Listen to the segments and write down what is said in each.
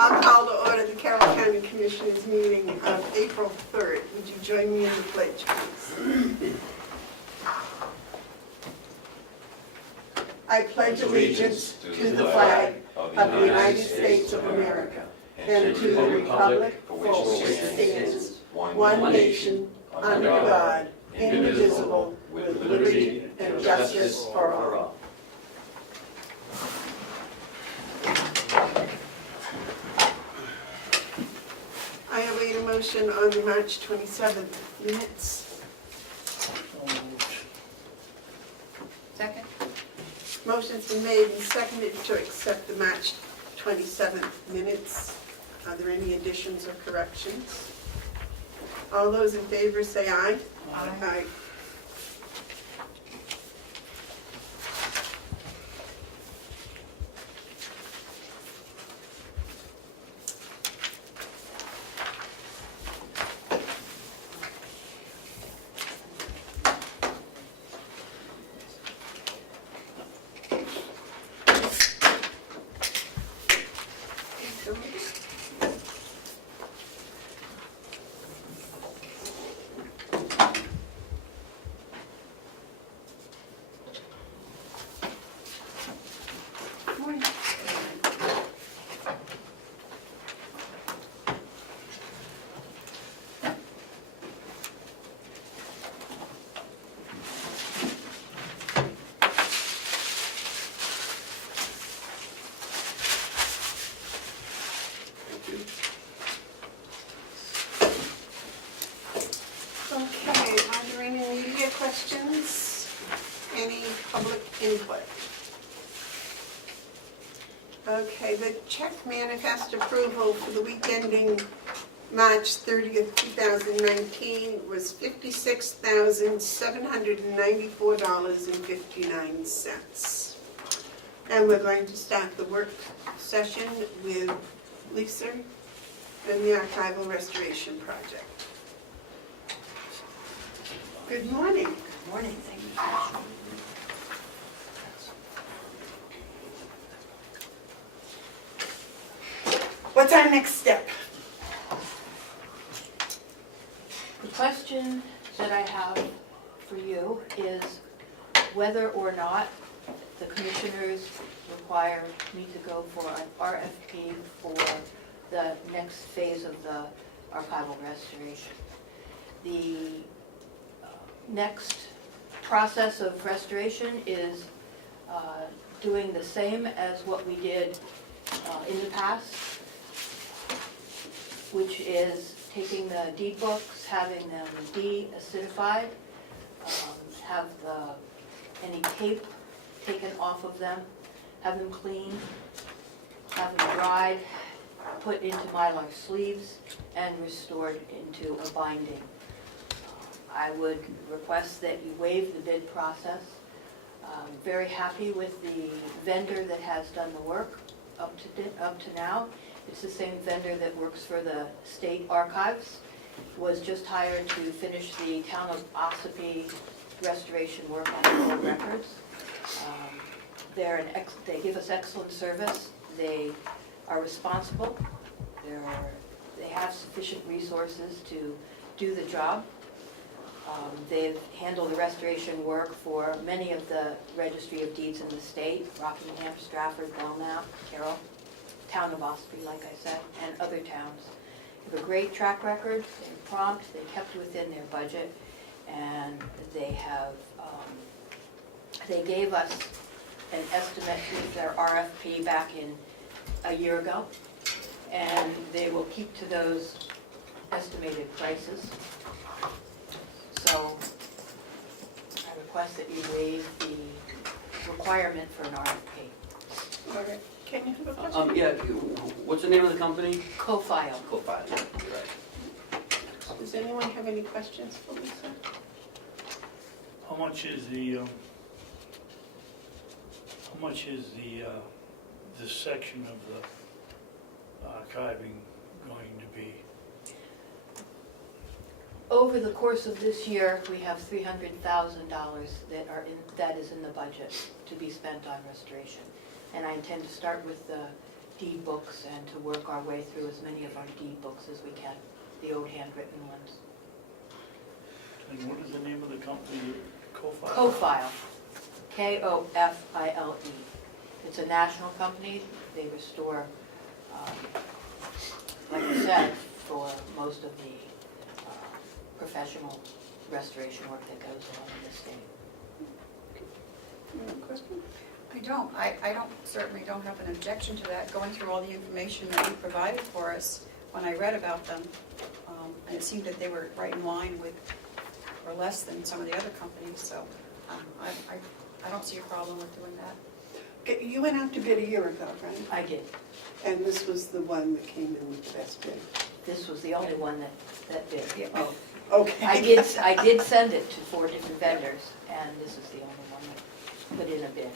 I'll call to order the Carroll County Commission's meeting of April 3rd. Would you join me in the pledge, please? I pledge allegiance to the flag of the United States of America and to the republic for which it stands, one nation, under God, indivisible, with liberty and justice for all. I await a motion on the March 27th minutes. Second. Motion's been made and seconded to accept the March 27th minutes. Are there any additions or corrections? All those in favor say aye. Aye. Aye. Okay, are there any media questions? Any public input? Okay, the check manifest approval for the week ending March 30th, 2019 was $56,794.59. And we're going to start the work session with Lisa and the Archival Restoration Project. Good morning. Good morning, thank you. What's our next step? The question that I have for you is whether or not the commissioners require me to go for an RFP for the next phase of the archival restoration. The next process of restoration is doing the same as what we did in the past, which is taking the deed books, having them de-acidified, have any tape taken off of them, have them cleaned, have them dried, put into mylar sleeves, and restored into a binding. I would request that you waive the bid process. I'm very happy with the vendor that has done the work up to now. It's the same vendor that works for the state archives. Was just hired to finish the town of Ossipee restoration work on the old records. They give us excellent service. They are responsible. They have sufficient resources to do the job. They've handled the restoration work for many of the registry of deeds in the state: Rockingham, Stratford, Belknap, Carroll, town of Ossipee, like I said, and other towns. They have a great track record. They're prompt. They kept within their budget, and they have. They gave us an estimate with their RFP back in a year ago, and they will keep to those estimated prices. So I request that you waive the requirement for an RFP. All right. Can you have a question? Yeah, what's the name of the company? Co-file. Co-File, yeah, you're right. Does anyone have any questions for Lisa? How much is the this section of the archiving going to be? Over the course of this year, we have $300,000 that is in the budget to be spent on restoration. And I intend to start with the deed books and to work our way through as many of our deed books as we can, the old handwritten ones. And what is the name of the company? Co-File? Co-File, K-O-F-I-L-E. It's a national company. They restore, like I said, for most of the professional restoration work that goes on in the state. You have a question? I don't. I certainly don't have an objection to that, going through all the information that you provided for us when I read about them. And it seemed that they were right in line with, or less than some of the other companies, so I don't see a problem with doing that. Okay, you went out to bid a year ago, right? I did. And this was the one that came in with the best bid? This was the only one that did. Yeah. Oh, okay. I did send it to 4 different vendors, and this is the only one that put in a bid.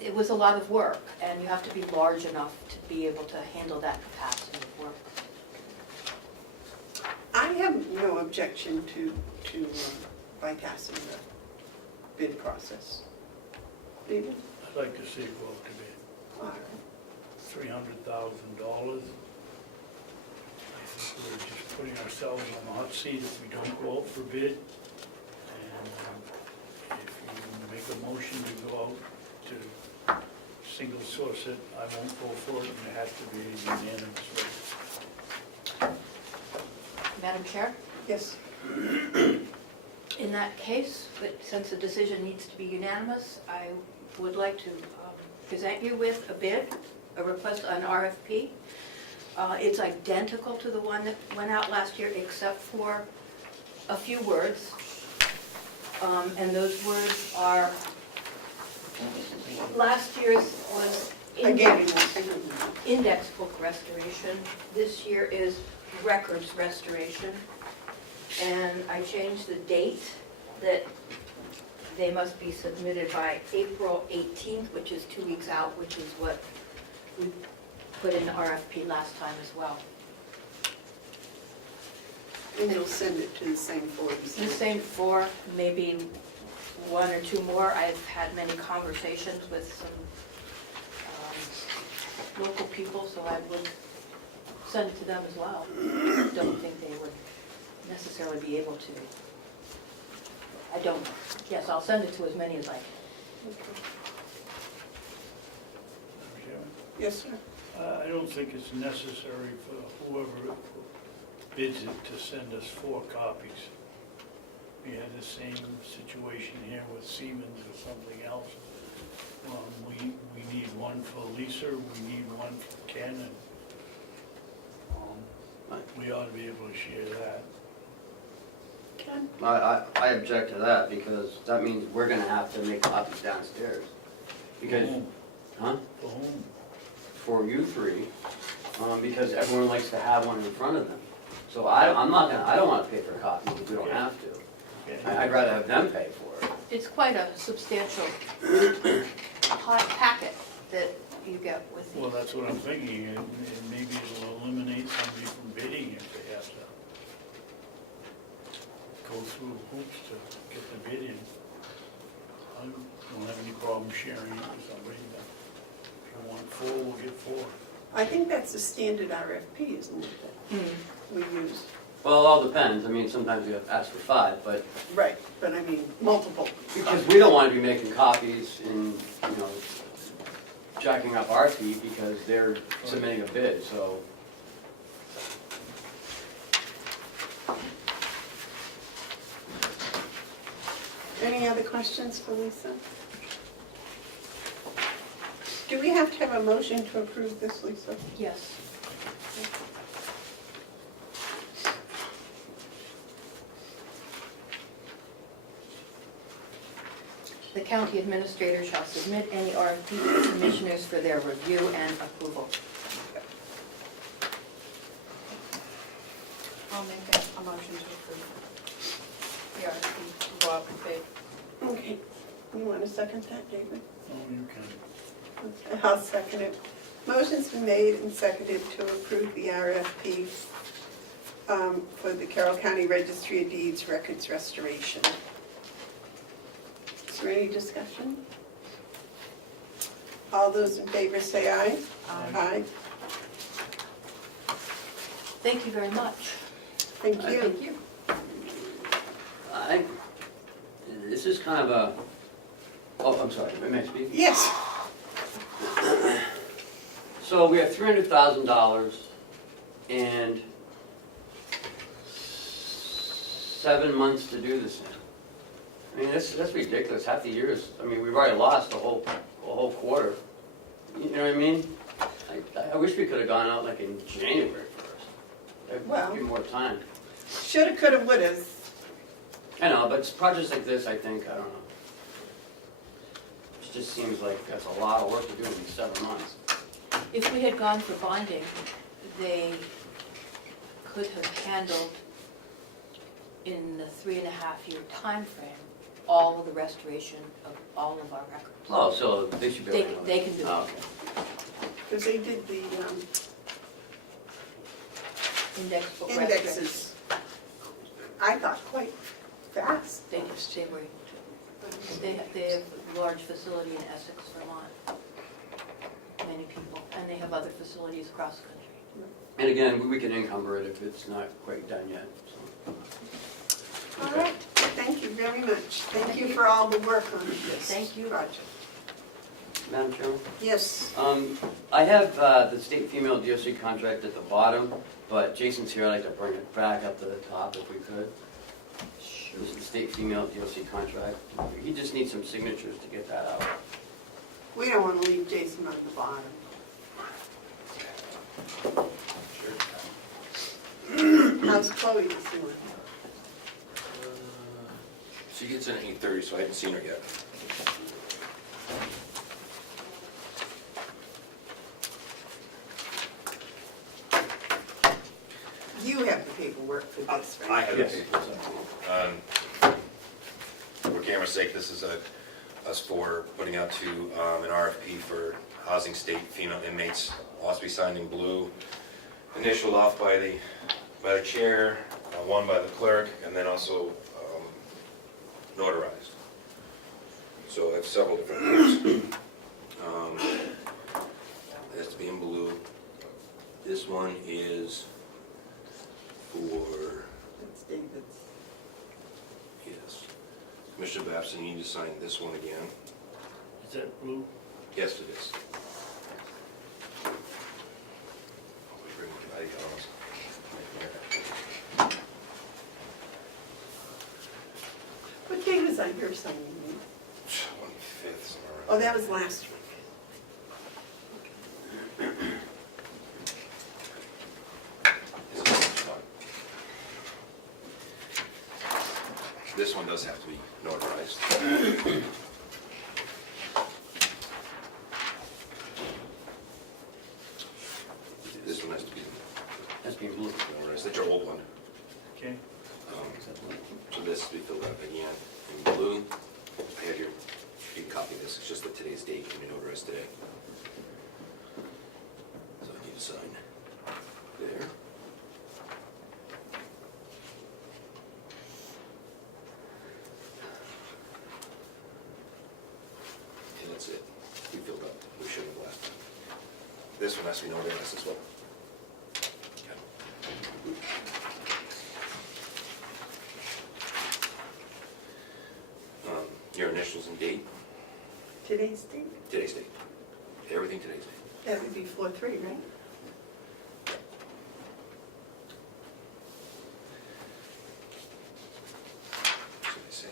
It was a lot of work, and you have to be large enough to be able to handle that capacity of work. I have no objection to bypassing the bid process. David? I'd like to see it go out to bid. All right. $300,000. I think we're just putting ourselves on the hot seat if we don't go out for bid. And if you make a motion to go out to single source it, I won't go for it, and it has to be unanimous vote. Madam Chair, Yes. in that case, but since the decision needs to be unanimous, I would like to present you with a bid, a request, an RFP. It's identical to the one that went out last year, except for a few words. And those words are, last year's was index book restoration. This year is records restoration. And I changed the date that they must be submitted by April 18th, which is 2 weeks out, which is what we put in the RFP last time as well. And you'll send it to the same forms? The same 4, maybe 1 or 2 more. I've had many conversations with some local people, so I would send it to them as well. I don't think they would necessarily be able to. I don't know. Yes, I'll send it to as many as I can. Okay. Madam Chairman? Yes, sir. I don't think it's necessary for whoever bids it to send us 4 copies. We had the same situation here with Siemens or something else. We need one for Lisa, we need one for Ken, and we ought to be able to share that. Ken? I object to that because that means we're gonna have to make copies downstairs. Because, huh? For whom? For you 3, because everyone likes to have one in front of them. So I don't want to pay for copies if we don't have to. Okay. I'd rather have them pay for it. It's quite a substantial hot packet that you get with Well, these. that's what I'm thinking, and maybe it'll eliminate somebody from bidding if they have to go through hoops to get the bid in. I don't have any problem sharing it with somebody, but if you want 4, we'll get 4. I think that's the standard RFP, isn't it, that we use? Well, it all depends. I mean, sometimes we have to ask for 5, but Right, but I mean, multiple. because we don't want to be making copies and, jacking up our fee because they're submitting a bid, so. Any other questions for Lisa? Do we have to have a motion to approve this, Lisa? Yes. The county administrator shall submit any RFP to the commissioners for their review and approval. I'll make a motion to approve the RFP to go out and bid. Okay, you want to second that, David? Oh, you can. I'll second it. Motion's been made and seconded to approve the RFP for the Carroll County Registry of Deeds Records Restoration. Is there any discussion? All those in favor say aye. Aye. Thank you very much. Thank you. Thank you. This is kind of a, oh, I'm sorry, may I speak? Yes. So we have $300,000 and 7 months to do this in. I mean, that's ridiculous, half the year is, I mean, we've already lost a whole quarter. You know what I mean? I wish we could have gone out like in January first. There'd Well. be more time. Shoulda, coulda, woulda. I know, but it's projects like this, I think, I don't know. It just seems like that's a lot of work to do in 7 months. If we had gone for bonding, they could have handled in the 3.5-year time frame all of the restoration of all of our records. Oh, so they should be able to. They can do it. Oh, okay. Because they did the Index book restoration. indexes, I thought, quite fast. They were, they have a large facility in Essex, Vermont. Many people, and they have other facilities across the country. And again, we can encumber it if it's not quite done yet, so. All right, thank you very much. Thank you for all the work on this Thank you. project. Madam Chairman? Yes, I have the state female DOC contract at the bottom, but Jason's here, I'd like to bring it back up to the top if we could. This is the state female DOC contract. He just needs some signatures to get that out. we don't want to leave Jason on the bottom. How's Chloe this morning? She gets in at 8:30, so I haven't seen her yet. You have the paperwork for this, I right? have the papers. For camera's sake, this is us for putting out to an RFP for housing state female inmates. Ossipee signed in blue, initialed off by the chair, one by the clerk, and then also notarized. So I have several different ones. It has to be in blue. This one is for, That's David's. yes, Commissioner Babson, you need to sign this one again. Is that blue? Yes, it is. What day was I here signing? 25th, somewhere around. Oh, that was last week. This one does have to be notarized. This one has to be That's being blue. notarized. That's your old one. Okay. So this will be filled out again in blue. I have your, you can copy this. It's just that today's date can be notarized today. So I need to sign there. And that's it. We filled up. We should have last time. This one has to be notarized as well. Your initials and date, Today's date? today's date. Everything today's date. That would be 4/3, right? So they say.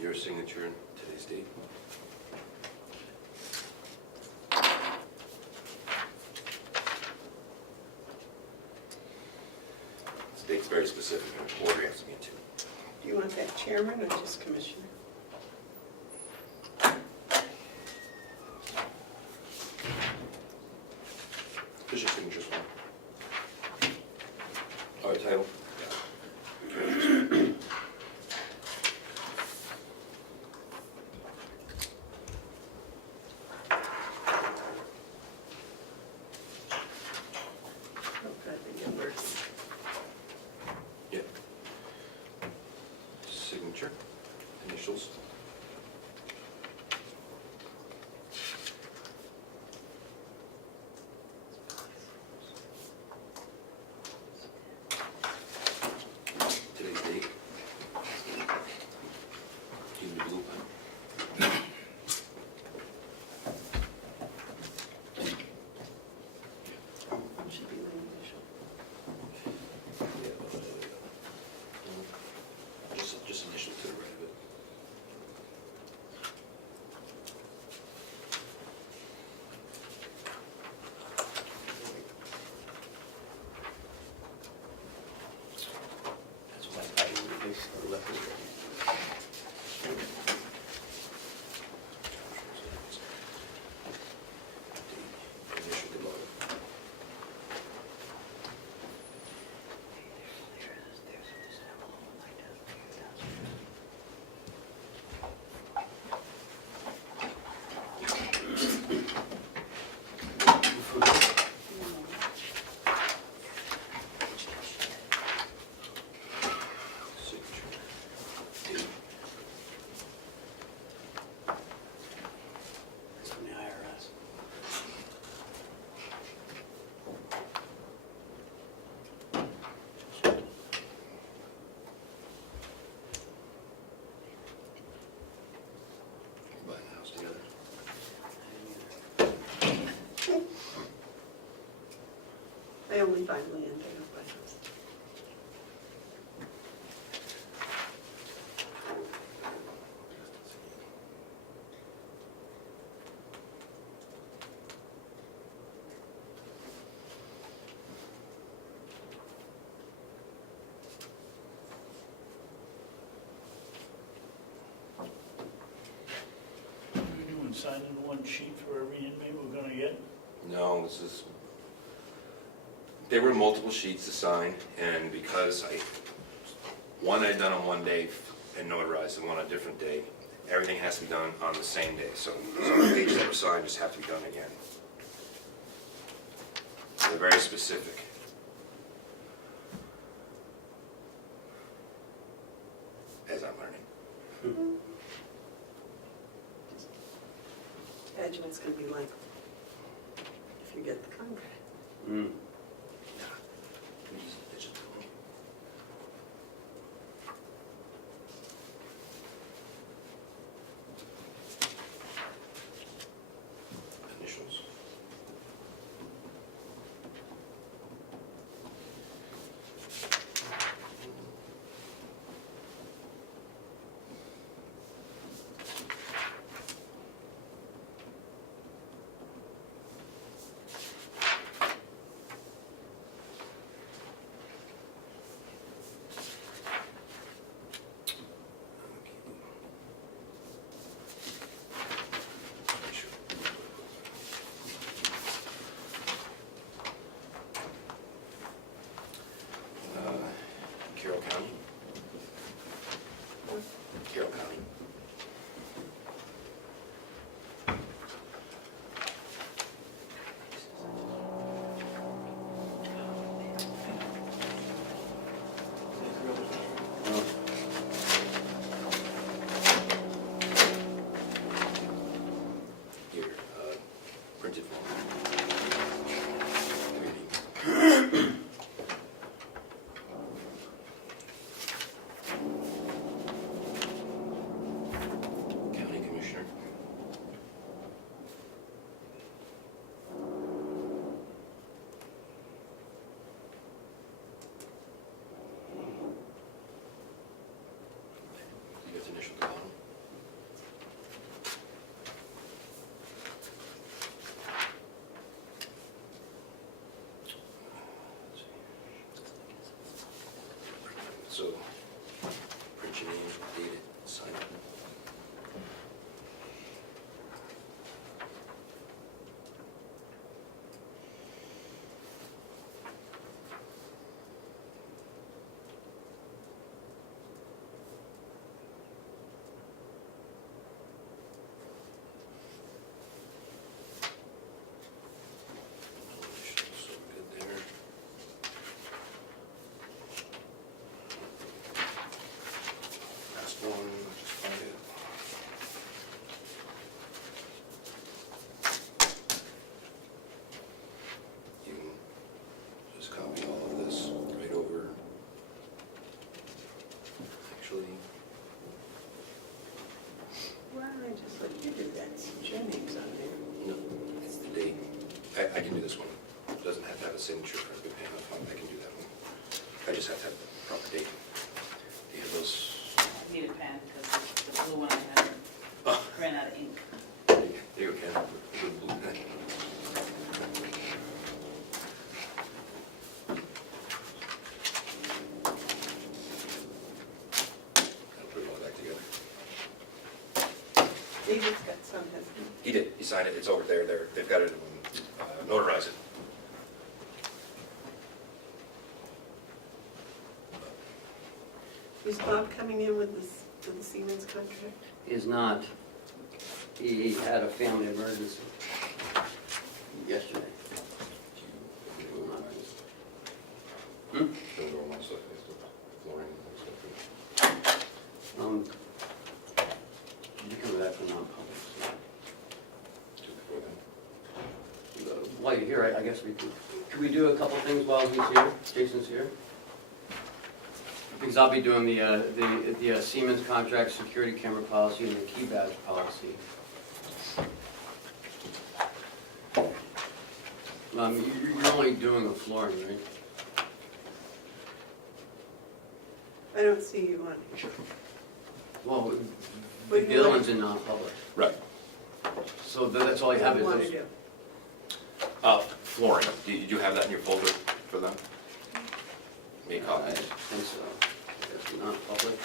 Your signature and today's date. This date's very specific, and order you have to be into. Do you want that chairman or just commissioner? Just your signature's fine. All right, title. signature, initials. Today's date. Give me the blue pen. Should be the initial. Just initial to the right of it. That's why I left it. Initial to bottom. Signature. Date. It's from the IRS. We're buying the house together. I only buy land, I don't buy houses. We're doing signing one sheet for every inmate we're gonna get. No, this is, there were multiple sheets to sign, and because one I'd done on one day and notarized, and one on a different day, everything has to be done on the same day, so some of the pages that were signed just have to be done again. They're very specific. As I'm learning. Imagine it's gonna be like, if you get the contract. Mm. Initials. Carroll County. Carroll County. Here, printed form. Reading. County Commissioner. You got the initial at the bottom. So, print your name, date it, sign it. So good there. Last one. actually, Why don't I just let you do that, since your name's on there? no, it's the date. I can do this one. It doesn't have to have a signature for a good payment. I can do that one. I just have to have the proper date. Do you have those? I need a pen because the blue one I had ran out of ink. There you go, Ken. Good blue pen. I'll put it all back together. David's got some, hasn't He did. He signed it. It's over there. They've got it notarized it. he? Is Bob coming in with this, to the Siemens contract? Is not, he had a family emergency yesterday. Hmm? You come back from non-public. So. While you're here, I guess we could we do a couple things while he's here, Jason's here? Because I'll be doing the Siemens contract, security camera policy, and the key badge policy. You're only doing the flooring, right? I don't see you on here. Well, What the do you other want? one's in non-public. Right. So that's all you have What do is you want to those. do? Flooring. Did you have that in your folder for them? Make I copies. think so. That's non-public.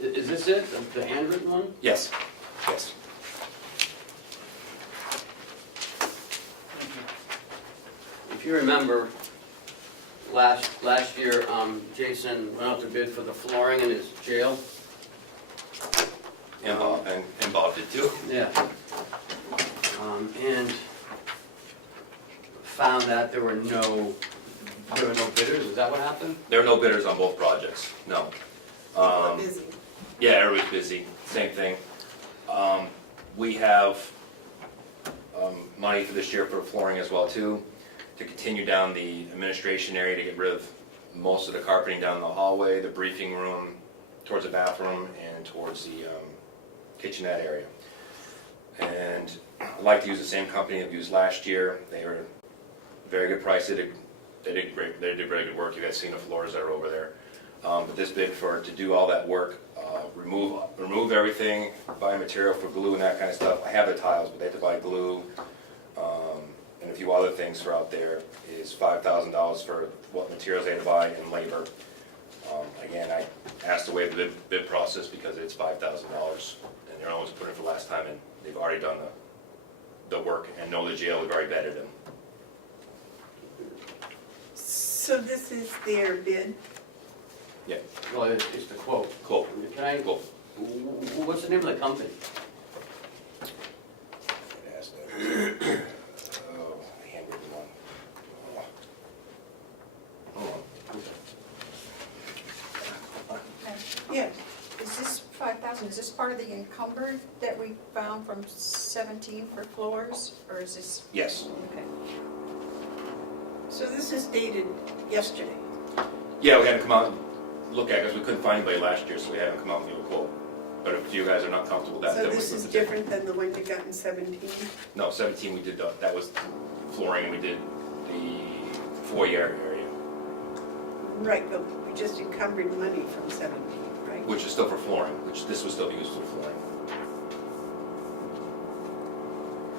Is this it, the handwritten one? Yes, yes. If you remember, last year, Jason went out to bid for the flooring in his jail. And Bob did too. Yeah. And found that there were no bidders, is that what happened? There are no bidders on both projects, no. People are busy. Yeah, everybody's busy, same thing. We have money for this year for flooring as well too, to continue down the administration area to get rid of most of the carpeting down the hallway, the briefing room, towards the bathroom, and towards the kitchenette area. And I'd like to use the same company I've used last year. They were very good price. They did great. They did very good work. You guys seen the floors that are over there. But this bid to do all that work, remove everything, buy material for glue and that kind of stuff. I have the tiles, but they have to buy glue and a few other things for out there. Is $5,000 for what materials they had to buy and labor. Again, I asked to waive the bid process because it's $5,000, and they're always putting it for last time, and they've already done the work and know the jail. We've already vetted them. So this is their bid? Yeah. Well, it's the quote. Cool. Can I, Cool. what's the name of the company? Oh, the handwritten one. Hold on. Yes. Is this 5,000, is this part of the encumbered that we found from 17 for floors, or is this? Yes. Okay. So this is dated yesterday. Yeah, we haven't come out and look at it because we couldn't find anybody last year, so we haven't come out and give a quote. But if you guys are not comfortable with that, So then we this is can- different than the one you got in 17? No, 17 we did, that was flooring, and we did the foyer area, Right, but we just encumbered money from 17, right? which is still for flooring, which this would still be used for flooring.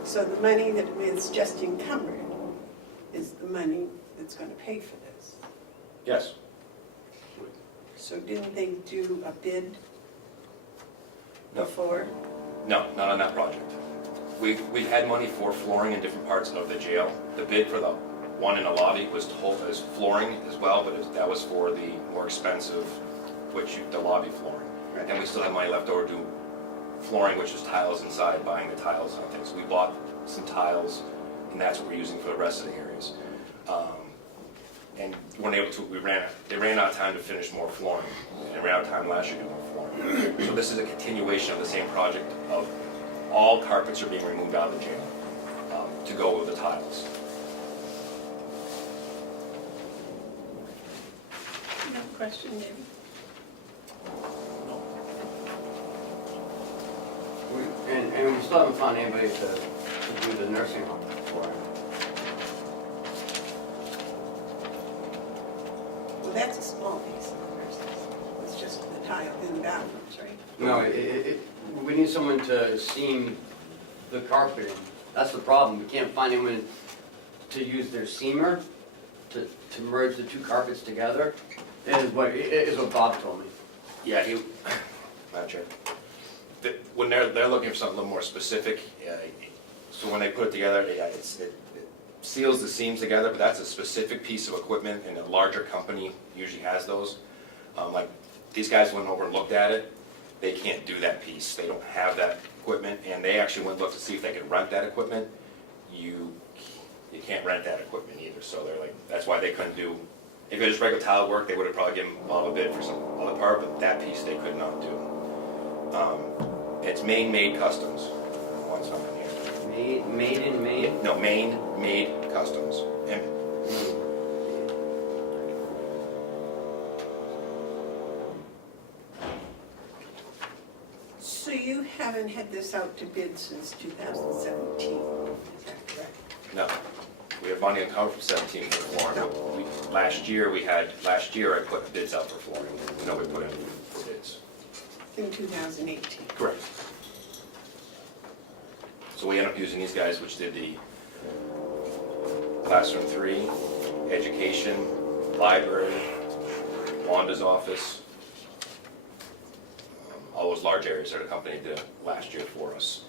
So the money that is just encumbered is the money that's going to pay for this. Yes. So didn't they do a bid No. before? No, not on that project. We've had money for flooring in different parts of the jail. The bid for the one in the lobby was told as flooring as well, but that was for the more expensive, the lobby flooring. Right. And we still have money left over to do flooring, which is tiles inside, buying the tiles and things. We bought some tiles, and that's what we're using for the rest of the areas. and weren't able to, they ran out of time to finish more flooring, and they ran out of time last year to do more flooring. So this is a continuation of the same project of all carpets are being removed out of the jail to go with the tiles. You have a question, David? And we still haven't found anybody to do the nursing home for it. Well, that's a small piece of the nurses. It's just the tile in the bathrooms, right? No, we need someone to seam the carpeting. That's the problem. We can't find anyone to use their seamer to merge the two carpets together. Is what Bob told me. Yeah, Madam Chair. When they're looking for something a little more specific, so when they put it together, it seals the seams together, but that's a specific piece of equipment, and a larger company usually has those. Like, these guys went over and looked at it, they can't do that piece, they don't have that equipment, and they actually went and looked to see if they could rent that equipment. You can't rent that equipment either, so they're like, that's why they couldn't do, if it was regular tile work, they would have probably given Bob a bid for some other part, but that piece they could not do. It's Maine Made Customs. One's not in here. Made in Maine? No, Maine Made Customs. So you haven't had this out to bid since 2017, is that correct? No, we have money encumbered from 17 for flooring. Last year I put bids out for flooring. Nobody put in for bids. In 2018. Correct. So we ended up using these guys, which did the Classroom 3, Education, Library, Wanda's office, all those large areas that the company did last year for us.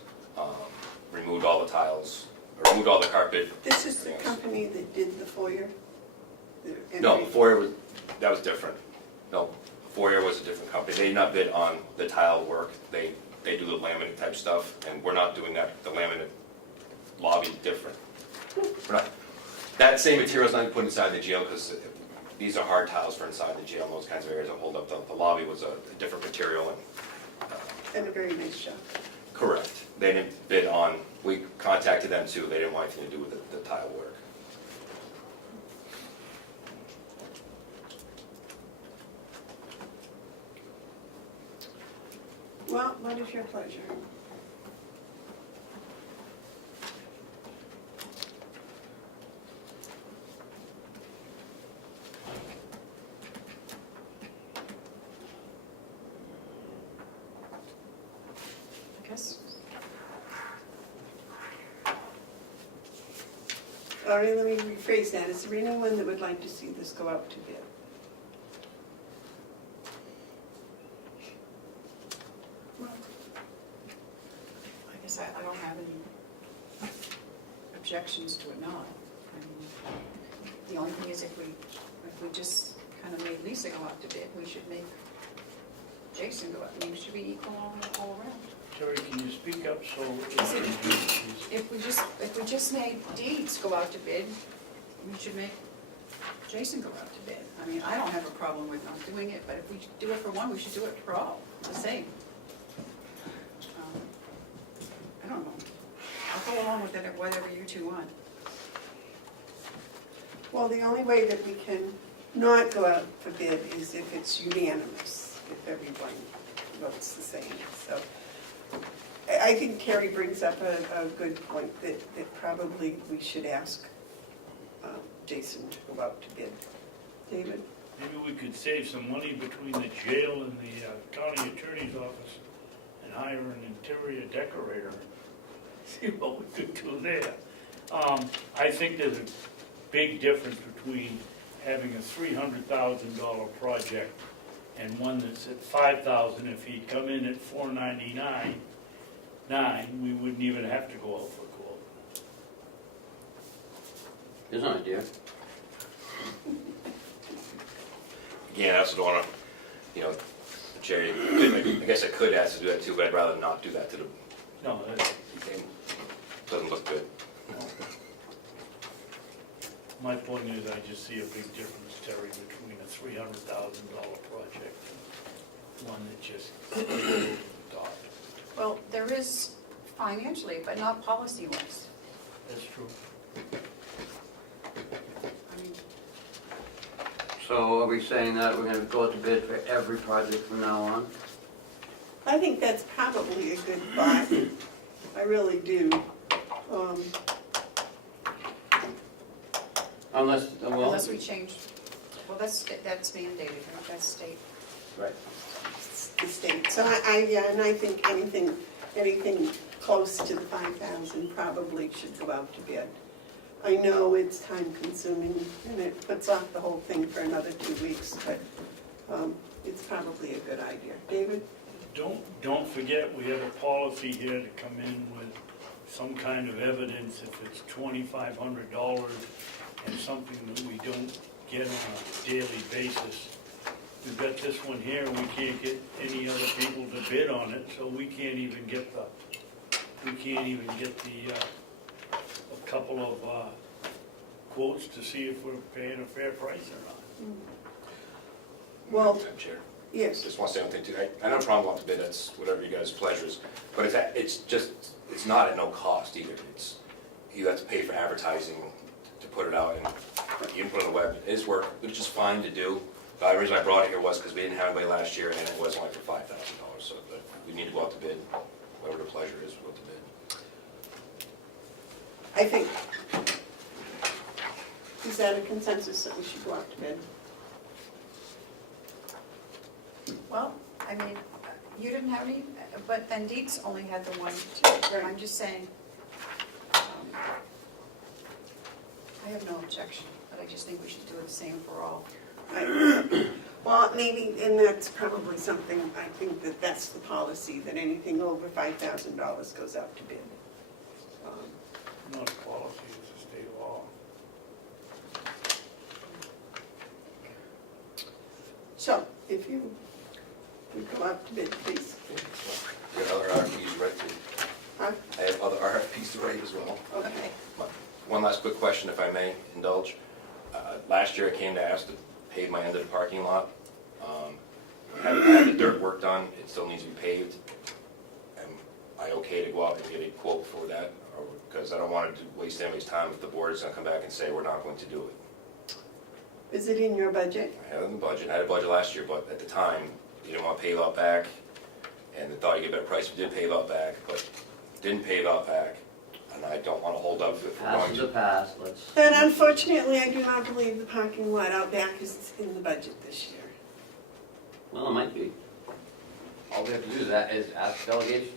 Removed all the tiles, or removed all the carpet. This is the company that did the foyer? No, the foyer was, that was different. No, foyer was a different company. They did not bid on the tile work. They do the laminate type stuff, and we're not doing that. The laminate lobby is different. We're not, that same material is not put inside the jail because these are hard tiles for inside the jail and those kinds of areas that hold up. The lobby was a different material And a very nice job. correct. They didn't bid on, we contacted them too. They didn't want anything to do with the tile work. Well, what is your pleasure? I guess. All right, let me rephrase that. Is there anyone that would like to see this go out to bid? I guess I don't have any objections to it not. I mean, the only thing is if we just kind of made Lisa go out to bid, we should make Jason go out. I mean, it should be equal all around. Terry, can you speak up so? If we just made Deeds go out to bid, we should make Jason go out to bid. I mean, I don't have a problem with not doing it, but if we do it for one, we should do it for all, the same. I don't know. I'll go along with it, whatever you two want. Well, the only way that we can not go out for bid is if it's unanimous, if everyone votes the same. So I think Carrie brings up a good point that probably we should ask Jason to go out to bid. David? Maybe we could save some money between the jail and the county attorney's office and hire an interior decorator. See what we could do there. I think there's a big difference between having a $300,000 project and one that's at $5,000. If he'd come in at $499,900, we wouldn't even have to go out for a quote. There's an idea. Again, I also don't want to, Jerry, I guess I could ask to do that too, but I'd rather not do that to the, No, doesn't look good. My point is, I just see a big difference, Terry, between a $300,000 project and one that just goes over the top. Well, there is financially, but not policy-wise. That's true. I mean, So are we saying that we're gonna go to bid for every project from now on? I think that's probably a good thought. I really do. Unless, well, unless we change, well, that's mandated, right? That's state. right. The state. So and I think anything close to the 5,000 probably should go out to bid. I know it's time consuming and it puts off the whole thing for another 2 weeks, but it's probably a good idea. David? Don't forget, we have a policy here to come in with some kind of evidence if it's $2,500 and something that we don't get on a daily basis. We've got this one here, and we can't get any other people to bid on it, so we can't even get a couple of quotes to see if we're paying a fair price or not. Well, Madam Chair, yes. just want to say one thing too. I don't have a problem with the bid, that's whatever you guys' pleasures, but it's not at no cost either. You have to pay for advertising to put it out, and you can put it on the web. It is work, which is fine to do. But the reason I brought it here was because we didn't have anybody last year, and it was only for $5,000, so but we need to go out to bid. Whatever the pleasure is, we'll go to bid. I think, is that a consensus that we should go out to bid? Well, I mean, you didn't have any, but then Deeds only had the one, too. Right. I'm just saying, I have no objection, but I just think we should do the same for all. Well, maybe, and that's probably something, I think that's the policy, that anything over $5,000 goes out to bid. Not a policy, it's a state law. So, if you would go out to bid, please. You got other RFPs to write too. Huh? I have other RFPs to write as well. Okay. One last quick question, if I may indulge. Last year I came to ask to pave my end of the parking lot. I had the dirt work done, it still needs to be paved. Am I okay to go out and get a quote for that? Because I don't want to waste anybody's time if the board is going to come back and say we're not going to do it. Is it in your budget? I have it in the budget, I had a budget last year, but at the time, you didn't want to pave out back, and they thought you'd get a better price if you did pave out back, but didn't pave out back, and I don't want to hold up if we're Past going is to. the past, let's. And unfortunately, I do not believe the parking lot out back is in the budget this year. Well, it might be. All we have to do is ask delegation.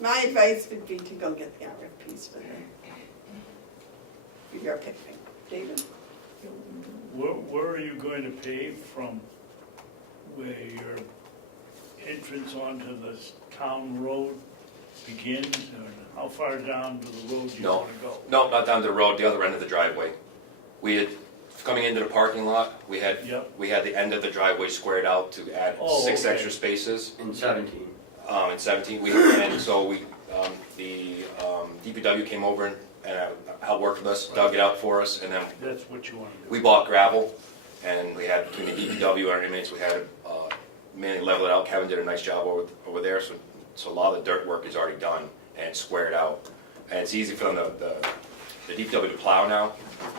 My advice would be to go get the RFPs for your picking. David? Where are you going to pave from where your entrance onto the town road begins, or how far down to the road you No. want to go? No, not down the road, the other end of the driveway. We had, coming into the parking lot, we had the end of the driveway squared out to add Oh, 6 okay. extra spaces. In 17. In 17, the DPW came over and helped work with us, dug it out for us, and then That's what you want to do. we bought gravel, and we had, between the DPW and our inmates, we had to mainly level it out. Kevin did a nice job over there, so a lot of the dirt work is already done, and it's squared out. And it's easy for them, the DPW to plow now,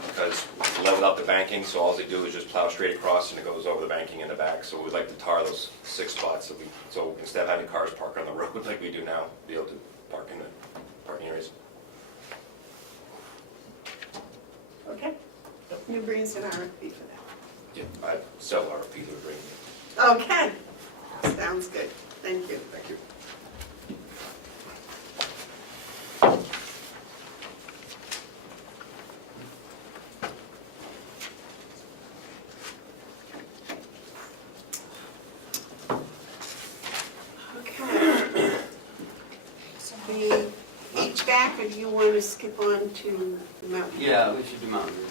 because we leveled out the banking, so all they do is just plow straight across, and it goes over the banking in the back. So we'd like to tar those 6 spots, so instead of having cars park on the road like we do now, be able to park in the parking areas. Okay. You bring us an RFP for that. Yeah, I have several RFPs to bring in. Okay. Sounds good. Thank you. Thank you. Okay. The HVAC, or do you want to skip on to Mountain? Yeah, we should do Mountain View.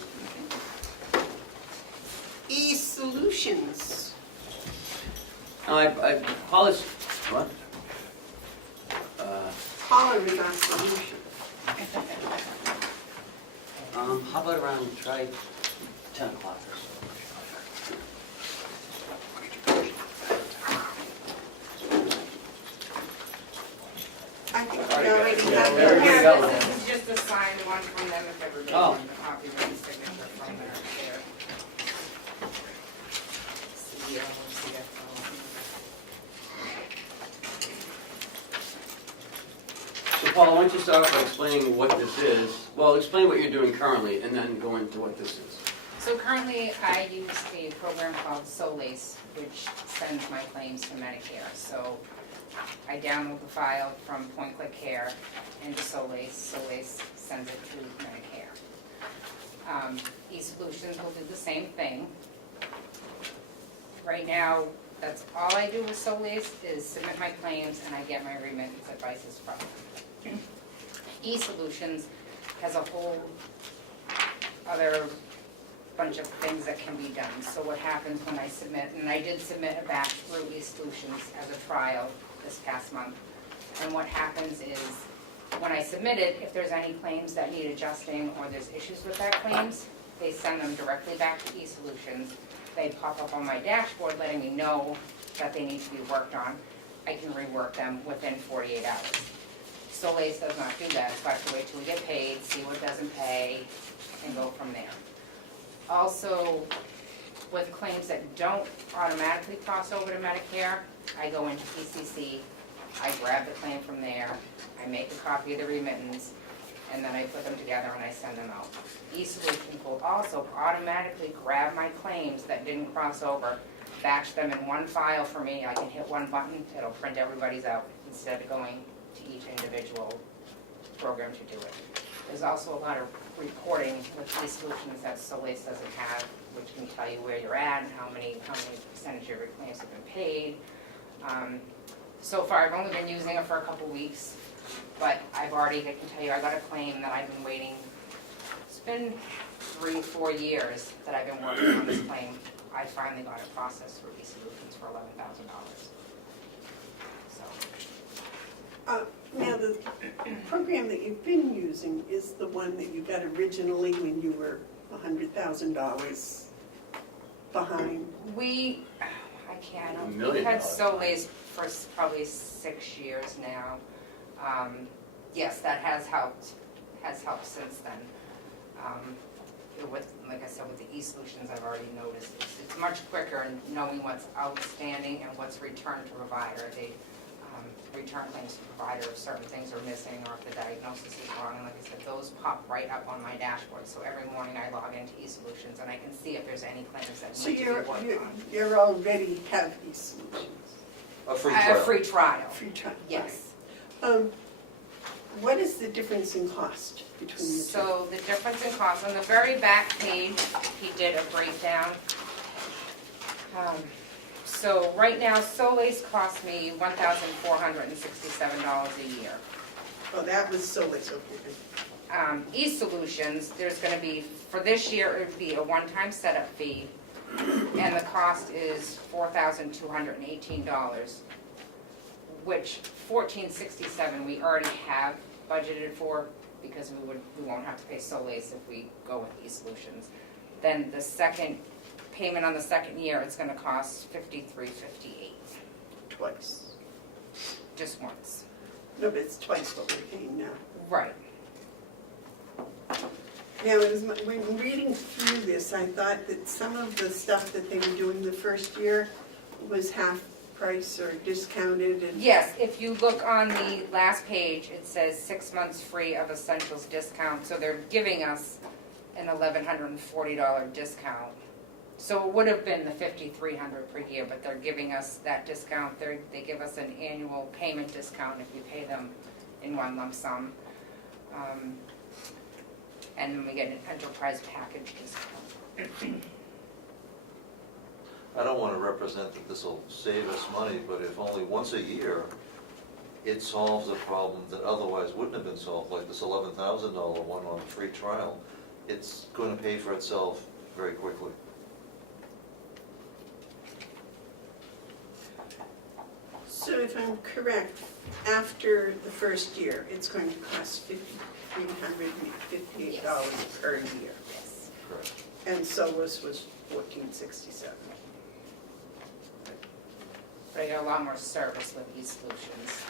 E-Solutions. No, I call this, what? Holler is our solution. How about around, try 10 o'clock or so? I think we already have Yeah, yours. we got one. This is just a signed one from them, if everybody Oh. wants a copy of the signature from their CEO, CFO. So Paul, why don't you start off by explaining what this is? Well, explain what you're doing currently and then go into what this is. So currently, I use a program called Solace, which sends my claims to Medicare. So I download the file from Point Click Care into Solace. Solace sends it to Medicare. eSolutions will do the same thing. Right now, that's all I do with Solace is submit my claims and I get my remittance advices from them. eSolutions has a whole other bunch of things that can be done. So what happens when I submit, and I did submit a batch through eSolutions as a trial this past month. And what happens is, when I submit it, if there's any claims that need adjusting or there's issues with that claims, they send them directly back to eSolutions. They pop up on my dashboard letting me know that they need to be worked on. I can rework them within 48 hours. Solace does not do that, so I have to wait till we get paid, see what doesn't pay, and go from there. Also, with claims that don't automatically cross over to Medicare, I go into PCC, I grab the claim from there, I make a copy of the remittance, and then I put them together and I send them out. eSolutions will also automatically grab my claims that didn't cross over, batch them in one file for me. I can hit one button, it'll print everybody's out instead of going to each individual program to do it. There's also a lot of reporting with eSolutions that Solace doesn't have, which can tell you where you're at and how many percentage of your claims have been paid. So far, I've only been using it for a couple weeks, but I've already, I can tell you, I got a claim that I've been waiting, it's been 3-4 years that I've been working on this claim. I finally got it processed through eSolutions for $11,000. So. Now, the program that you've been using is the one that you got originally when you were $100,000 behind. $1 million. We've had Solace for probably 6 years now. Yes, that has helped since then. Like I said, with the eSolutions, I've already noticed it's much quicker in knowing what's outstanding and what's returned to provider. They return claims to provider if certain things are missing or if the diagnosis is wrong. And like I said, those pop right up on my dashboard. So every morning I log into eSolutions and I can see if there's any claims that So need to be worked on. you're already have eSolutions. A free A trial. free trial, Free trial. yes. What is the difference in cost between the two? So the difference in cost, on the very back page, he did a breakdown. So right now, Solace costs me $1,467 a year. Oh, that was Solace, okay. eSolutions, there's going to be, for this year, it would be a one-time setup fee, and the cost is $4,218, which $1,467 we already have budgeted for because we won't have to pay Solace if we go with eSolutions. Then the second payment on the second year, it's going to cost $5,358, Twice. just once. No, but it's twice what we're paying now. Right. Now, when reading through this, I thought that some of the stuff that they were doing the first year was half price or discounted and... Yes, if you look on the last page, it says 6 months free of essentials discount, so they're giving us an $1,140 discount. So it would have been the $5,300 per year, but they're giving us that discount. They give us an annual payment discount if we pay them in one lump sum. And then we get an enterprise package discount. I don't want to represent that this will save us money, but if only once a year, it solves a problem that otherwise wouldn't have been solved, like this $11,000 one on free trial, it's going to pay for itself very quickly. So if I'm correct, after the first year, it's going to cost $5,358 per year. Yes. Correct. And SOLAS was $1,467. But I get a lot more service with e-solutions.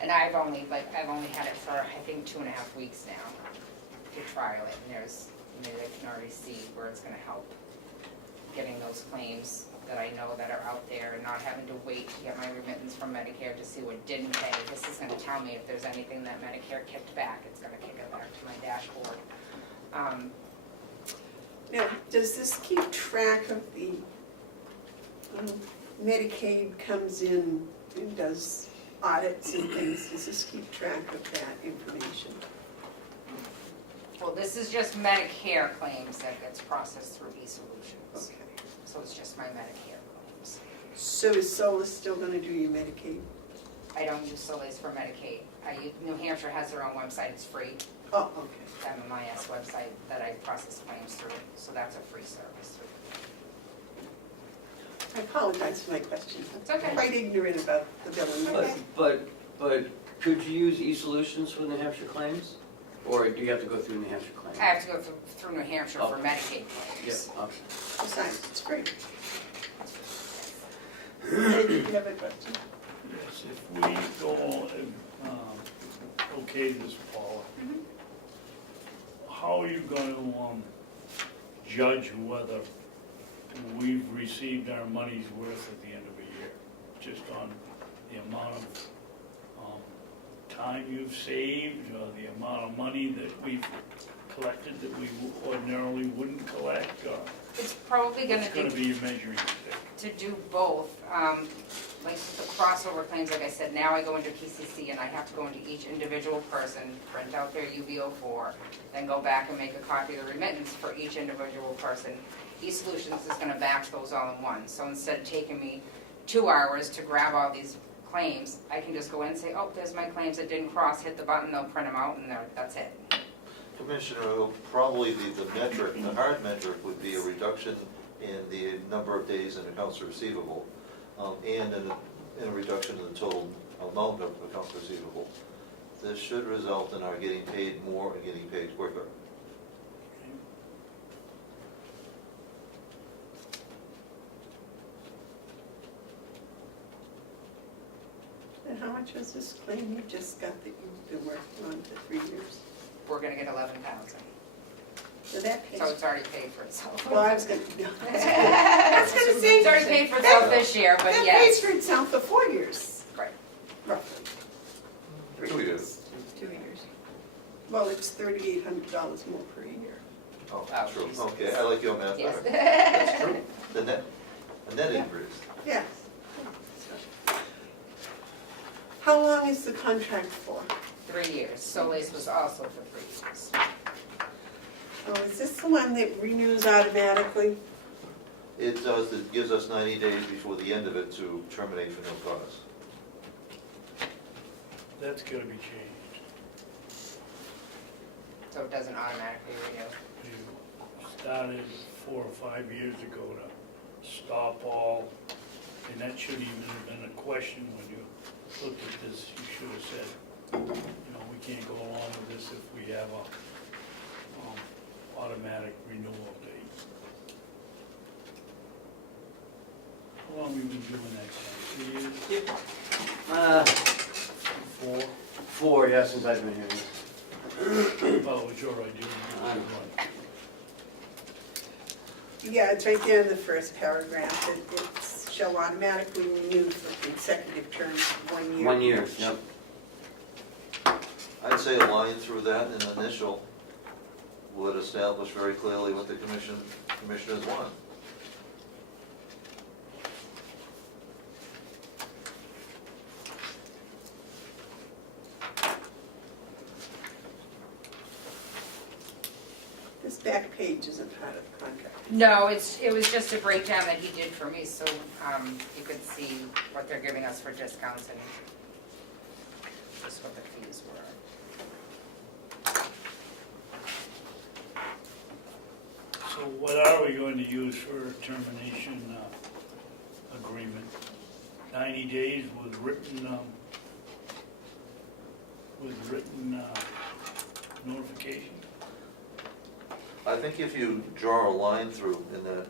And I've only had it for, I think, 2.5 weeks now to trial it. And maybe they can already see where it's gonna help getting those claims that I know that are out there and not having to wait to get my remittance from Medicare to see what didn't pay. This is gonna tell me if there's anything that Medicare kicked back. It's gonna kick it back to my dashboard. Now, does this keep track of the Medicaid comes in and does audits and things? Does this keep track of that information? Well, this is just Medicare claims that gets processed through e-solutions. Okay. So it's just my Medicare claims. So is SOLAS still going to do your Medicaid? I don't use Solis for Medicaid. New Hampshire has their own website, it's free, Oh, okay. MMIS website that I process claims through, so that's a free service. I apologize for my question. It's okay. I'm quite ignorant about the billing. But could you use e-solutions for New Hampshire claims? Or do you have to go through New Hampshire claims? I have to go through New Hampshire for Medicaid Yeah, claims. okay. Besides, it's free. Did you have a question? Yes, if we go on, okay this, Paula, how are you going to judge whether we've received our money's worth at the end of a year? Just on the amount of time you've saved, or the amount of money that we've collected that we ordinarily wouldn't collect, or It's probably what's gonna going to be be your measuring stick? to do both. Like the crossover claims, like I said, now I go into PCC and I have to go into each individual person, print out their UB04, then go back and make a copy of the remittance for each individual person. eSolutions is gonna batch those all in one. So instead of taking me 2 hours to grab all these claims, I can just go in and say, oh, there's my claims that didn't cross, hit the button, they'll print them out, and that's it. Commissioner, probably the metric, the hard metric would be a reduction in the number of days in accounts receivable, and in a reduction in the total amount of accounts receivable. This should result in our getting paid more and getting paid quicker. And how much was this claim you just got that you've been working on for 3 years? We're gonna get 11,000, So that pays. so it's already paid for itself. Well, I was going to say. It's already paid for itself this year, but That yes. pays for itself for 4 years, Right. roughly. 2 years. 2 years. Well, it's $3,800 more per year. Oh, Oh, true, geez. okay, I like your math Yes. better. That's true. The net increase. Yes. How long is the contract for? 3 years. Solis was also for 3 years. Oh, is this the one that renews automatically? It does, it gives us 90 days before the end of it to terminate for no cause. That's got to be changed. So it doesn't automatically renew. You started 4 or 5 years ago to stop all, and that shouldn't even have been a question when you looked at this. You should have said, we can't go along with this if we have a automatic renewal date. How long have we been doing that, Ken? 3 years? 4? 4, yeah, since I've been here. Oh, it's your idea. Yeah, it's right there in the first paragraph. It shall automatically renew for consecutive terms of 1 year. 1 year, yep. I'd say a line through that in the initial would establish very clearly what the commissioners want. This back page isn't part of the contract. No, it was just a breakdown that he did for me, so you could see what they're giving us for discounts and just what the fees were. So what are we going to use for a termination agreement? 90 days with written notification? I think if you draw a line through in that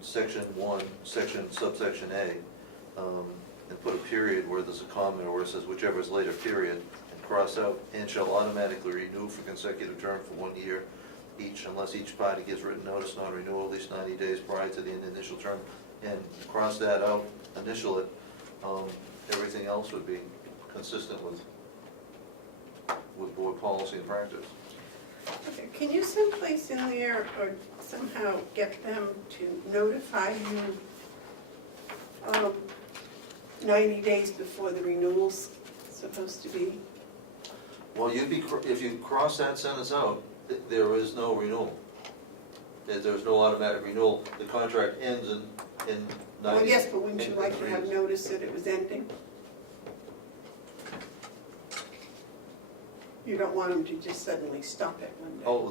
section 1, subsection A, and put a period where there's a comma or where it says whichever is later period, and cross out, and shall automatically renew for consecutive term for 1 year each, unless each party gives written notice non-renewal at least 90 days prior to the end of the initial term, and cross that out, initial it, everything else would be consistent with board policy and practice. Okay, can you someplace in there or somehow get them to notify you 90 days before the renewal's supposed to be? Well, if you cross that sentence out, there is no renewal. There's no automatic renewal. The contract ends in 90. Well, yes, but wouldn't you like to have notice that it was ending? You don't want them to just suddenly stop it one day. Oh,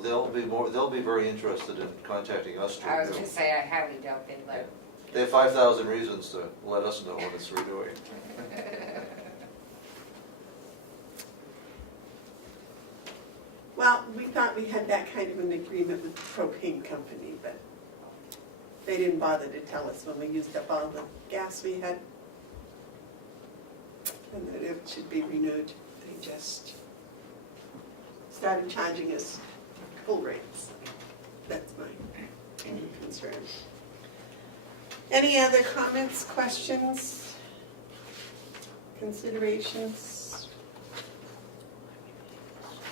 they'll be very interested in contacting us. I was gonna say, I highly doubt they'd let. They have 5,000 reasons to let us know when it's renewing. Well, we thought we had that kind of an agreement with the propane company, but they didn't bother to tell us when we used up all the gas we had. And that it should be renewed. They just started charging us full rates. That's my only concern. Any other comments, questions, considerations?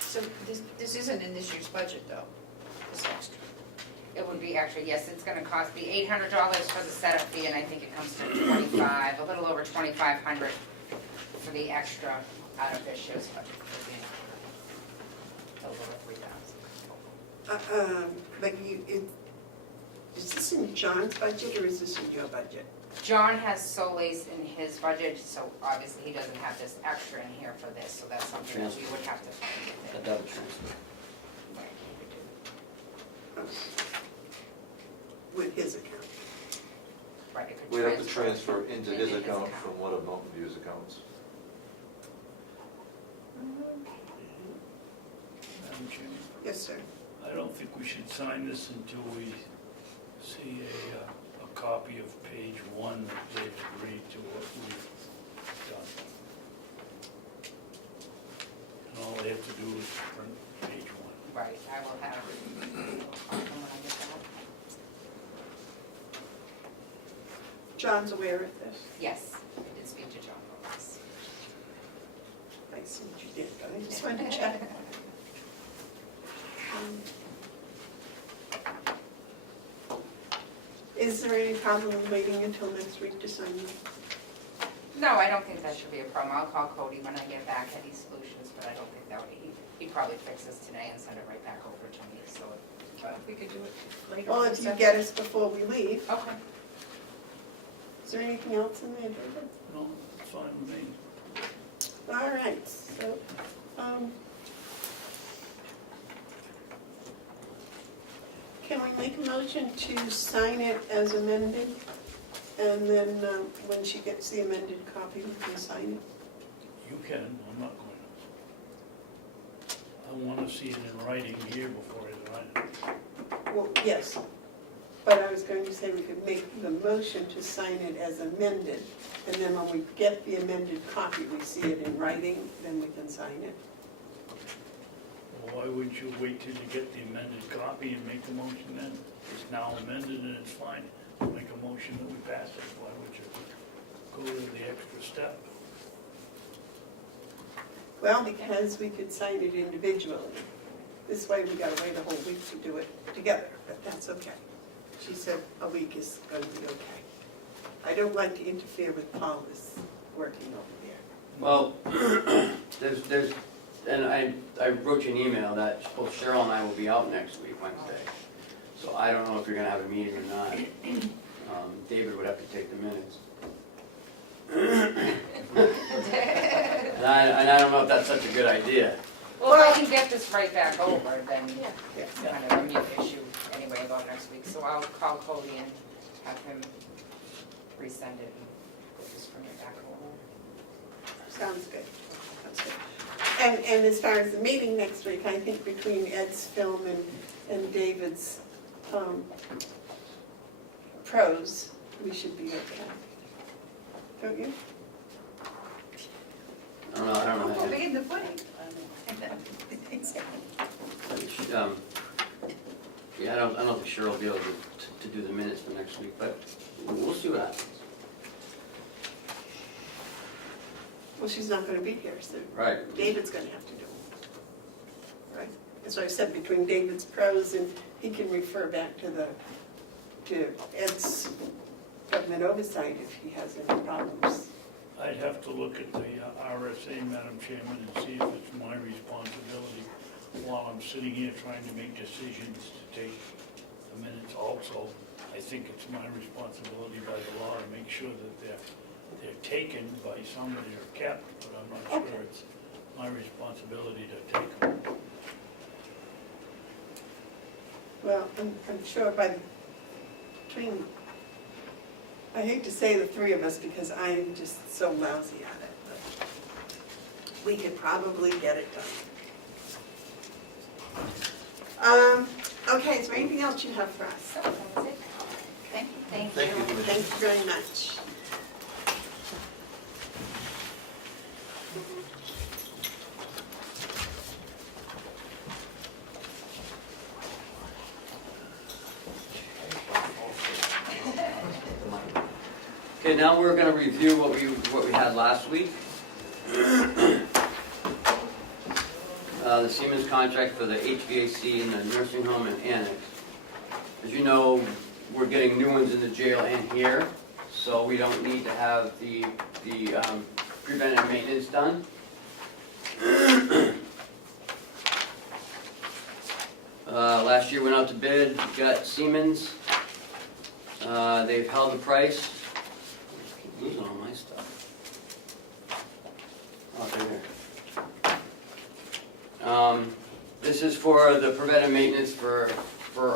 So this isn't in this year's budget, though, this extra. It would be actually, yes, it's gonna cost me $800 for the setup fee, and I think it comes to 25, a little over 2,500 for the extra out of this year's budget. A little over 3,000. But is this in John's budget or is this in your budget? John has Solis in his budget, so obviously he doesn't have this extra in here for this, so that's something that we would have to find. A double transfer. With his account? Right, it could We'd have to transfer into his account from one of Mountain View's accounts. Madam Chairman, Yes, sir. I don't think we should sign this until we see a copy of page 1 that they've agreed to what we've done. And all they have to do is print page 1. Right, I will have it when I get that. John's aware of this? Yes, I did speak to John about this. I see what you did, but I just wanted to check. Is there any problem in waiting until next week to sign it? No, I don't think that should be a problem. I'll call Cody when I get back at East Solutions, but I don't think that would, he'd probably fix this today and send it right back over to me, so. But if we could do it later. Well, if you get us before we leave. Okay. Is there anything else in there, David? No, it's fine with me. All right, so, can we make a motion to sign it as amended? And then when she gets the amended copy, we can sign it? You can, I'm not going to. I want to see it in writing here before I sign it. Well, yes, but I was going to say we could make the motion to sign it as amended, and then when we get the amended copy, we see it in writing, then we can sign it. Well, why wouldn't you wait till you get the amended copy and make the motion then? It's now amended and it's fine. Make a motion that we pass it. Why would you go to the extra step? Well, because we could sign it individually. This way, we gotta wait a whole week to do it together, but that's okay. She said a week is going to be okay. I don't like to interfere with Paula's working over there. Well, and I wrote you an email that both Cheryl and I will be out next week, Wednesday. So I don't know if you're gonna have a meeting or not. David would have to take the minutes. And I don't know if that's such a good idea. Well, if I can get this right back over, then it's kind of a mute issue anyway about next week. So I'll call Cody and have him resend it and just bring it back over. Sounds good. Sounds good. And as far as the meeting next week, I think between Ed's film and David's prose, we should be okay. Don't you? I don't know. We'll be in the pudding. Yeah, I don't think Cheryl will be able to do the minutes for next week, but we'll see what happens. Well, she's not gonna be here, so Right. David's gonna have to do it. Right? That's what I said, between David's prose and he can refer back to Ed's government oversight if he has any problems. I'd have to look at the RSA, Madam Chairman, and see if it's my responsibility while I'm sitting here trying to make decisions to take the minutes also. I think it's my responsibility by the law to make sure that they're taken by somebody or kept, but I'm not sure it's my responsibility to take them. Well, I'm sure between, I hate to say the three of us because I'm just so lousy at it, but we could probably get it done. Okay, is there anything else you have for us? So, that was it. Thank you. Thank Thank you. you, Commissioner. Thank you very much. Okay, now we're gonna review what we had last week. The Siemens contract for the HVAC in the nursing home and annex. As you know, we're getting new ones in the jail and here, so we don't need to have the preventive maintenance done. Last year went out to bid, got Siemens. They've held the price. I keep losing all my stuff. Oh, they're here. This is for the preventive maintenance for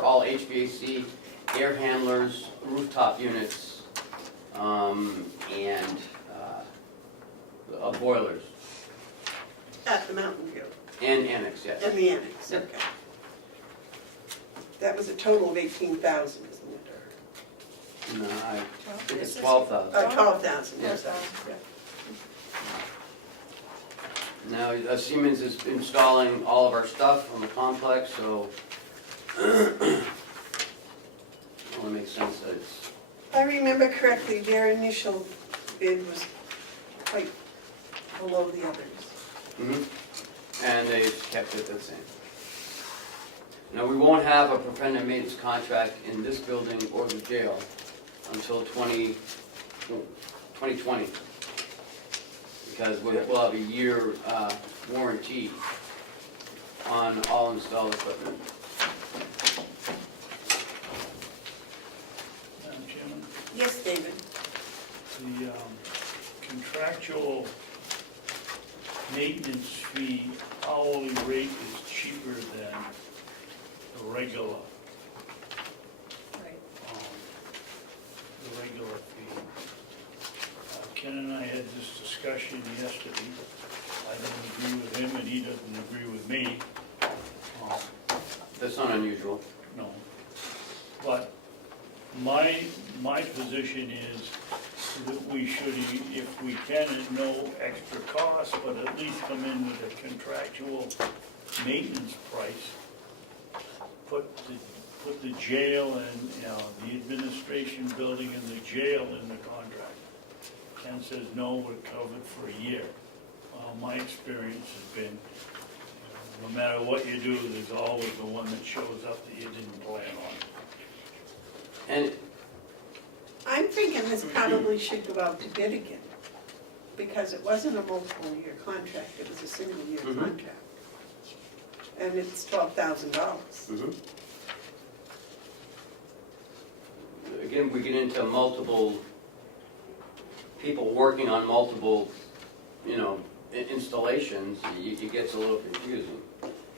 all HVAC, air handlers, rooftop units, and boilers, At the Mountain View, and annex, yes. in the annex, Yep. okay. That was a total of 18,000, isn't it? Or- No, I think it's This is- 12,000. 12,000, Yes. sorry. Yeah. Now, Siemens is installing all of our stuff on the complex, so it only makes sense that it's, If I remember correctly, their initial bid was quite below the others. and they've kept it the same. Now, we won't have a preventive maintenance contract in this building or the jail until 2020. Because we'll have a year warranty on all installed equipment. Madam Chairman, Yes, David? the contractual maintenance fee hourly rate is cheaper than the regular, Right. the regular fee. Ken and I had this discussion yesterday. I don't agree with him and he doesn't agree with me. That's not unusual. No. But my position is that we should, if we can, at no extra cost, but at least come in with a contractual maintenance price. Put the jail and, the administration building and the jail in the contract. Ken says, no, we're covered for a year. My experience has been, no matter what you do, there's always the one that shows up that you didn't plan on. And I'm thinking this probably should go out to bid again, because it wasn't a multiple-year contract, it was a single-year Mhm. contract. And it's $12,000. again, we get into multiple people working on multiple, installations, it gets a little confusing.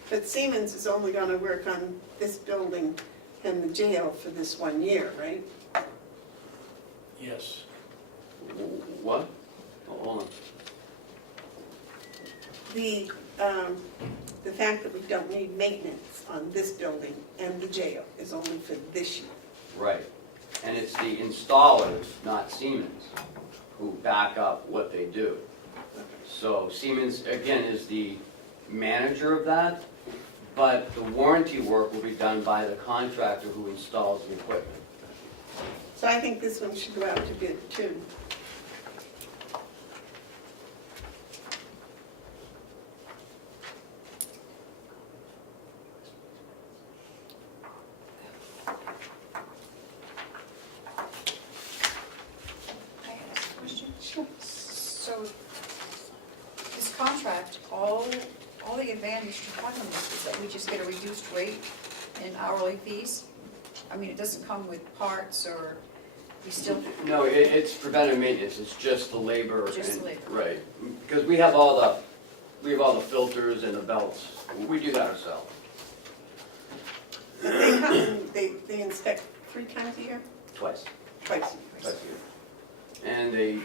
But Siemens is only gonna work on this building and the jail for this 1 year, right? Yes. the fact that we don't need maintenance on this building and the jail is only for this year. Right. And it's the installers, not Siemens, who back up what they do. So Siemens, again, is the manager of that, but the warranty work will be done by the contractor who installs the equipment. So I think this one should go out to bid too. Can I ask a question? Sure. So, this contract, all the advantage to having this is that we just get a reduced rate in hourly fees? I mean, it doesn't come with parts or, we still, No, it's preventive maintenance, it's just the labor. Just the and- labor. Right, because we have all the filters and the belts, we do that ourselves. But they come, they inspect 3 times a year? Twice. Twice. Twice a year. And they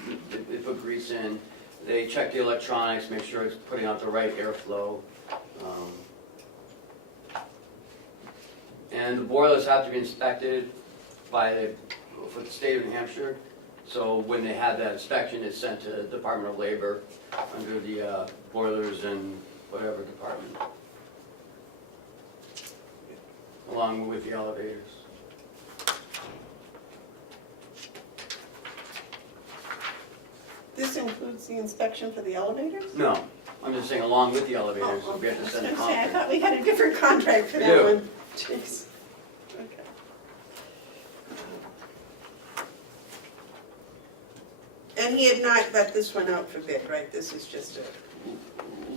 put grease in, they check the electronics, make sure it's putting out the right airflow. And the boilers have to be inspected for the state of New Hampshire. So when they have that inspection, it's sent to the Department of Labor under the boilers and whatever department, along with the elevators. This includes the inspection for the elevators? No, I'm just saying along with the elevators, Oh, we have to send I a was gonna say, I contract. thought we had a different contract for We that do. one. Jeez. Okay. And he had not let this one out for bid, right? This is just a,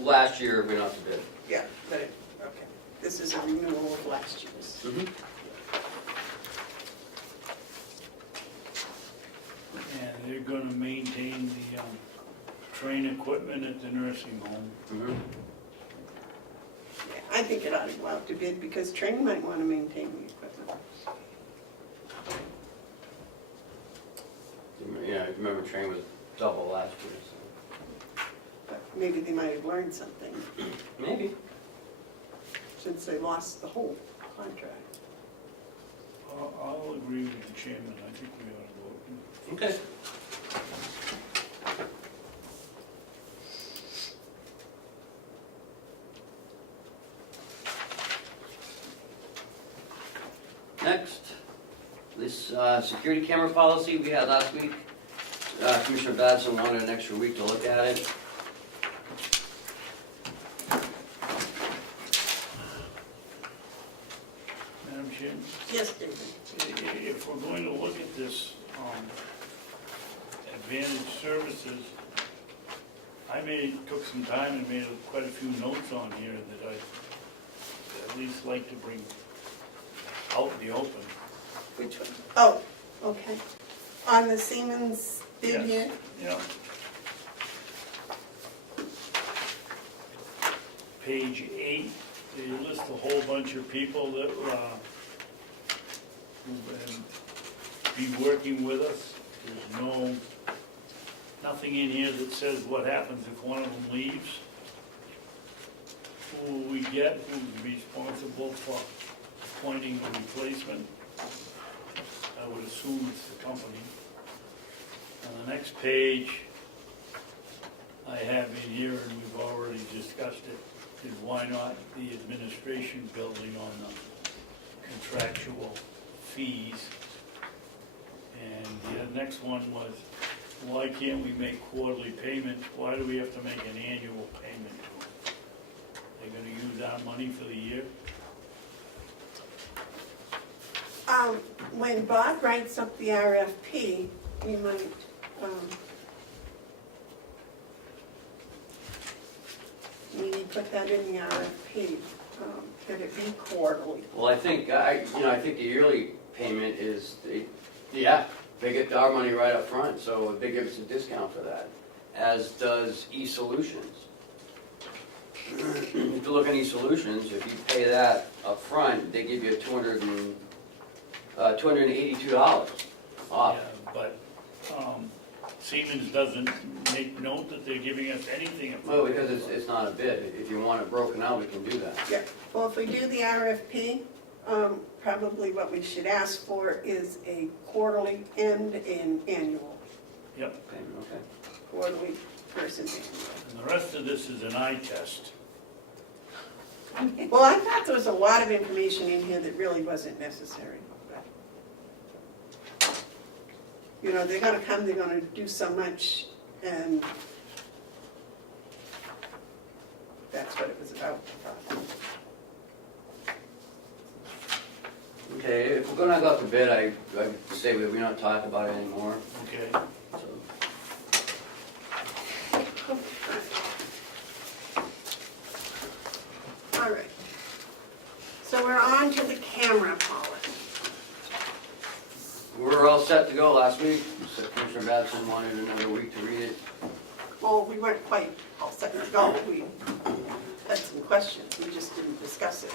Last year, we not to bid. yeah, but it, okay. This is a renewal of last year's. And they're gonna maintain the train equipment at the nursing home. Mhm. Yeah, I think it ought to go out to bid because Train might want to maintain the equipment. Yeah, I remember train was double last year, so. But maybe they might have learned something Maybe. since they lost the whole contract. I'll agree with the chairman, I think we ought to vote. Okay. Next, this security camera policy we had last week. Commissioner Babson wanted an extra week to look at it. Madam Chairman, Yes, David. if we're going to look at this advantage services, I took some time and made quite a few notes on here that I'd at least like to bring out in the open. Which one? Oh, okay. On the Siemens bid Yes. here? Yeah. Page 8, they list a whole bunch of people that who've been working with us. There's nothing in here that says what happens if one of them leaves. Who will we get, who's responsible for appointing the replacement? I would assume it's the company. On the next page, I have in here, and we've already discussed it, is why not the administration building on the contractual fees? And the next one was, why can't we make quarterly payments? Why do we have to make an annual payment to them? They're gonna use our money for the year? When Bob writes up the RFP, you might, maybe put that in the RFP, that it be quarterly. Well, I think the yearly payment is, they get our money right up front, so they give us a discount for that, as does E-Solutions. If you look at E-Solutions, if you pay that up front, they give you $282 off. Yeah, but Siemens doesn't make note that they're giving us anything. Well, because it's not a bid. If you want it broken out, we can do that. Yeah, well, if we do the RFP, probably what we should ask for is a quarterly and an annual, Yep, Okay. quarterly versus annual. and the rest of this is an eye test. Well, I thought there was a lot of information in here that really wasn't necessary. You know, they're gonna come, they're gonna do so much, and that's what it was about. Okay, if we're gonna go out to bid, I say we don't talk about it anymore. Okay, So, All right. So we're on to the camera policy. we were all set to go last week. So Commissioner Babson wanted another week to read it. Well, we weren't quite all set to go. We had some questions, we just didn't discuss it.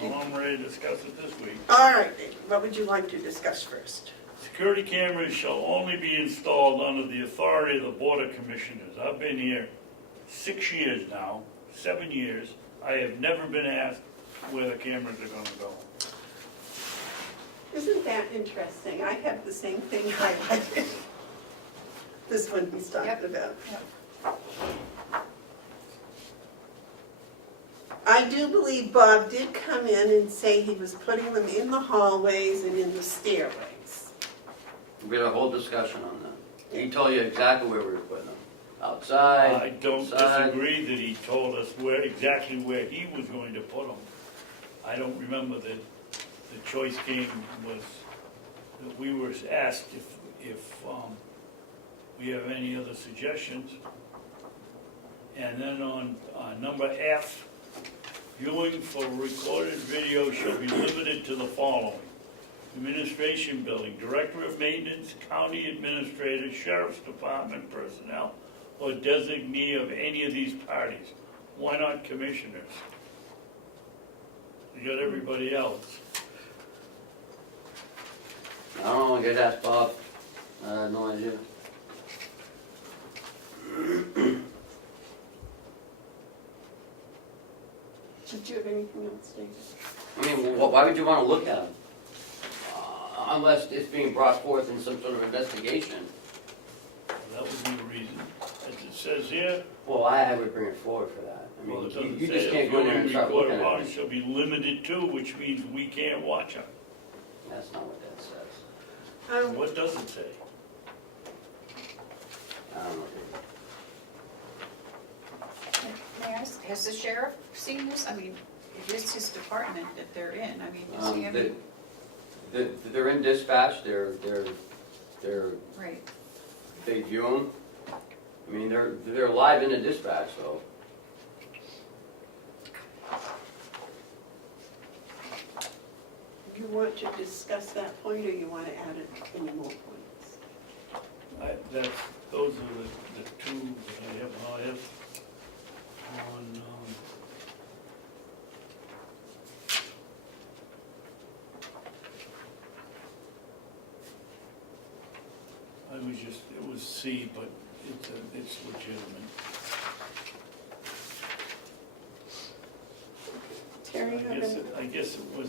well, I'm ready to discuss it this week. All right, David, what would you like to discuss first? Security cameras shall only be installed under the authority of the Board of Commissioners. I've been here 6 years now, 7 years. I have never been asked where the cameras are gonna go. Isn't that interesting? I have the same thing highlighted. This one he's talking about. I do believe Bob did come in and say he was putting them in the hallways and in the stairways. We had a whole discussion on that. He told you exactly where we were putting them. Outside, I don't inside. disagree that he told us exactly where he was going to put them. I don't remember that the choice game was, that we were asked if we have any other suggestions. And then on number F, viewing for recorded video shall be limited to the following: administration building, director of maintenance, county administrator, sheriff's department personnel, or designee of any of these parties. Why not commissioners? You got everybody else. I don't know, I get asked Bob. I had no idea. Did you have anything else, David? I mean, why would you want to look at them? Unless it's being brought forth in some sort of investigation. That would be the reason. As it says here, Well, I would bring it forward for that. I well, mean, it doesn't you say just can't go in there and viewing start looking recorded at audio it. shall be limited to, which means we can't watch them. That's not what that says. What does it say? I don't know. May I ask, has the sheriff seen this? I mean, it is his department that they're in. I mean, does he have any? They're in dispatch, they're, Right. they view them. I mean, they're live in the dispatch, so. You want to discuss that point, or you want to add any more points? Those are the two that I have. I have on, it was C, but it's legitimate. Terry, you have any? I guess it was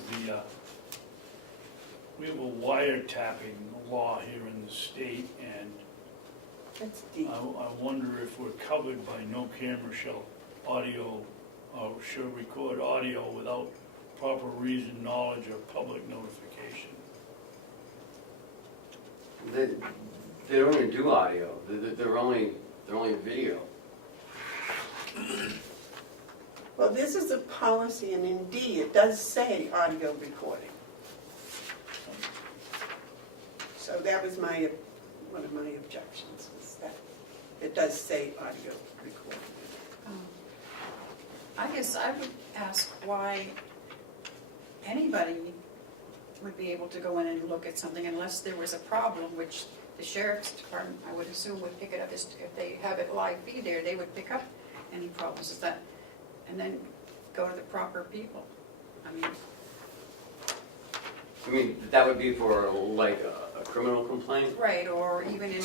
we have a wiretapping law here in the state, and That's deep. I wonder if we're covered by no camera shall record audio without proper reason, knowledge, or public notification. They don't even do audio, they're only video. Well, this is a policy, and in D, it does say audio recording. So that was one of my objections, is that it does say audio recording. I guess I would ask why anybody would be able to go in and look at something unless there was a problem, which the sheriff's department, I would assume, would pick it up. If they have it live feed there, they would pick up any problems with that, and then go to the proper people. I mean, I mean, that would be for like a criminal complaint? Right, or even in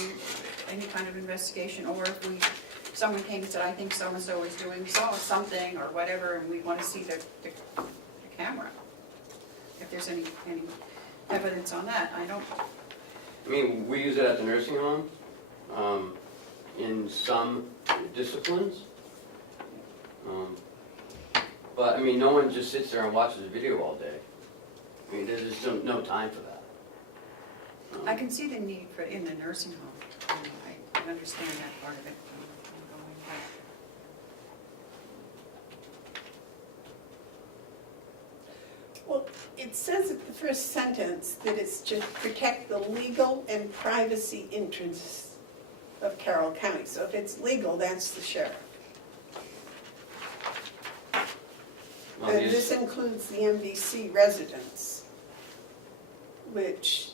any kind of investigation, or if someone came and said, I think so-and-so is doing something or whatever, and we want to see the camera. If there's any evidence on that, I mean, we use it at the nursing home, in some disciplines. But, I mean, no one just sits there and watches a video all day. I mean, there's just no time for that. I can see the need for in the nursing home. I can understand that part of it. Ongoing, Well, it says at the first sentence that it's to protect the legal and privacy interests of Carroll County. So if it's legal, that's the sheriff. Well, And yes. this includes the MDC residents, which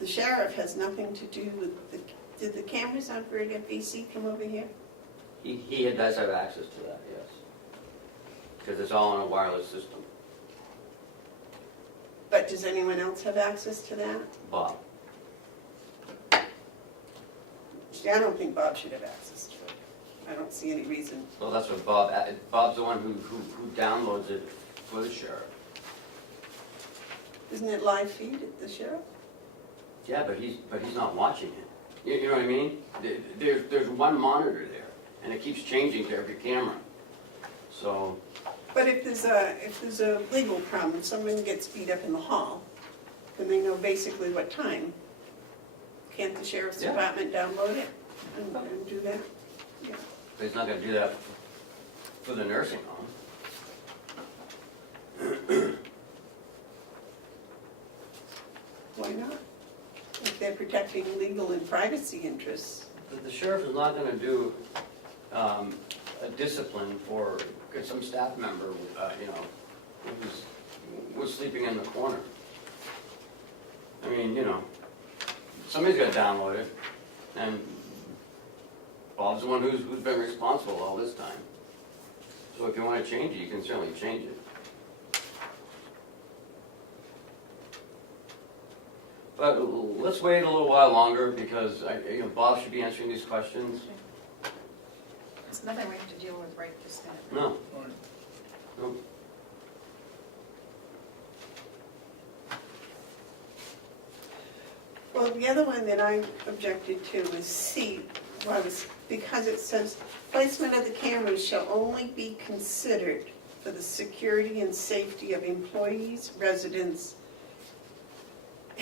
the sheriff has nothing to do with the, did the cameras on for MDC come over here? He does have access to that, yes. Because it's all on a wireless system. But does anyone else have access to that? Bob. See, I don't think Bob should have access to it. I don't see any reason. Well, that's what Bob's the one who downloads it for the sheriff. Isn't it live feed at the sheriff? Yeah, but he's not watching it. You know what I mean? There's one monitor there, and it keeps changing to every camera. So, But if there's a legal problem, someone gets beat up in the hall, then they know basically what time. Can't the sheriff's Yeah. department download it and do that? Yeah. but he's not gonna do that for the nursing home. Why not? If they're protecting legal and privacy interests. But the sheriff is not gonna do a discipline for some staff member, who was sleeping in the corner. I mean, somebody's gotta download it, and Bob's the one who's been responsible all this time. So if you wanna change it, you can certainly change it. But let's wait a little while longer, because Bob should be answering these questions. It's nothing we have to deal with right this minute. No, Right. no. Well, the other one that I objected to was C, because it says placement of the cameras shall only be considered for the security and safety of employees, residents,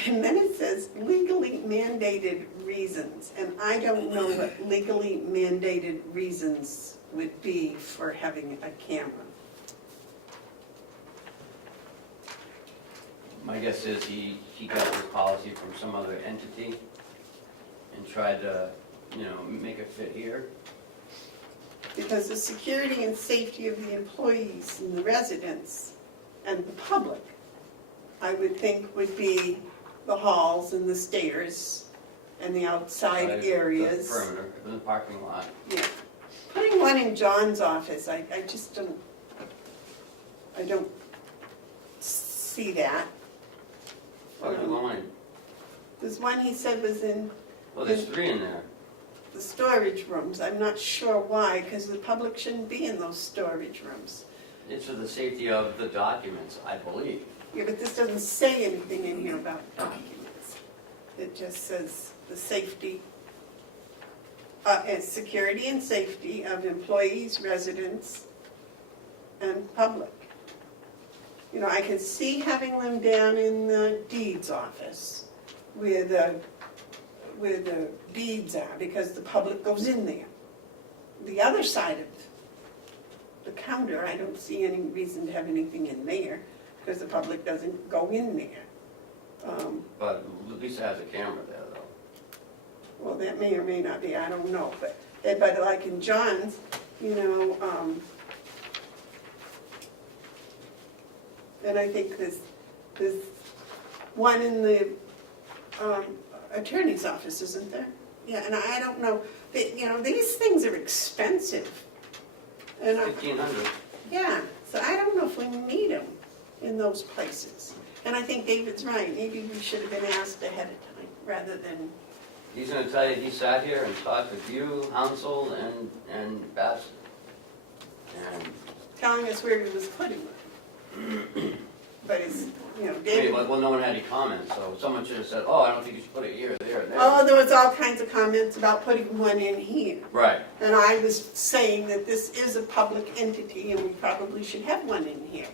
and then it says legally mandated reasons, and I don't know what legally mandated reasons would be for having a camera. My guess is he got this policy from some other entity and tried to, make it fit here. Because the security and safety of the employees and the residents and the public, I would think would be the halls and the stairs and the outside areas. The perimeter, the parking lot. Yeah. Putting one in John's office, I just don't see that. What's the line? There's one he said was in Well, there's 3 in there. the storage rooms. I'm not sure why, because the public shouldn't be in those storage rooms. It's for the safety of the documents, I believe. Yeah, but this doesn't say anything in here about documents. It just says the safety, and security and safety of employees, residents, and public. I can see having them down in the deeds office where the deeds are, because the public goes in there. The other side of the counter, I don't see any reason to have anything in there, because the public doesn't go in there. But Lisa has a camera there, though. Well, that may or may not be, I don't know, but like in John's, and I think there's one in the attorney's office, isn't there? Yeah, and I don't know, these things are expensive. And 1,500. yeah, so I don't know if we need them in those places. And I think David's right, maybe we should have been asked ahead of time, rather than, He's gonna tell you, he sat here and talked with you, Hansel, and Babson. And, telling us where he was putting it. But it's, you know, I mean, David, well, no one had any comments, so someone should have said, oh, I don't think you should put it here, there, and there. oh, there was all kinds of comments about putting one in here. Right, And I was saying that this is a public entity and we probably should have one in here.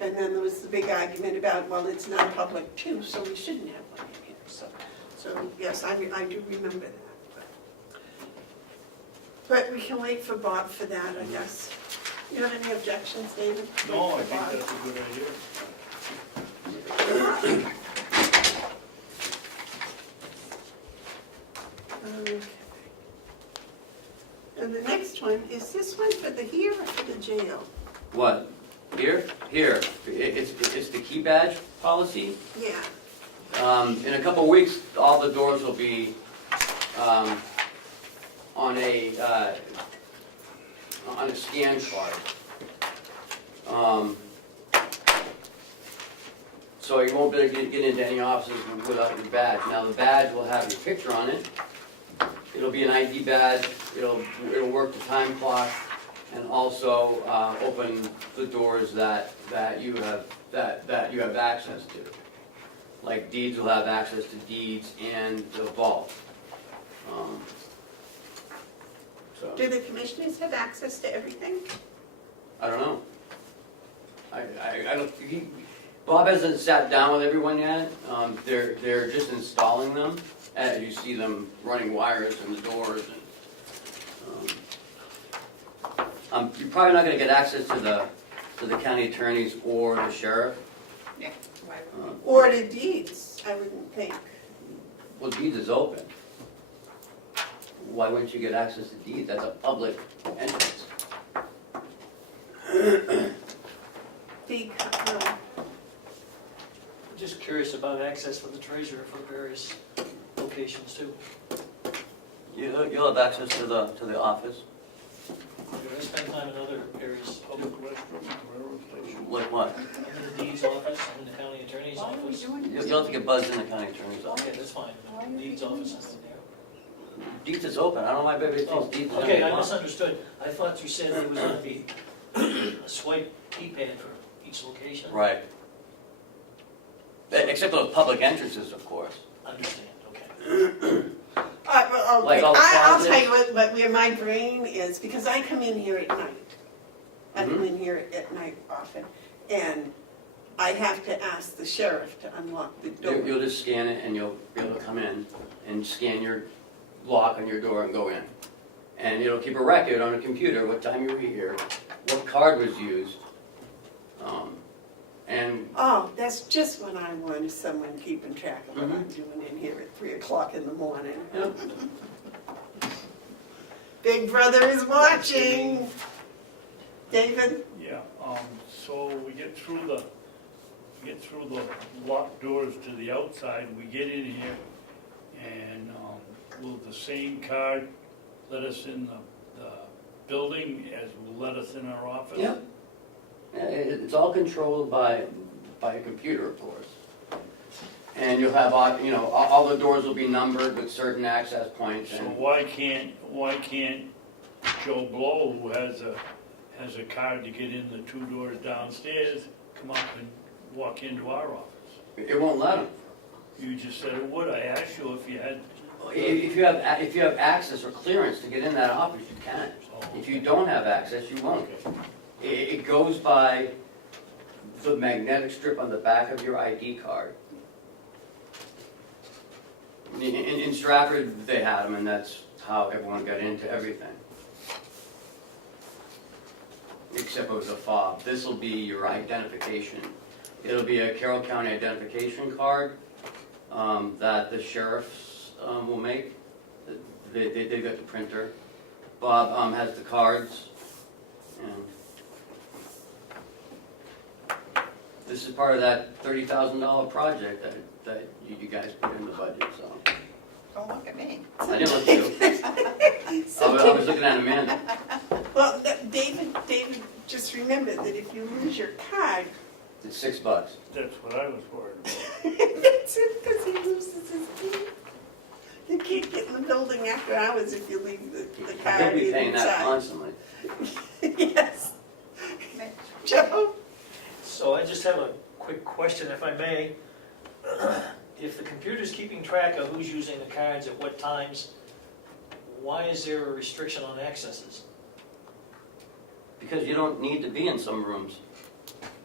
And then there was the big argument about, well, it's not public too, so we shouldn't have one in here. So yes, I do remember that. But we can wait for Bob for that, I guess. You have any objections, David? No, I Wait for think Bob. that's a good idea. Okay. And the next one, is this one for the here or for the jail? what? Here? Here, it's the key badge policy. Yeah. In a couple of weeks, all the doors will be on a scan card. So you won't be able to get into any offices without your badge. Now, the badge will have your picture on it. It'll be an ID badge. It'll work the time clock, and also open the doors that you have access to. Like deeds will have access to deeds and the vault. So Do the commissioners have access to everything? I don't know. I don't. Bob hasn't sat down with everyone yet. They're just installing them. As you see them running wires in the doors, and you're probably not going to get access to the county attorneys or the sheriff. Yeah. Why- Or the deeds, I wouldn't think. Well, deeds is open. Why wouldn't you get access to deeds? That's a public entrance. Just curious about access for the treasurer for various locations too. You'll have access to the office. Do I spend time in other areas, Public restroom, railroad station. Like what? I'm in the dean's office, I'm in the county attorney's Why are we office? doing You'll this? have to get buzzed in the county attorney's office. Okay, that's fine, Why are the you dean's doing office, this? I'm in there. Deeds is open. I don't know why everybody thinks deeds is Okay, I open. misunderstood. I thought you said there was gonna be a swipe keypad for each location. Right. Except those public entrances, of course. Understand, okay. Like all the I'll closets? tell you what where my brain is, because I come in here at night. I come Mhm. in here at night often, and I have to ask the sheriff to unlock the door. You'll just scan it and you'll be able to come in and scan your lock on your door and go in. And it'll keep a record on a computer, what time you were here, what card was used. And Oh, that's just what I want, is someone keeping track of what I'm doing in here at 3 o'clock in the morning. yeah, Big brother is watching. David? Yeah, so we get through the locked doors to the outside, we get in here, and, will the same card let us in the building as will let us in our office? yeah. It's all controlled by a computer, of course. And you'll have, all the doors will be numbered with certain access points. So And why can't Joe Blow, who has a card to get in the 2 doors downstairs, come up and walk into our office? it won't let them. You just said it would, I asked you if you had. If you have access or clearance to get in that office, you can. If you don't have access, you won't. It goes by the magnetic strip on the back of your ID card. In Stratford, they had them, and that's how everyone got into everything. Except it was a fob. This will be your identification. It'll be a Carroll County identification card that the sheriffs will make. They've got the printer. Bob has the cards. And this is part of that $30,000 project that you guys put in the budget, so. Don't look at me. I didn't look at you. I was looking at Amanda. Well, David, just remember that if you lose your card, It's $6. That's what I was worried about. That's it, because he loses his key. You can't get in the building after hours if you leave the car You'll be paying that inside. constantly. Yes. Joe? So I just have a quick question, if I may. If the computer's keeping track of who's using the cards at what times, why is there a restriction on accesses? Because you don't need to be in some rooms,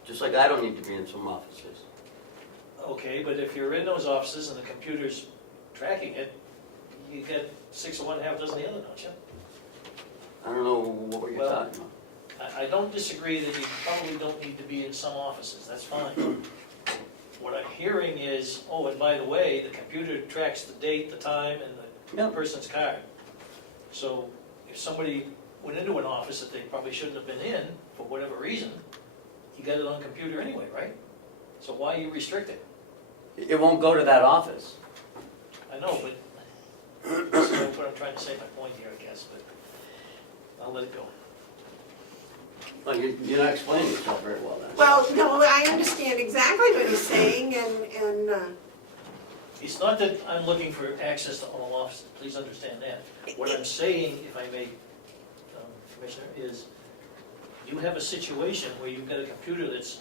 just like I don't need to be in some offices. Okay, but if you're in those offices and the computer's tracking it, you get 6 of one, half dozen of the other, don't you? I don't know what you're Well- talking about. I don't disagree that you probably don't need to be in some offices, that's fine. What I'm hearing is, oh, and by the way, the computer tracks the date, the time, and the Yeah. person's card. So if somebody went into an office that they probably shouldn't have been in, for whatever reason, you got it on computer anyway, right? So why you restrict it? It won't go to that office. I know, but that's what I'm trying to say, my point here, I guess, but I'll let it go. Well, you're not explaining yourself very well then. Well, no, I understand exactly what he's saying, and It's not that I'm looking for access to all offices, please understand that. What I'm saying, if I may, Commissioner, is you have a situation where you've got a computer that's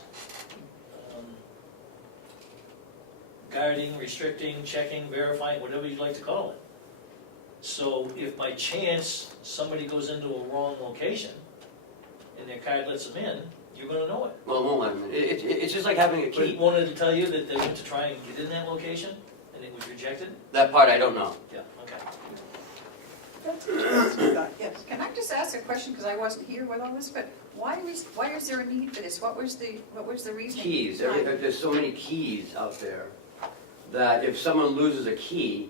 guarding, restricting, checking, verifying, whatever you'd like to call it. So if by chance somebody goes into a wrong location and their card lets them in, you're gonna know it. Well, it won't let them in. It's just like having a But it key. wanted to tell you that they went to try and get in that location and it was rejected? That part I don't know. Yeah, okay. that's interesting, yes. Can I just ask a question, because I wasn't here with all this, but why is there a need for this? What was the reason? Keys, there's so many keys out there that if someone loses a key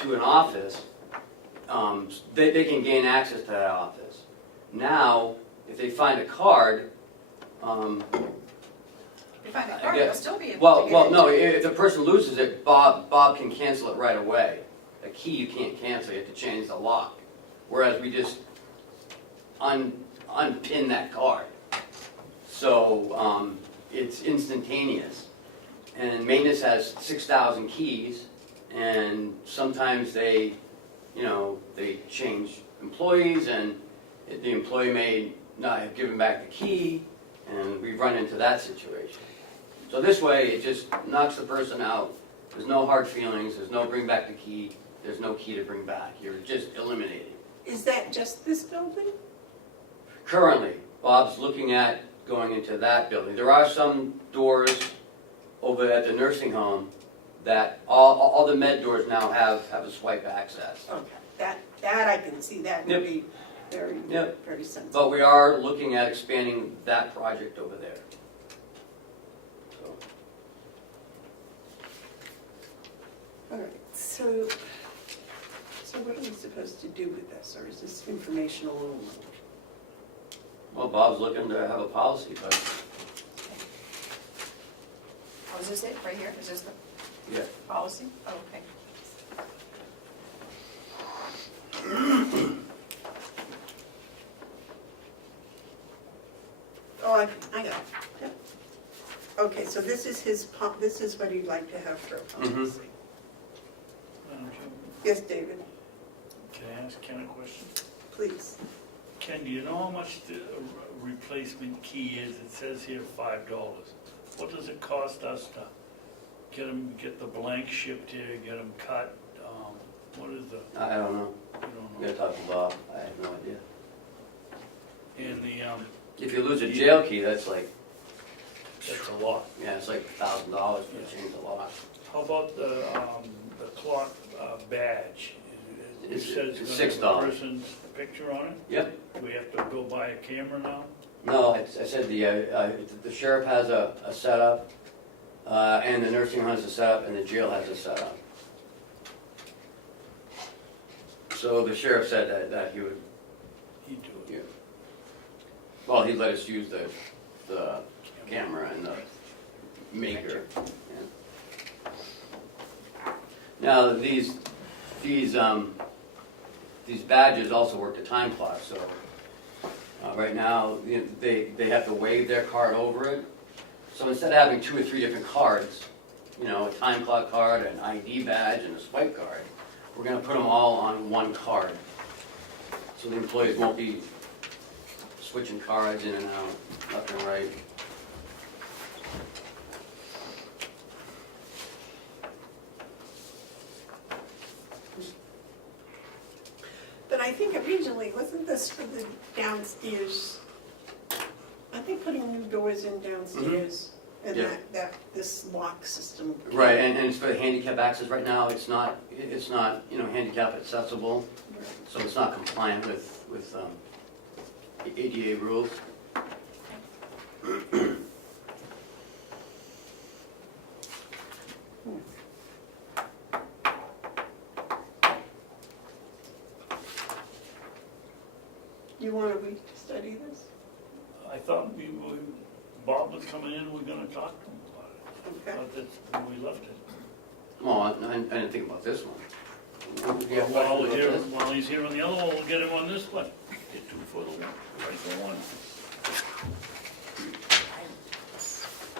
to an office, they can gain access to that office. Now, if they find a card, If you find a card, Yeah. they'll still be able to well, get well, it. no, if the person loses it, Bob can cancel it right away. A key you can't cancel, you have to change the lock. Whereas we just unpin that card. So it's instantaneous. And maintenance has 6,000 keys, and sometimes they change employees, and the employee may not have given back the key, and we run into that situation. So this way, it just knocks the person out. There's no hard feelings, there's no bring back the key, there's no key to bring back. You're just eliminating. Is that just this building? Currently, Bob's looking at going into that building. There are some doors over at the nursing home that all the med doors now have a swipe access. Okay, that I can see, that would be very, Yep. very sensible. But we are looking at expanding that project over there. So, All right, so what are we supposed to do with this, or is this informational only? well, Bob's looking to have a policy, but Oh, is this it, right here? Is this the yeah. policy? Oh, okay. Oh, I got it. Yep. Okay, so this is this is what he'd like to have for a policy. Madam Chairman, Yes, David, can I ask Ken a question? please. Ken, do you know how much the replacement key is? It says here $5. What does it cost us to get the blank shipped here, get them cut? What is the, I don't know. you don't I'm know? gonna talk to Bob. I have no idea. And If you lose a jail key, that's like, that's a lot. yeah, it's like $1,000 to change the lock. How about the clock badge? It It's says it's $6. gonna have a person's picture on it? Yep. Do we have to go buy a camera now? No, I said the sheriff has a setup, and the nursing home has a setup, and the jail has a setup. So the sheriff said that he would, You do it. well, he'd let us use the camera and the maker. Yeah. Now, these badges also work the time clock, so right now, they have to wave their card over it. So instead of having 2 or 3 different cards, you know, a time clock card, an ID badge, and a swipe card, we're gonna put them all on one card. So the employees won't be switching cards in and out, left and right. But I think originally, wasn't this for the downstairs? I think putting new doors in downstairs and Yeah. this lock system. Right, and it's for the handicap access. Right now, it's not, you know, handicap accessible, so it's not compliant with the ADA rules. You want to re-study this? I thought Bob was coming in, we're gonna talk to him about it. I Okay. thought that's when we left it. Well, I didn't think about this one. You have While questions about this? while he's here on the other one, we'll get him on this one. Get 2 for the one, right for one.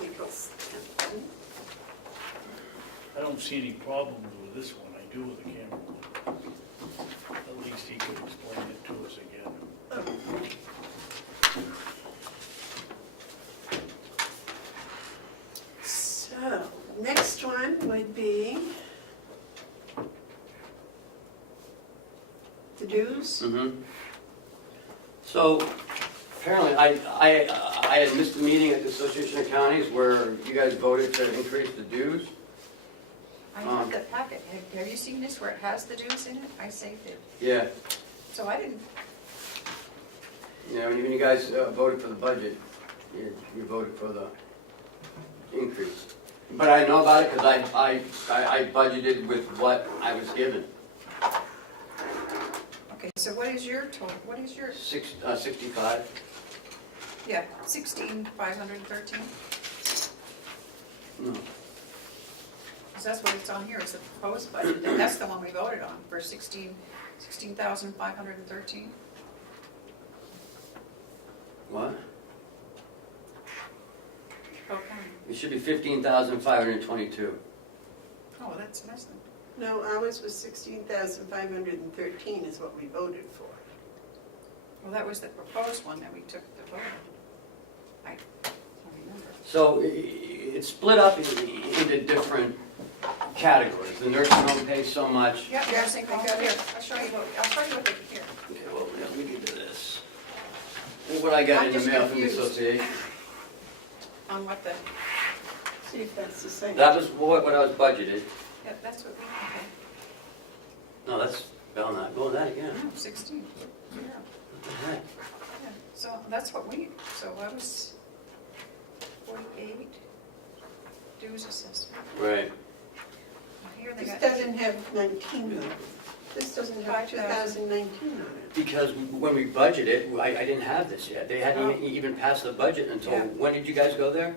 April's 10th. I don't see any problems with this one, I do with the camera one. At least he could explain it to us again. So, next one would be the dues. So, apparently, I had missed a meeting at the Association of Counties where you guys voted to increase the dues. I have the packet. Have you seen this where it has the dues in it? I saved it. Yeah, So I didn't, yeah, when you guys voted for the budget, you voted for the increase. But I know about it because I budgeted with what I was given, okay, so what is your total, what is your, 65. yeah, 16,513? No, Because that's what it's on here, it's the proposed budget, and that's the one we voted on, for 16,513? what? Okay. It should be 15,522. Oh, well, that's nice then. No, ours was 16,513 is what we voted for. Well, that was the proposed one that we took the vote on. I don't remember. So it's split up into different categories. The nursing home pays so much. Yeah, nursing home, here, I'll show you what they, here. Okay, well, let me do this. What I got I'm in the just mail from the confused. association. On what the, See if that's the same. That was what I was budgeted. yeah, that's what we, okay. No, that's Belknap. Go with that again. No, 16, yeah. What the heck? Yeah, so that's what we, so I was 48 dues assessment. Right. Here they This got, doesn't have 19 on it. This doesn't have 5,000. 2019 on it. Because when we budgeted, I didn't have this yet. They hadn't even passed the budget until, Yeah. when did you guys go there?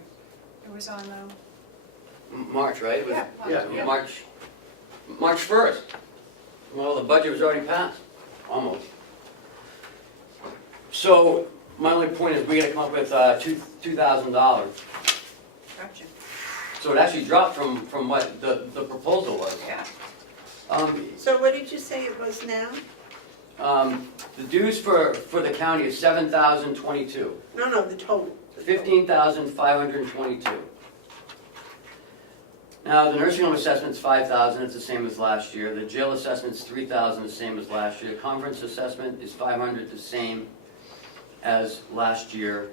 it was on, March, right? It was- Yeah, yeah. March 1st. Well, the budget was already passed, almost. So, my only point is we gotta come up with $2,000. gotcha, So it actually dropped from what the proposal was. yeah. So what did you say it was now? The dues for the county is $7,022. No, the total. 15,522. Now, the nursing home assessment's 5,000, it's the same as last year. The jail assessment's 3,000, the same as last year. The conference assessment is 500, the same as last year.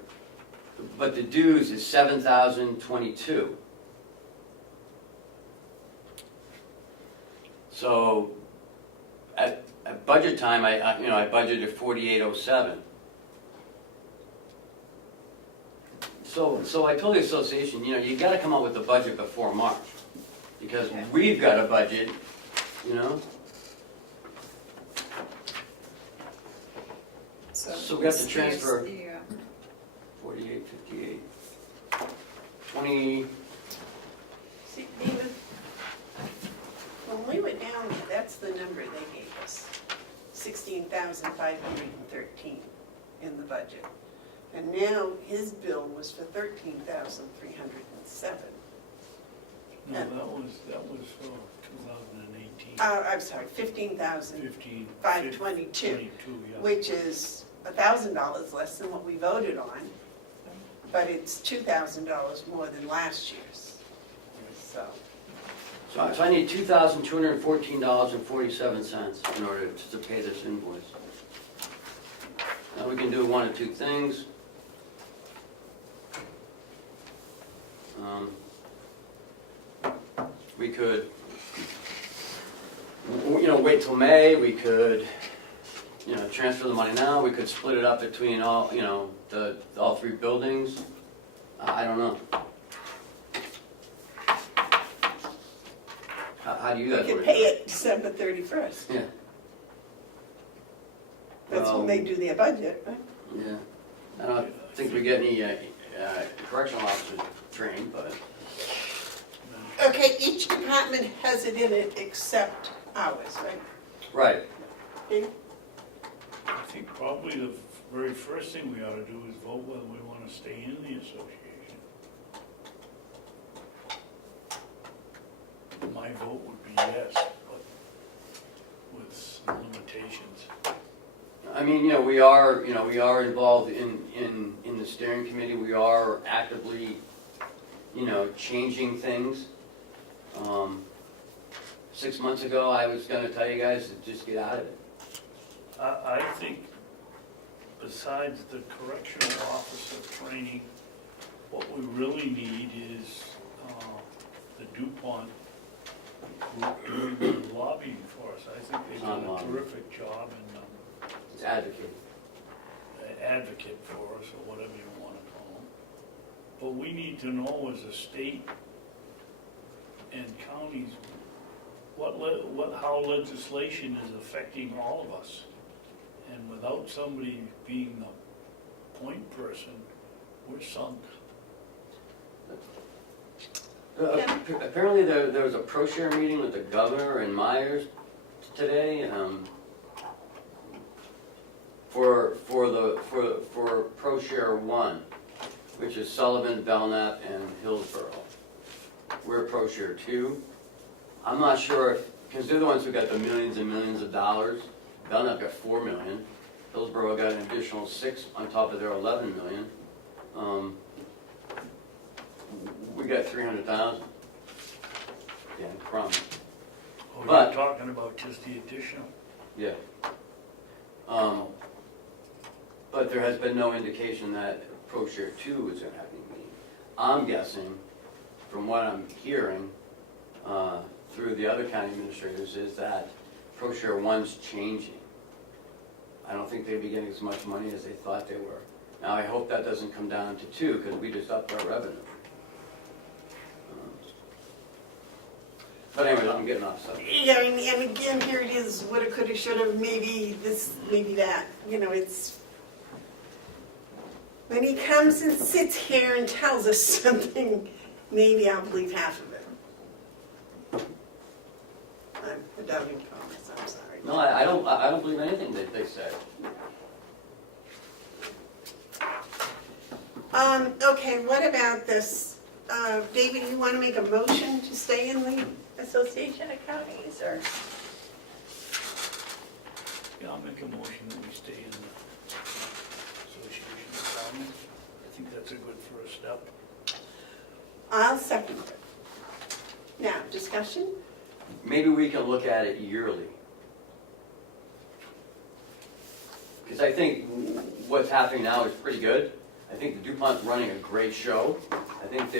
But the dues is 7,022. So, at budget time, I budgeted 4,807. So I told the association, you gotta come up with a budget before March, because Okay. we've got a budget, So we have to this is transfer- the, 48, 58, 20, See, David, when we were down there, that's the number they gave us, 16,513 in the budget. And now his bill was for $13,307. No, that was for 2018. I'm sorry, 15,522, 22, yeah. which is $1,000 less than what we voted on, but it's $2,000 more than last year's. So, So I need $2,214.47 in order to pay this invoice. Now we can do one of two things. We could, wait till May. We could, transfer the money now. We could split it up between all, all three buildings. I don't know. How do you we guys? could work pay it it December 31st. Yeah. That's when they do their budget, right? Yeah. I don't think we get any correctional officers trained, but Okay, each department has it in it except ours, right? right. Okay. I think probably the very first thing we ought to do is vote whether we want to stay in the association. My vote would be yes, but with some limitations. I mean, we are involved in the steering committee. We are actively, changing things. 6 months ago, I was gonna tell you guys to just get out of it. I think besides the correctional officer training, what we really need is the DuPont group doing the lobbying for us. I think they've done a terrific job and It's advocate. advocate for us, or whatever you want to call them. But we need to know as a state and counties how legislation is affecting all of us. And without somebody being the point person, we're sunk. Apparently there was a pro-share meeting with the governor and Myers today, for pro-share 1, which is Sullivan, Belknap, and Hillsborough. We're pro-share 2. I'm not sure if, because they're the ones who got the millions and millions of dollars. Belknap got $4 million. Hillsborough got an additional 6 on top of their 11 million. We got 300,000. Yeah, crumb. Oh, But- you're talking about just the additional? Yeah. But there has been no indication that ProShare 2 is going to have any meeting. I'm guessing, from what I'm hearing through the other county administrators, is that ProShare 1's changing. I don't think they'd be getting as much money as they thought they were. Now, I hope that doesn't come down to 2, because we just upped our revenue. But anyway, I'm getting off subject. Yeah, and again, here it is, woulda, coulda, shoulda, maybe this, maybe that. It's, when he comes and sits here and tells us something, maybe I'll believe half of it. I'm a doubting Thomas, I'm sorry. No, I don't believe anything that they said. Okay, what about this? David, you want to make a motion to stay in the Association of Counties, or? Yeah, I'll make a motion that we stay in the Association of Counties. I think that's a good first step. I'll second it. Now, discussion? Maybe we can look at it yearly. Because I think what's happening now is pretty good. I think the DuPont's running a great show. I think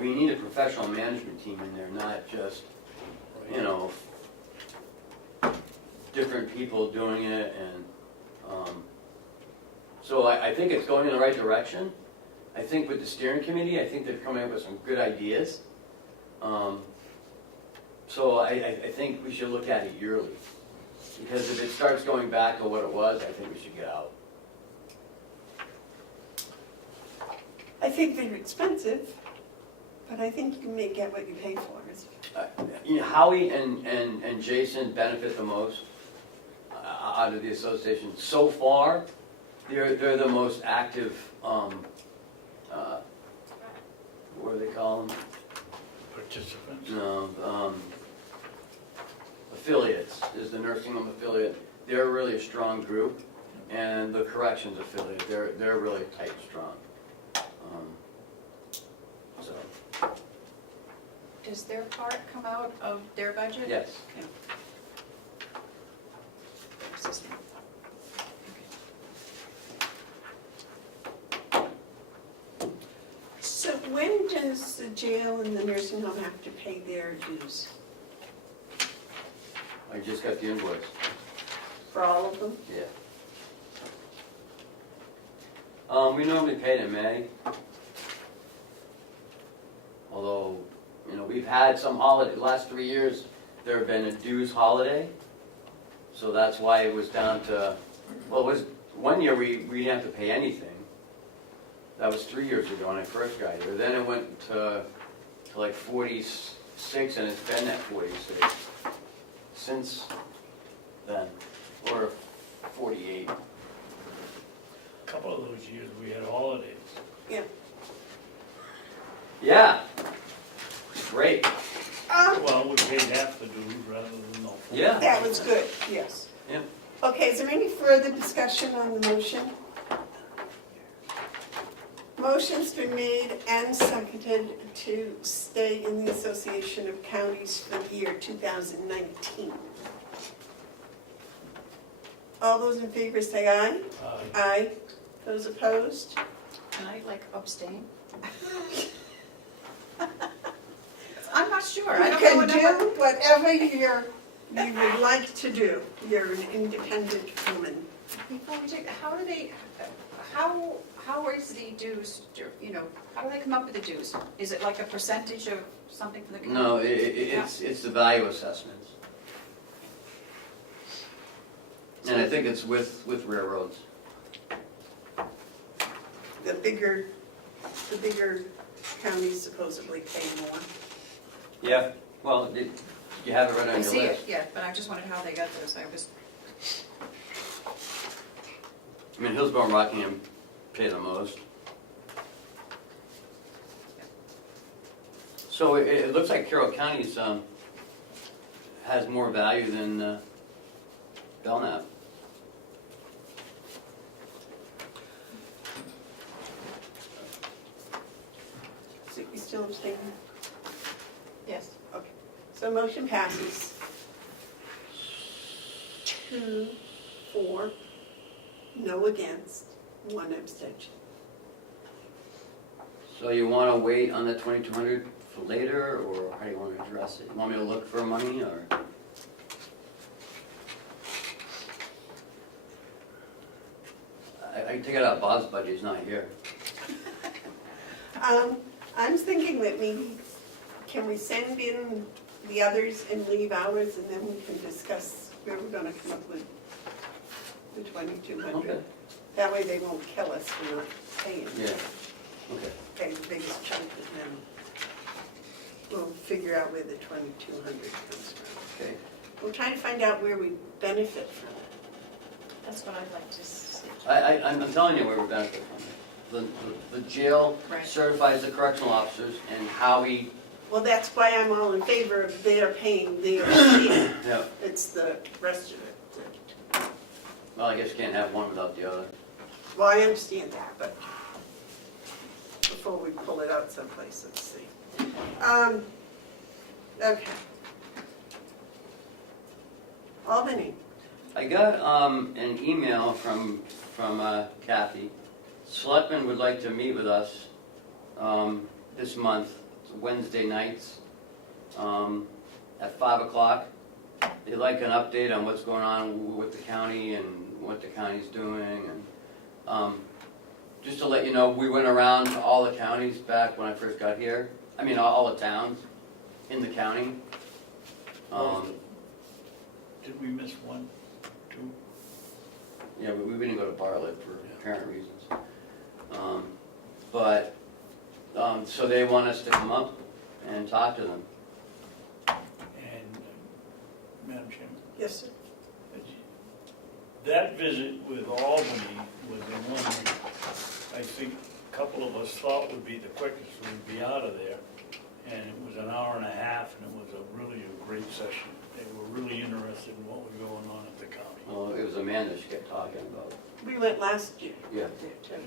we need a professional management team in there, not just, different people doing it. And so I think it's going in the right direction. I think with the steering committee, I think they're coming up with some good ideas. So I think we should look at it yearly. Because if it starts going back to what it was, I think we should get out. I think they're expensive, but I think you may get what you pay for. Howie and Jason benefit the most out of the association so far, They're the most active, what do they call them? Participants. No, affiliates, is the nursing home affiliate. They're really a strong group, and the corrections affiliate, they're really tight, strong. So, Does their part come out of their budget? yes. Okay. System. So when does the jail and the nursing home have to pay their dues? I just got the invoice, For all of them? yeah. We normally pay it in May. Although, you know, we've had some holiday, last 3 years, there have been a dues holiday. So that's why it was down to, well, it was, 1 year we didn't have to pay anything. That was 3 years ago when I first got here. Then it went to like 46, and it's been at 46 since then, or 48. A couple of those years, we had holidays. Yeah. Yeah, great. Well, we paid half the dues rather than the full. Yeah. That was good, yes. Yeah. Okay, is there any further discussion on the motion? Motion's been made and seconded to stay in the Association of Counties for the year 2019. All those in favor say aye. Aye. Those opposed? Can I abstain? I'm not sure. I You don't know can whatever. do whatever you would like to do. You're an independent woman. Before we take, how is the dues, how do they come up with the dues? Is it like a percentage of something for the county? No, it's the value assessments. And I think it's with railroads. The bigger counties supposedly pay more. Yeah, well, you have it right on I your see it, list. yeah, but I just wondered how they got those. I mean, Hillsborough and Rockingham pay the most. So it looks like Carroll County's has more value than Belknap. So you still abstaining? Yes. Okay. So motion passes. 2, 4, no against, 1 abstention. So you want to wait on the 2,200 for later, or how do you want to address it? You want me to look for money, or? I can take it out of Bob's budget, he's not here. I'm thinking that maybe, can we send in the others and leave ours, and then we can discuss where we're gonna come up with the 2,200. Okay. That way they won't kill us for not paying. Yeah, okay. Pay the biggest chunk, and then we'll figure out where the 2,200 comes from. Okay. We'll try to find out where we benefit from it. That's what I'd like to see. I'm telling you where we benefit from it. The jail Right. certifies the correctional officers, and how we, Well, that's why I'm all in favor of their paying their fee. yeah, It's the rest of it. well, I guess you can't have one without the other. Well, I understand that, but before we pull it out someplace, let's see. Okay. Albany. I got an email from Kathy. Selectmen would like to meet with us this month, Wednesday nights, at 5 o'clock. They'd like an update on what's going on with the county and what the county's doing. And just to let you know, we went around to all the counties back when I first got here. I mean, all the towns in the county. Did we miss 1, 2? Yeah, we didn't go to Bartlett for apparent reasons. So they want us to come up and talk to them. And, Madam Chairman, Yes, sir. That visit with Albany was the one I think a couple of us thought would be the quickest, we'd be out of there. And it was an hour and a half, and it was really a great session. They were really interested in what was going on at the county. Well, it was Amanda she kept talking about. We went last year. Yeah. There, too.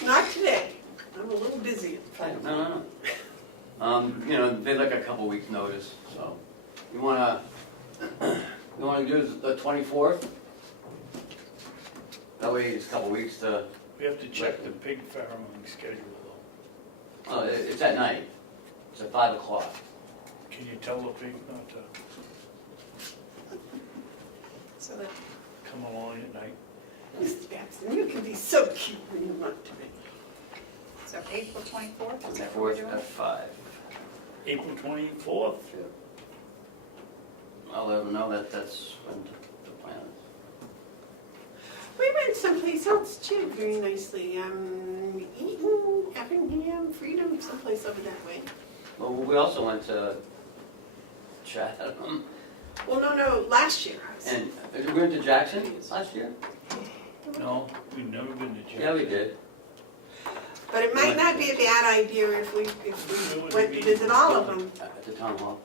Yeah. Not today. I'm a little busy at the time. No. You know, they'd like a couple weeks' notice, so. You wanna do the 24th? That way it's a couple weeks to, We have to check the pig farming schedule though. it's at night. It's at 5 o'clock. Can you tell the pig not to So that, come along at night? Mr. Babson, you can be so cute when you want to be. so April 24th, is that what we're 24th doing? at 5. April 24th? I'll let them know that's when the plan is. We went someplace else too, very nicely. Eaton, Effingham, Freedom, someplace over that way. Well, we also went to Chatham, Well, no, last year. I was- and we went to Jackson last year? No, we've never been to Jackson. Yeah, we did. But it might not be a bad idea if we went to visit all of them. At the town hall.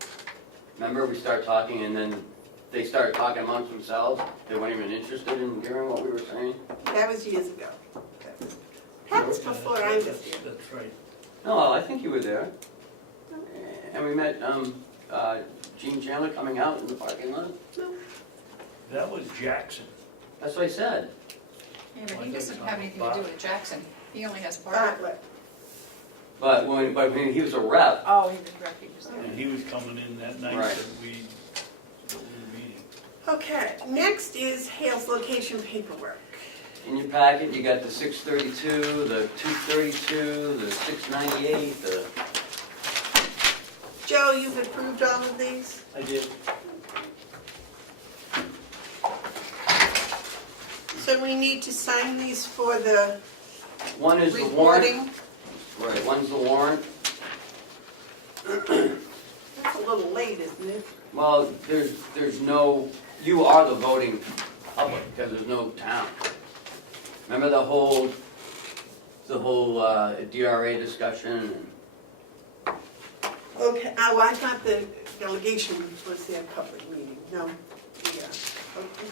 Remember, we started talking and then they started talking amongst themselves. They weren't even interested in hearing what we were saying. That was years ago. That was before I was here. That's right. No, I think you were there. And we met Gene Chandler coming out in the parking lot. No. That was Jackson. That's what I said. Yeah, but he doesn't have anything to do with Jackson. He only has part. Bartlett. But when he was a rep, Oh, he was directed, he was there. And he was coming in that night Right. that we were meeting. Okay, next is Hale's location paperwork. in your packet, you got the 632, the 232, the 698, the... Joe, you've approved all of these? I did. So we need to sign these for the One is the warrant. reporting? Right, one's the warrant. That's a little late, isn't it? Well, there's no, you are the voting public, because there's no town. Remember the whole DRA discussion? Okay, well, I thought the delegation was their public meeting. No, yeah, okay.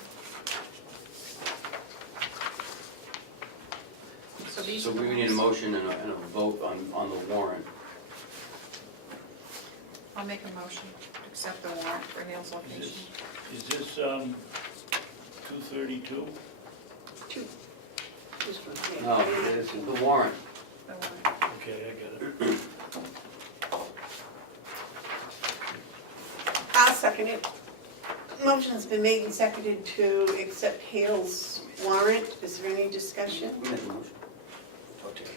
So these So are the we need a ones. motion and a vote on the warrant. I'll make a motion to accept the warrant for Hale's location. Is this 232? Two. This one, yeah. No, this is the warrant. The warrant. Okay, I got it. I'll second it. Motion's been made and seconded to accept Hale's warrant. Is there any discussion? We made the motion. Okay.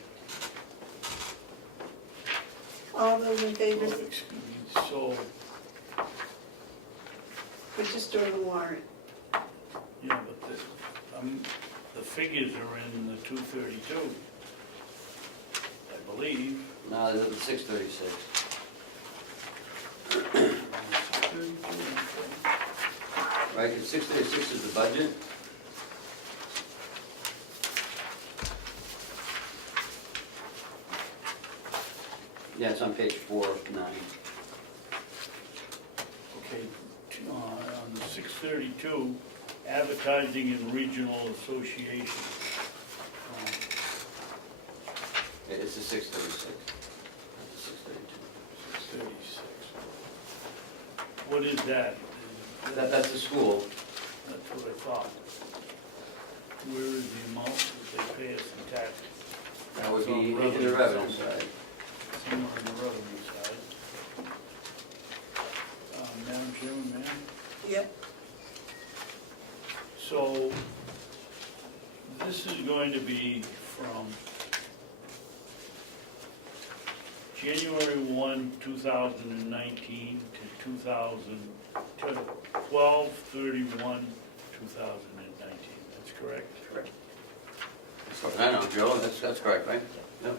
All those in favor? Oh, excuse me, so, We're just doing the warrant. yeah, but the figures are in the 232, I believe. No, this is the 636. Right, because 636 is the budget. Yeah, it's on page 4 of 9. Okay, on the 632, advertising and regional association. It's the 636. Not the 632. 636. What is that? That's the school. That's what I thought. Where is the amount that they pay us in taxes? That would It's on be in the revenue revenue somewhere. side. Somewhere on the revenue side. Madam Chairman, ma'am? Yep. So, this is going to be from January 1, 2019 to 12/31, 2019, that's correct? Correct. As far as I know, Joe, that's correct, right? Yep.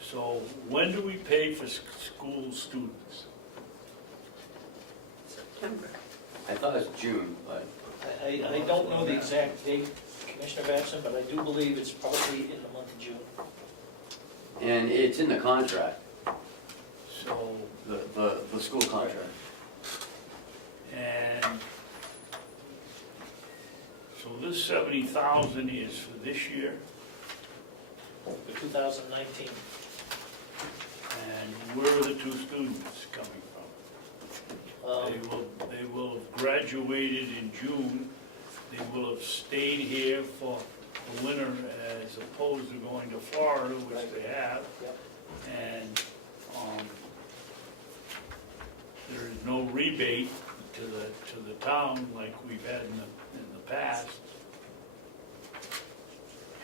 So, when do we pay for school students? September. I thought it was June, but I don't know the exact date, Commissioner Babson, but I do believe it's probably in the month of June. and it's in the contract, So, the school contract. and, so this 70,000 is for this year, For 2019. and where are the two students coming from? They will have graduated in June, they will have stayed here for the winter as opposed to going to Florida, which they have. Yep. And, there is no rebate to the town like we've had in the past.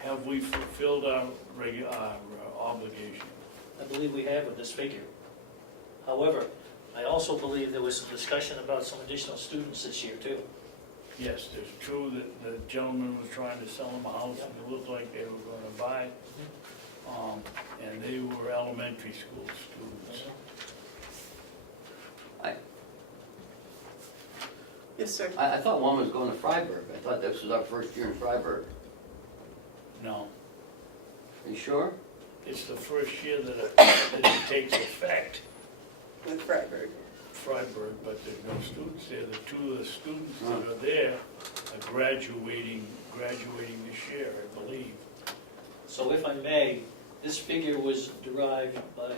Have we fulfilled our obligation? I believe we have with this figure. However, I also believe there was some discussion about some additional students this year too. Yes, it's true that the gentleman was trying to sell them a house and it looked like they were gonna buy. And they were elementary school students. Yes, sir. I thought one was going to Freiburg. I thought this was our first year in Freiburg. No, Are you sure? it's the first year that it takes effect, With Freiburg. Freiburg, but there's no students there. The two of the students that are there are graduating this year, I believe. So if I may, this figure was derived by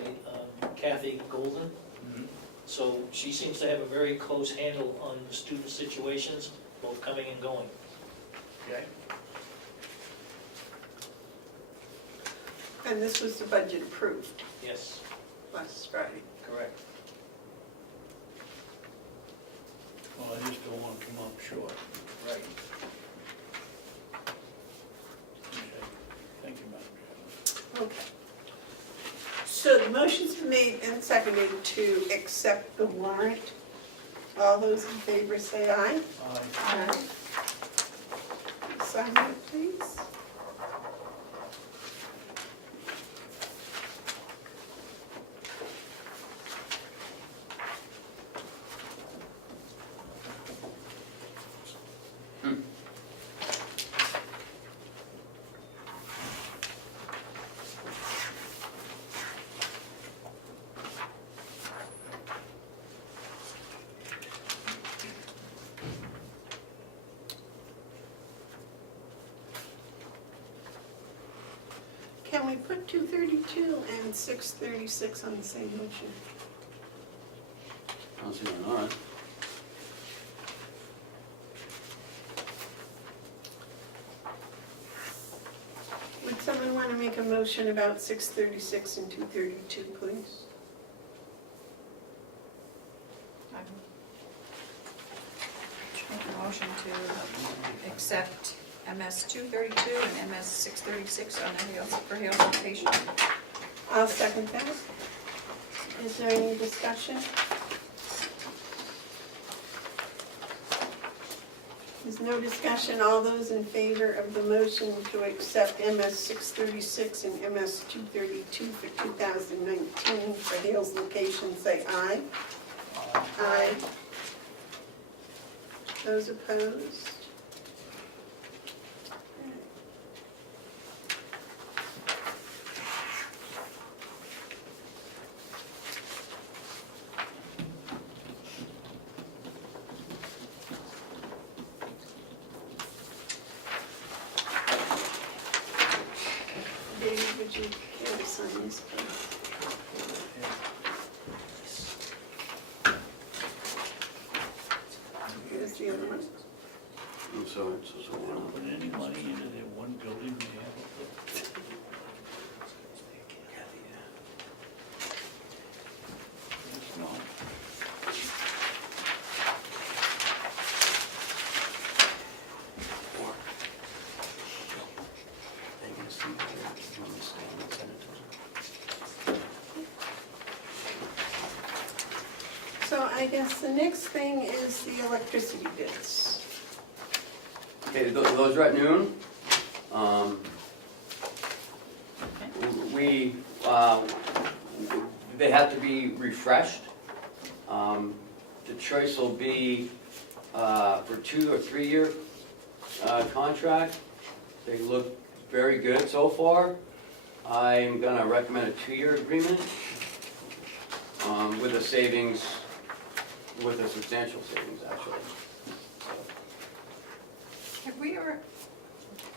Kathy Golden. Mhm. So she seems to have a very close handle on the student situations, both coming and going. Okay? And this was the budget approved Yes, last Friday. correct. Well, I just don't want to come up short. Right. Okay. Thank you, Madam Chairman. Okay. So the motion's been made and seconded to accept the warrant. All those in favor say aye. Aye. Sign it, please. Can we put 232 and 636 on the same motion? I don't see why not. Would someone want to make a motion about 636 and 232, please? Make a motion to accept MS 232 and MS 636 on for Hales location. I'll second that. Is there any discussion? There's no discussion. All those in favor of the motion to accept MS 636 and MS 232 for 2019 for Hales location, say aye. Aye. Those opposed? David, would you care to sign this, please? Here's the other one. I'm sorry, it's just They one. don't put any money into their one building they have up there. It's not. They can see it here, if you want to scan and send it to them. So I guess the next thing is the electricity bids. Okay, those are at noon. We, they have to be refreshed, the choice will be for 2 or 3 year contract. They look very good so far. I'm gonna recommend a 2-year agreement with a savings, with a substantial savings actually. Have we ever,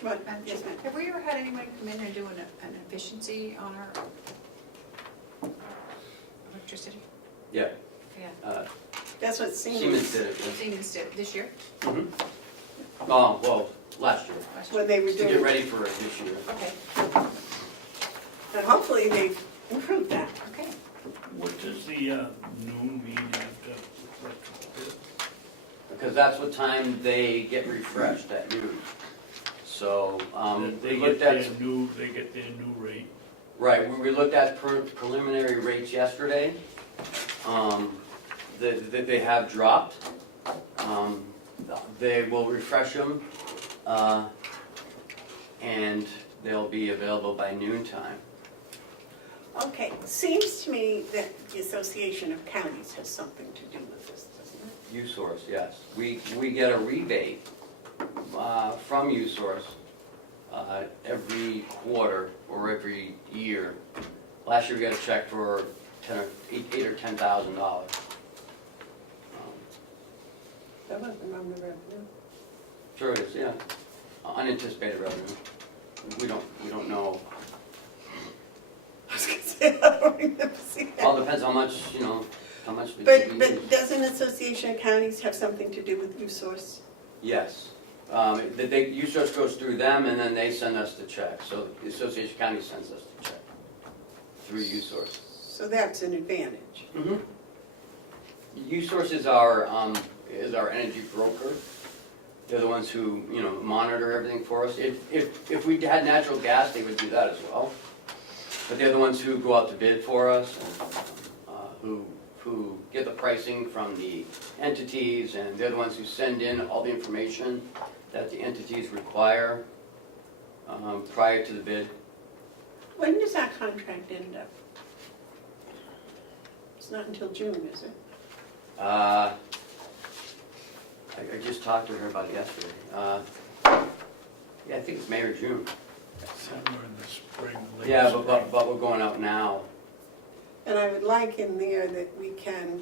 But, yes, ma'am. have we ever had anyone come in and do an efficiency on our electricity? Yeah, Yeah, That's what Siemens Siemens, did it. Siemens did this year? Mhm. Oh, well, last year, Last year? when they were to get doing, ready for it this year. Okay, and hopefully they've improved that. okay. What does the noon mean after electrical bill? Because that's what time they get refreshed, at noon. So, they looked at, They get their new rate. right, we looked at preliminary rates yesterday. That they have dropped. They will refresh them, and they'll be available by noon time. Okay, seems to me that the Association of Counties has something to do with this, doesn't it? U-Source, yes. We get a rebate from U-Source every quarter or every year. Last year we got a check for $8,000 or $10,000. That wasn't on the revenue. Sure it is, yeah. Unanticipated revenue. We don't know. I was gonna say, I don't remember seeing All that. depends how much, how much we But use. doesn't Association of Counties have something to do with U-Source? Yes. U-Source goes through them and then they send us the check. So the Association of Counties sends us the check through U-Source. So that's an advantage. Mm-hmm. U-Source is our energy broker. They're the ones who, monitor everything for us. If we had natural gas, they would do that as well. But they're the ones who go out to bid for us, and who get the pricing from the entities, and they're the ones who send in all the information that the entities require prior to the bid. When does that contract end up? It's not until June, is it? I just talked to her about it yesterday. Yeah, I think it's May or June. Somewhere in the spring, late Yeah, spring. but we're going out now. And I would like in there that we can,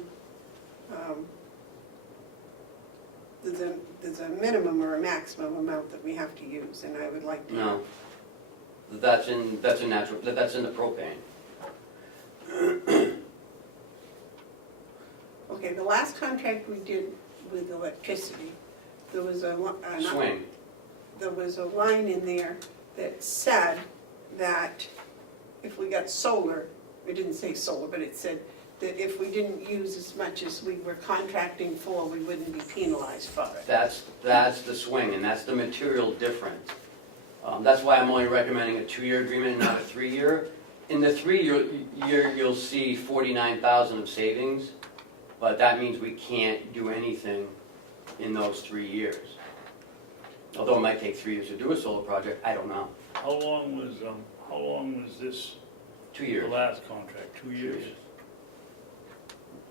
there's a minimum or a maximum amount that we have to use, and I would like to. No. That's in the propane. Okay, the last contract we did with electricity, there was Swing. there was a line in there that said that if we got solar, it didn't say solar, but it said that if we didn't use as much as we were contracting for, we wouldn't be penalized for it. That's the swing, and that's the material difference. That's why I'm only recommending a 2-year agreement, not a 3-year. In the 3-year, you'll see 49,000 of savings, but that means we can't do anything in those 3 years. Although it might take 3 years to do a solar project, I don't know. How long was this, 2 the years. last contract, 2 years?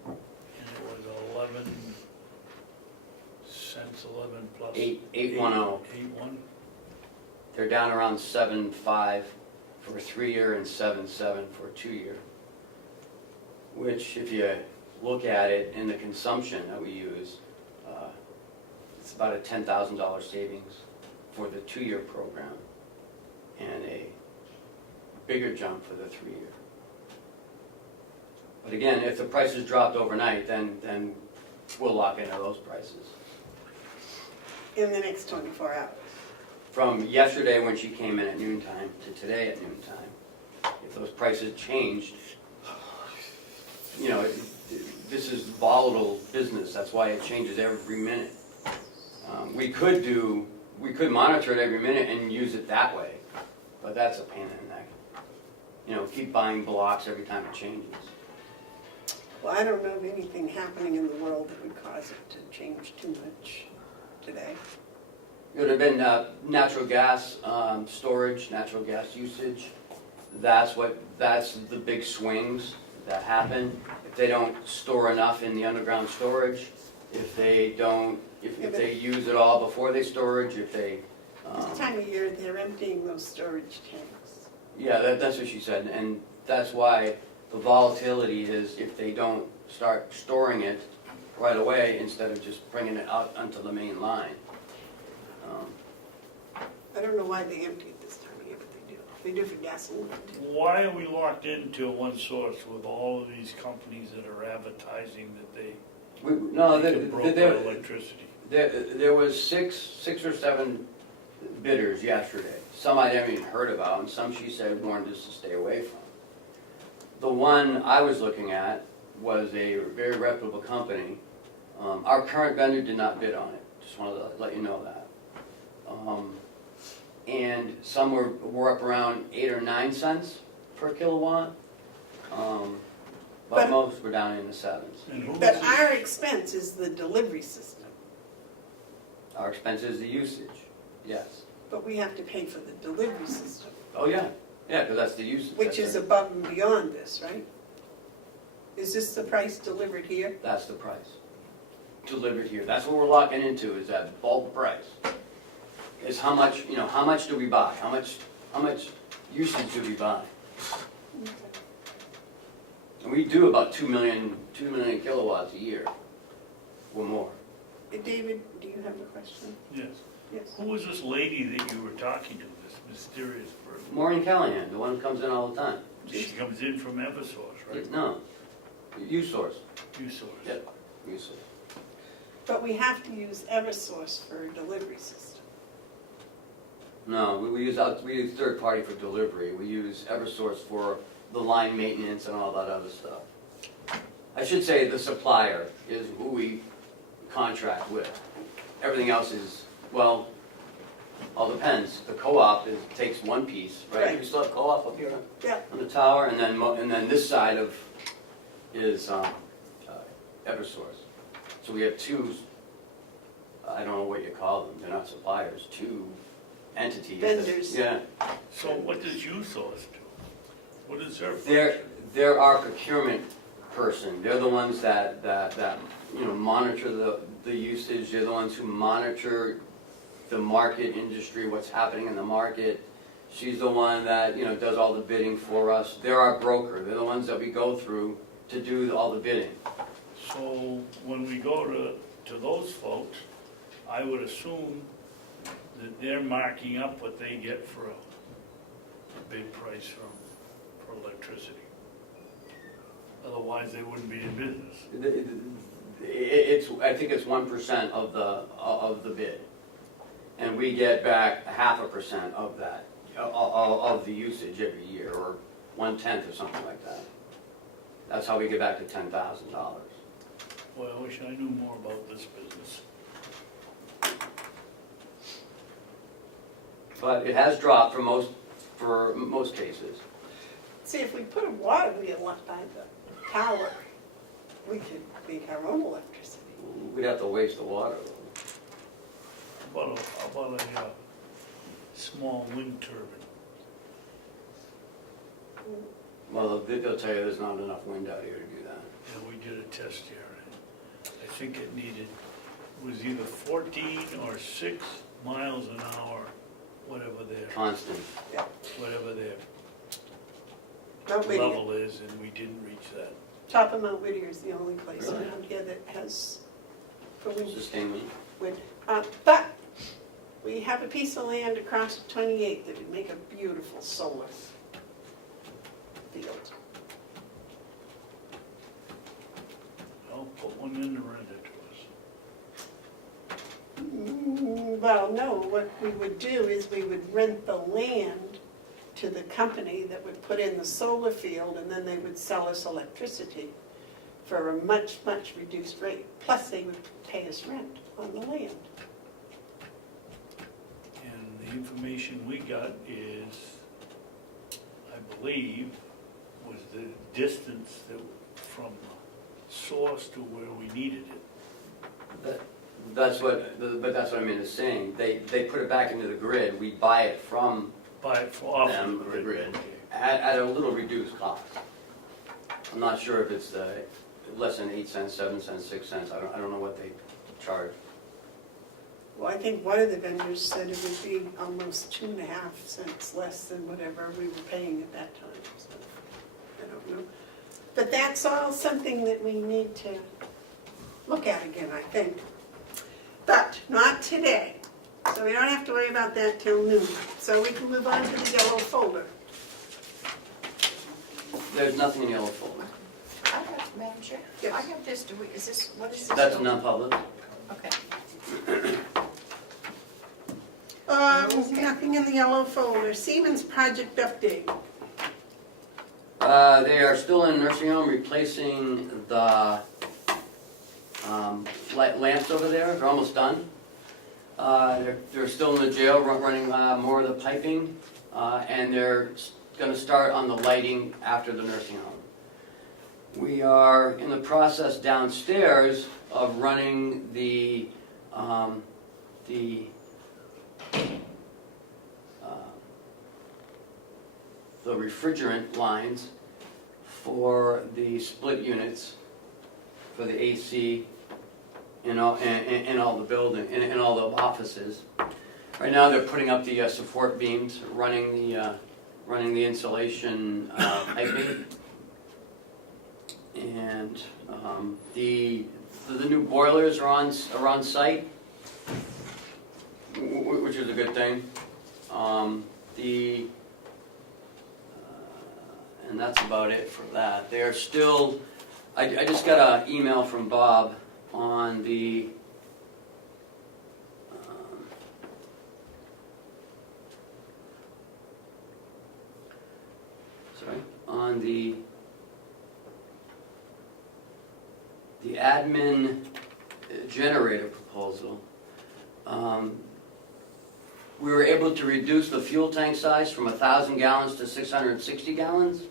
And it was 11 cents, 11 plus? 810. 8.1? They're down around 7.5 for a 3-year and 7.7 for a 2-year. Which, if you look at it in the consumption that we use, it's about a $10,000 savings for the 2-year program and a bigger jump for the 3-year. But again, if the prices dropped overnight, then we'll lock into those prices. In the next 24 hours. From yesterday when she came in at noontime to today at noontime, if those prices changed, this is volatile business, that's why it changes every minute. We could monitor it every minute and use it that way, but that's a pain in the neck. Keep buying blocks every time it changes. Well, I don't know of anything happening in the world that would cause it to change too much today. It would have been natural gas storage, natural gas usage. That's the big swings that happen. If they don't store enough in the underground storage, if they don't, if they use it all before they storage, if they, It's the time of year they're emptying those storage tanks. yeah, that's what she said, and that's why the volatility is if they don't start storing it right away instead of just bringing it out onto the main line. I don't know why they empty it this time of year, but they do. They do for gasoline too. Why are we locked into one source with all of these companies that are advertising that they No, can broker electricity? there was six or seven bidders yesterday. Some I haven't even heard about, and some she said warned us to stay away from. The one I was looking at was a very reputable company. Our current vendor did not bid on it, just wanted to let you know that. And some were up around 8 or 9 cents per kilowatt, but But- most were down in the 7s. And who But is our expense is the delivery system, Our expense is the usage, yes. but we have to pay for the delivery system, Oh, yeah, because that's the usage. which that's is right. above and beyond this, right? Is this the price delivered here? That's the price. Delivered here. That's what we're locking into, is that bulk price. Is how much, how much do we buy? How much usage do we buy? And we do about 2 million kilowatts a year or more. David, do you have a question? Yes. Yes. Who was this lady that you were talking to, this mysterious person? Maureen Callahan, the one who comes in all the time. She comes in from Eversource, right? No, U-Source. U-Source. Yep, U-Source. But we have to use Eversource for a delivery system. No, we use third party for delivery. We use Eversource for the line maintenance and all that other stuff. I should say the supplier is who we contract with. Everything else is, well, all depends. The co-op takes one piece, right? Right. We still have co-op up here Yeah. on the tower, and then this side is Eversource. So we have two, I don't know what you call them, they're not suppliers, two entities. Vendors. Yeah. So what does U-Source do? What is their function? They're our procurement person. They're the ones that monitor the usage. They're the ones who monitor the market industry, what's happening in the market. She's the one that, does all the bidding for us. They're our broker. They're the ones that we go through to do all the bidding. So when we go to those folks, I would assume that they're marking up what they get for a big price for electricity. Otherwise, they wouldn't be in business. I think it's 1% of the bid. And we get back 0.5% of that, of the usage every year, or 1/10 or something like that. That's how we get back to $10,000. Well, I wish I knew more about this business. But it has dropped for most cases. See, if we put a water wheel up by the tower, we could make our own electricity. We'd have to waste the water. How about a small wind turbine? Well, they'll tell you there's not enough wind out here to do that. Yeah, we did a test here, and I think it was either 14 or 6 miles an hour, whatever Constant. their Mount Whittier. level is, and we didn't reach that. Top of Mount Whittier is the only place Really? around here that has for wind. Sustainment. But we have a piece of land across 28 that would make a beautiful solar field. I'll put one in to rent it to us. Well, no, what we would do is we would rent the land to the company that would put in the solar field, and then they would sell us electricity for a much, much reduced rate. Plus, they would pay us rent on the land. And the information we got is, I believe, was the distance from source to where we needed it. That's what I mean is saying. They put it back into the grid. We buy it from Buy it off them, the the grid. grid, at a little reduced cost. I'm not sure if it's less than 8 cents, 7 cents, 6 cents, I don't know what they charge. Well, I think one of the vendors said it would be almost 2.5 cents less than whatever we were paying at that time, so I don't know. But that's all something that we need to look at again, I think. But not today, so we don't have to worry about that till noon. So we can move on to the yellow folder. There's nothing in the yellow folder. I have, Madam Chair, Yes. I have this, is this, what is this? That's non-public. Okay. Nothing in the yellow folder. Siemens project update. They are still in nursing home replacing the lamps over there. They're almost done. They're still in the jail running more of the piping, and they're going to start on the lighting after the nursing home. We are in the process downstairs of running the refrigerant lines for the split units for the AC in all the building, in all the offices. Right now, they're putting up the support beams, running the insulation piping, and the new boilers are on site, which is a good thing. And that's about it for that. They're still, I just got an email from Bob on the admin generator proposal. We were able to reduce the fuel tank size from 1,000 gallons to 660 gallons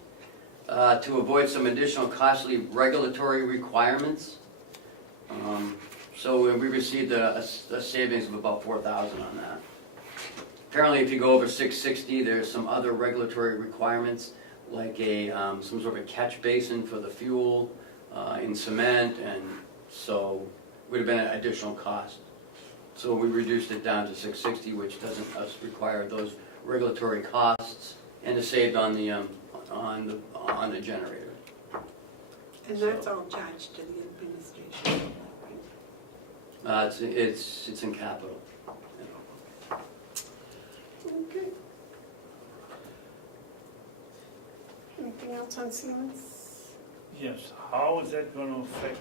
to avoid some additional costly regulatory requirements. So we received a savings of about 4,000 on that. Apparently, if you go over 660, there's some other regulatory requirements, like some sort of a catch basin for the fuel in cement, and so it would have been an additional cost. So we reduced it down to 660, which doesn't require those regulatory costs, and it saved on the generator. And that's all charged to the administration. It's in capital. Okay. Anything else on Siemens? Yes, how is that gonna affect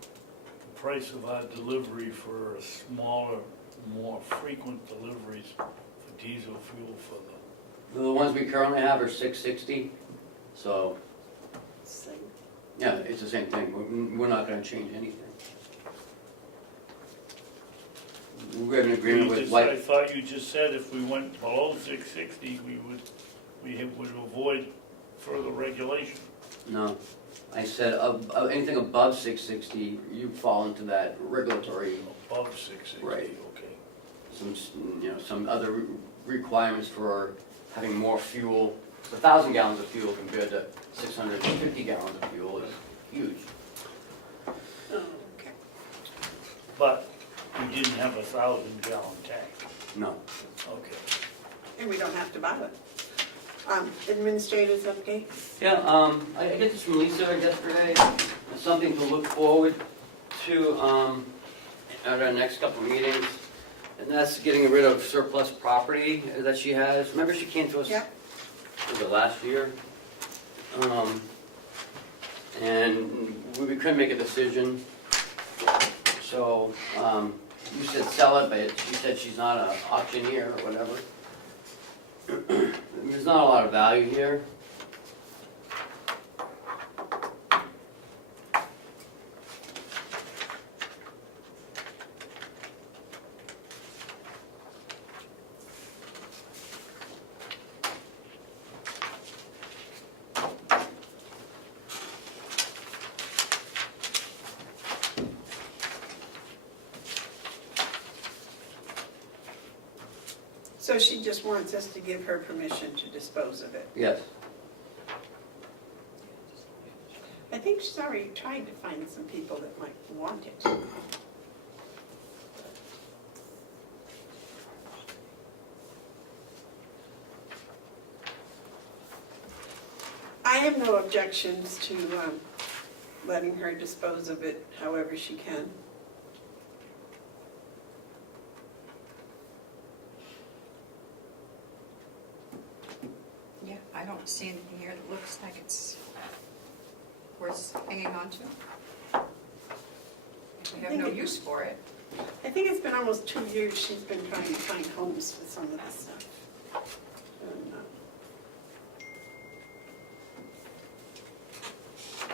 the price of our delivery for smaller, more frequent deliveries for diesel fuel for The ones we currently have are 660, so Same. yeah, it's the same thing. We're not going to change anything. We have an agreement with I White. thought you just said if we went below 660, we would avoid further regulation. No, I said anything above 660, you fall into that regulatory, Above 660, Right. okay. some other requirements for having more fuel. 1,000 gallons of fuel compared to 650 gallons of fuel is huge. Oh, okay. But we didn't have 1,000-gallon tank. No. Okay. And we don't have to buy it. Administrators update? Yeah, I get this from Lisa yesterday. It's something to look forward to at our next couple of meetings. And that's getting rid of surplus property that she has. Remember she came to us Yeah. was it last year? And we couldn't make a decision. So you said sell it, but she said she's not an auctioneer or whatever. There's not a lot of value here. So she just wants us to give her permission to dispose of it. Yes. I think she's already tried to find some people that might want it. I have no objections to letting her dispose of it however she can. Yeah, I don't see anything here that looks like it's worth hanging on to. If we have no use for it. I think it's been almost 2 years she's been trying to find homes for some of this stuff. And,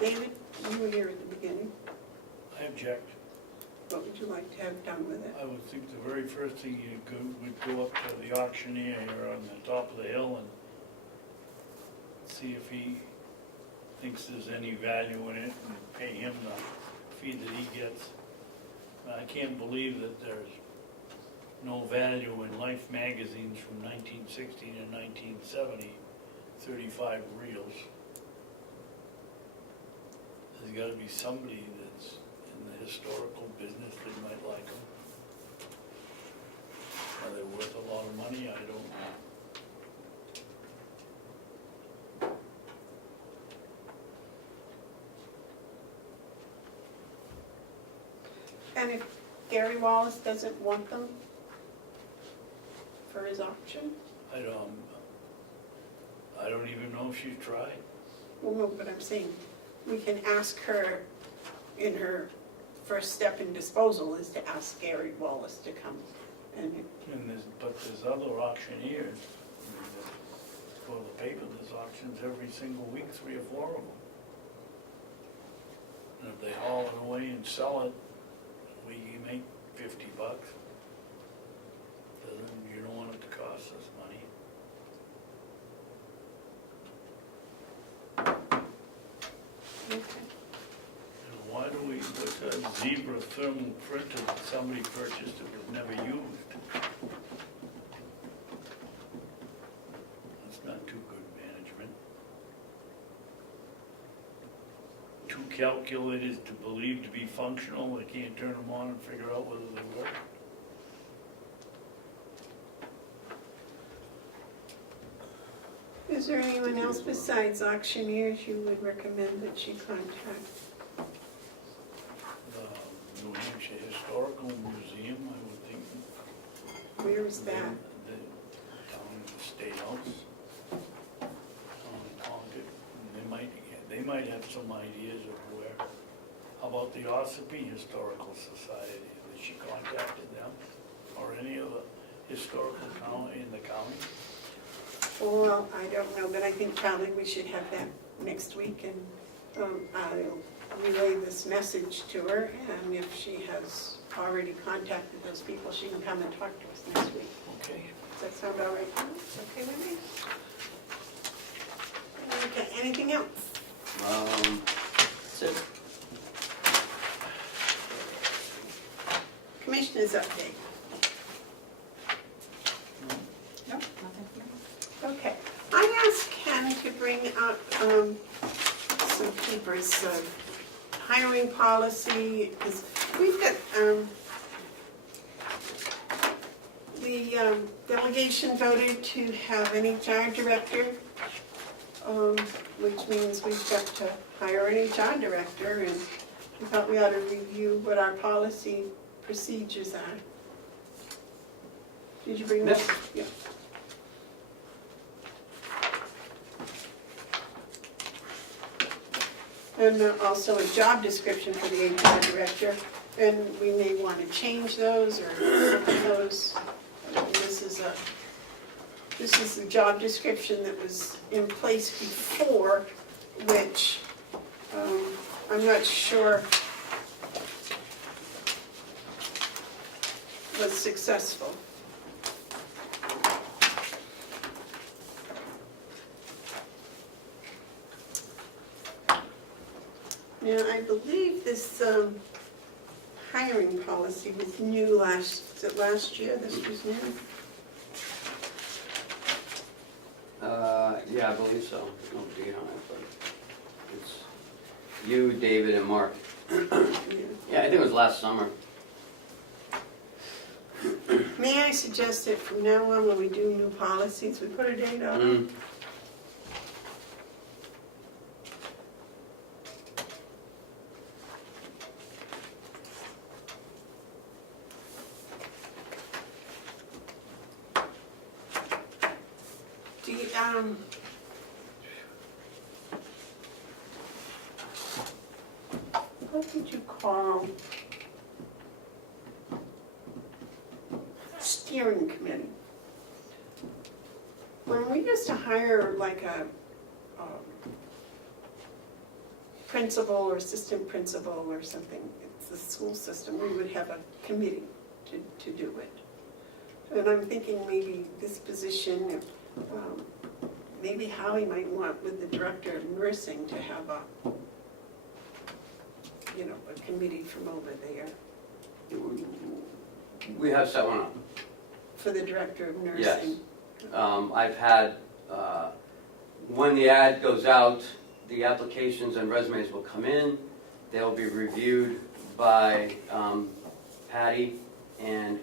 David, you were here at the beginning. I object. What would you like to have done with it? I would think the very first thing you would go up to the auctioneer here on the top of the hill and see if he thinks there's any value in it and pay him the fee that he gets. I can't believe that there's no value in Life magazines from 1960 to 1970, 35 reels. There's got to be somebody that's in the historical business that might like them. Are they worth a lot of money? I don't know. And if Gary Wallace doesn't want them for his auction? I don't even know if she's tried. Well, no, but I'm saying, we can ask her in her first step in disposal is to ask Gary Wallace to come. And But there's other auctioneers. I mean, go to the paper, there's auctions every single week, 3 or 4 of them. And if they haul it away and sell it, we make $50. You don't want it to cost us money. okay. And why do we, what's a zebra thermal printer that somebody purchased that was never used? That's not too good management. 2 calculators to believe to be functional, they can't turn them on and figure out whether they work. Is there anyone else besides auctioneers you would recommend that she contact? New Hampshire Historical Museum, I would think. Where is that? The town State House. Concord. They might have some ideas of where. How about the Ossipee Historical Society? Has she contacted them? Or any of the historical county in the county? Well, I don't know, but I think probably we should have that next week, and I'll relay this message to her, and if she has already contacted those people, she can come and talk to us next week. Okay. Does that sound all right? It's okay with me? Okay, anything else? That's it. Commissioners update. No, nothing for me. Okay, I asked Ken to bring up some papers of hiring policy, because we've got, the delegation voted to have an HR director, which means we've got to hire an HR director, and we thought we ought to review what our policy procedures are. Did you bring that? Yeah. And also a job description for the HR director, and we may want to change those or look at those. And this is the job description that was in place before, which I'm not sure was successful. Now, I believe this hiring policy was new last year, this was new? Yeah, I believe so. There's no date on it, but You, David, and Mark. Yeah, I think it was last summer. May I suggest that from now on, when we do new policies, we put a date on it? Do you, what would you call steering committee? When we used to hire like a principal or assistant principal or something, it's the school system, we would have a committee to do it. And I'm thinking maybe this position, maybe Howie might want with the director of nursing to have a, you know, a committee from over there We have set one up. for the director of nursing. Yes. I've had, when the ad goes out, the applications and resumes will come in. They'll be reviewed by Patty and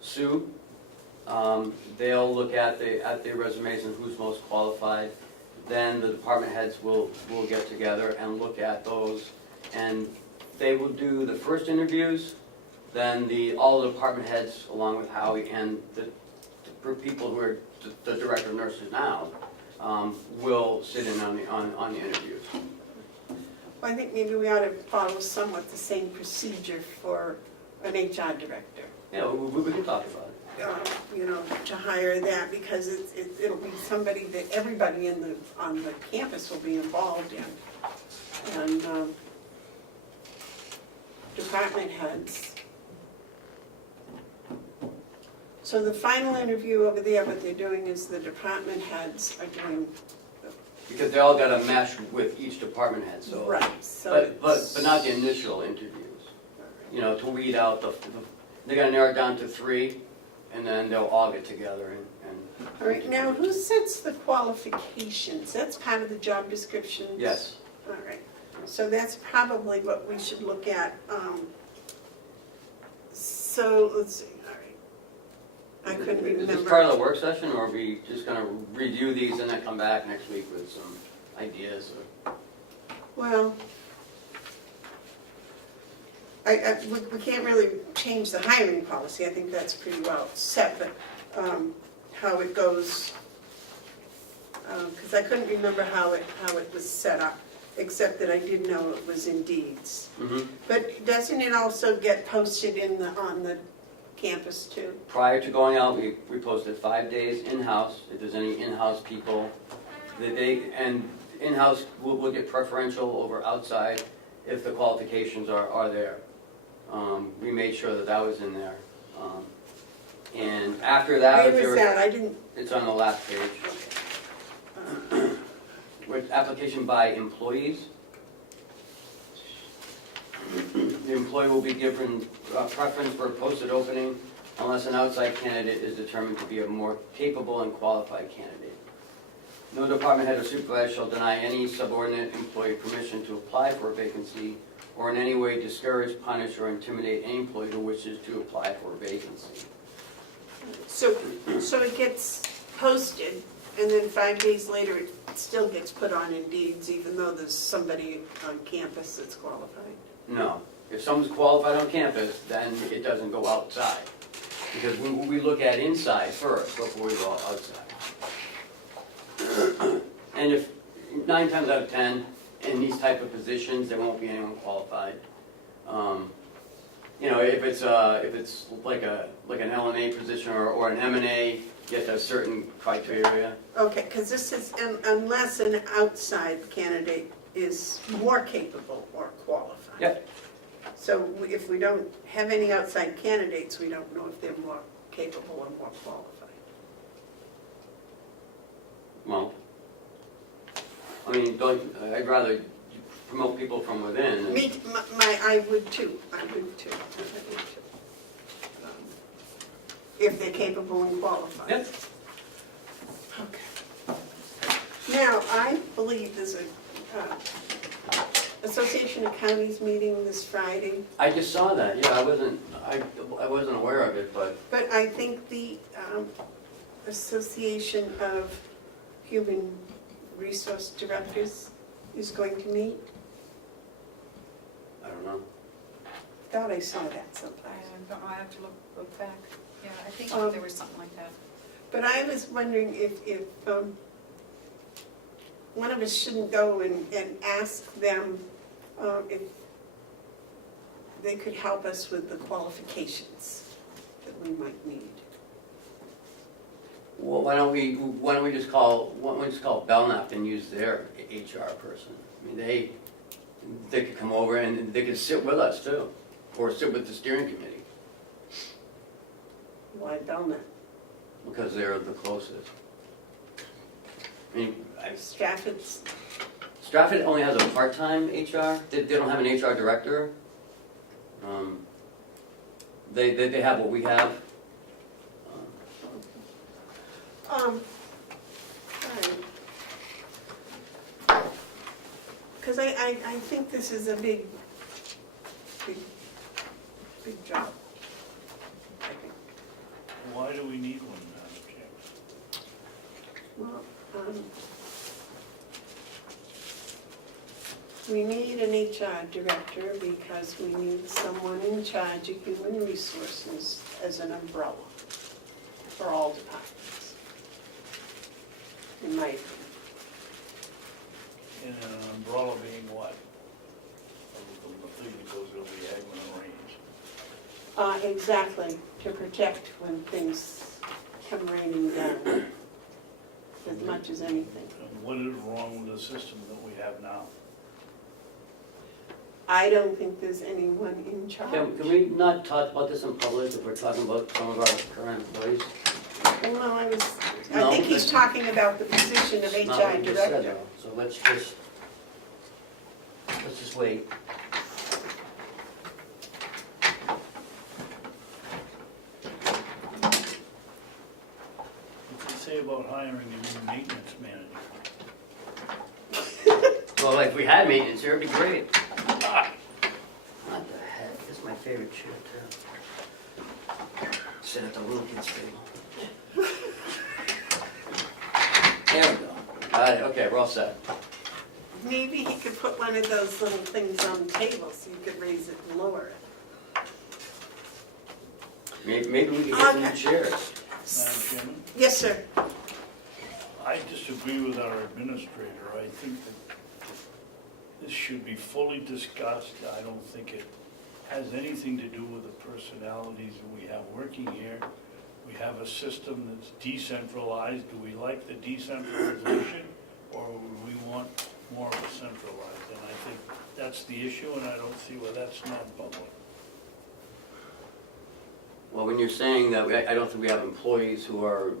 Sue. They'll look at the resumes and who's most qualified. Then the department heads will get together and look at those. And they will do the first interviews, then all the department heads, along with Howie and the people who are the director of nurses now, will sit in on the interviews. Well, I think maybe we ought to follow somewhat the same procedure for an HR director. Yeah, we can talk about it. You know, to hire that, because it'll be somebody that everybody on the campus will be involved in. And department heads. So the final interview over there, what they're doing is the department heads are doing. Because they all gotta mesh with each department head, so. Right, so But not the initial interviews. You know, to weed out they're gonna narrow it down to 3, and then they'll all get together and. All right, now who sets the qualifications? That's part of the job descriptions? Yes. All right, so that's probably what we should look at. So, let's see, all right. I couldn't Is this remember. part of the work session, or are we just gonna review these and then come back next week with some ideas? Well, we can't really change the hiring policy. I think that's pretty well set, but how it goes, because I couldn't remember how it was set up, except that I did know it was in Deeds. Mm-hmm. But doesn't it also get posted on the campus too? Prior to going out, we posted 5 days in-house, if there's any in-house people. And in-house will get preferential over outside if the qualifications are there. We made sure that was in there. And after that, Where was that? I didn't, it's on the last page. With application by employees. The employee will be given preference for a posted opening unless an outside candidate is determined to be a more capable and qualified candidate. No department head or supervisor shall deny any subordinate employee permission to apply for a vacancy or in any way discourage, punish, or intimidate any employee who wishes to apply for a vacancy. so it gets posted, and then 5 days later, it still gets put on Indeeds, even though there's somebody on campus that's qualified? No. If someone's qualified on campus, then it doesn't go outside. Because we look at inside first before we go outside. And if 9 times out of 10, in these type of positions, there won't be anyone qualified. You know, if it's like an L&A position or an M&A, you have to have certain criteria. Okay, because this is, unless an outside candidate is more capable or qualified. Yep. So if we don't have any outside candidates, we don't know if they're more capable or more qualified. Well, I mean, I'd rather promote people from within. I would too, If they're capable and qualified. Yep. Okay. Now, I believe there's Association of Counties meeting this Friday, I just saw that, yeah, I wasn't aware of it, but but I think the Association of Human Resource Directors is going to meet. I don't know. Thought I saw that I someplace. don't know, I have to look back. Yeah, I think there was something like that. But I was wondering if one of us shouldn't go and ask them if they could help us with the qualifications that we might need. Well, why don't we just call Belknap and use their HR person? I mean, they could come over and they could sit with us too, or sit with the steering committee, Why Belknap? because they're the closest. I mean, Stratford's, Stratford only has a part-time HR, they don't have an HR director. They have what we have. because I think this is a big job. I think. Why do we need one, Madam Chair? Well, we need an HR director because we need someone in charge of human resources as an umbrella for all departments, in my opinion. And an umbrella being what? The thing that goes over the Agawam Range. Exactly, to protect when things come raining down, as much as anything. And what is wrong with the system that we have now? I don't think there's anyone in charge. Can we not talk about this in public if we're talking about some of our current employees? Well, no, I No, think he's but- talking about the position of It's not HR what you just said, director. though. So let's just wait. What's it say about hiring a new maintenance manager? Well, if we had maintenance here, it'd be great. What the heck? This is my favorite chair, too. Sit at the little kid's table. There we go. All right, okay, we're all set. Maybe he could put one of those little things on the table so you could raise it and lower it. Maybe we can get some new chairs. Madam Chairman? Yes, sir. I disagree with our administrator. I think that this should be fully discussed. I don't think it has anything to do with the personalities that we have working here. We have a system that's decentralized. Do we like the decentralization, or would we want more of a centralized? And I think that's the issue, and I don't see where that's not public. Well, when you're saying that, I don't think we have employees who are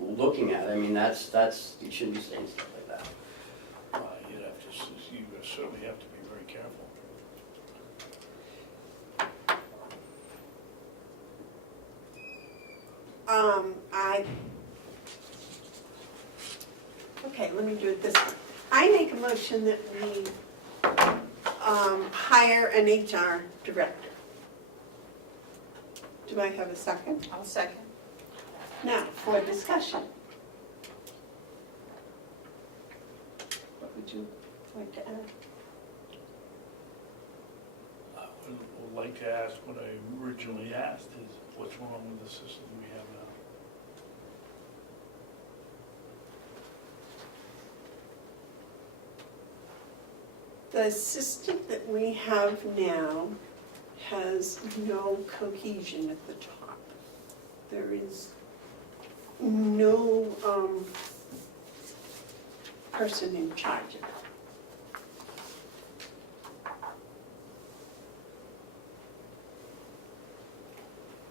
looking at it, I mean, that's, you shouldn't be saying stuff like that. You'd have to, you certainly have to be very careful. Okay, let me do it this way. I make a motion that we hire an HR director. Do I have a second? I'll second. Now, for discussion. What would you like to add? I would like to ask what I originally asked, is what's wrong with the system we have now? The system that we have now has no cohesion at the top. There is no person in charge of it.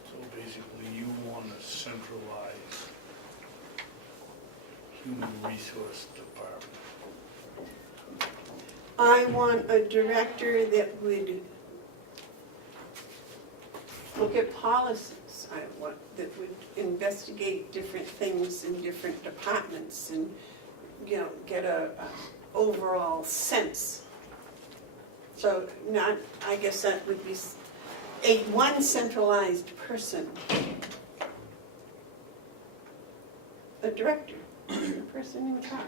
So basically, you want a centralized human resource department. I want a director that would look at policies. I want that would investigate different things in different departments and, you know, get a overall sense. So not, I guess that would be one centralized person. A director, the person in charge.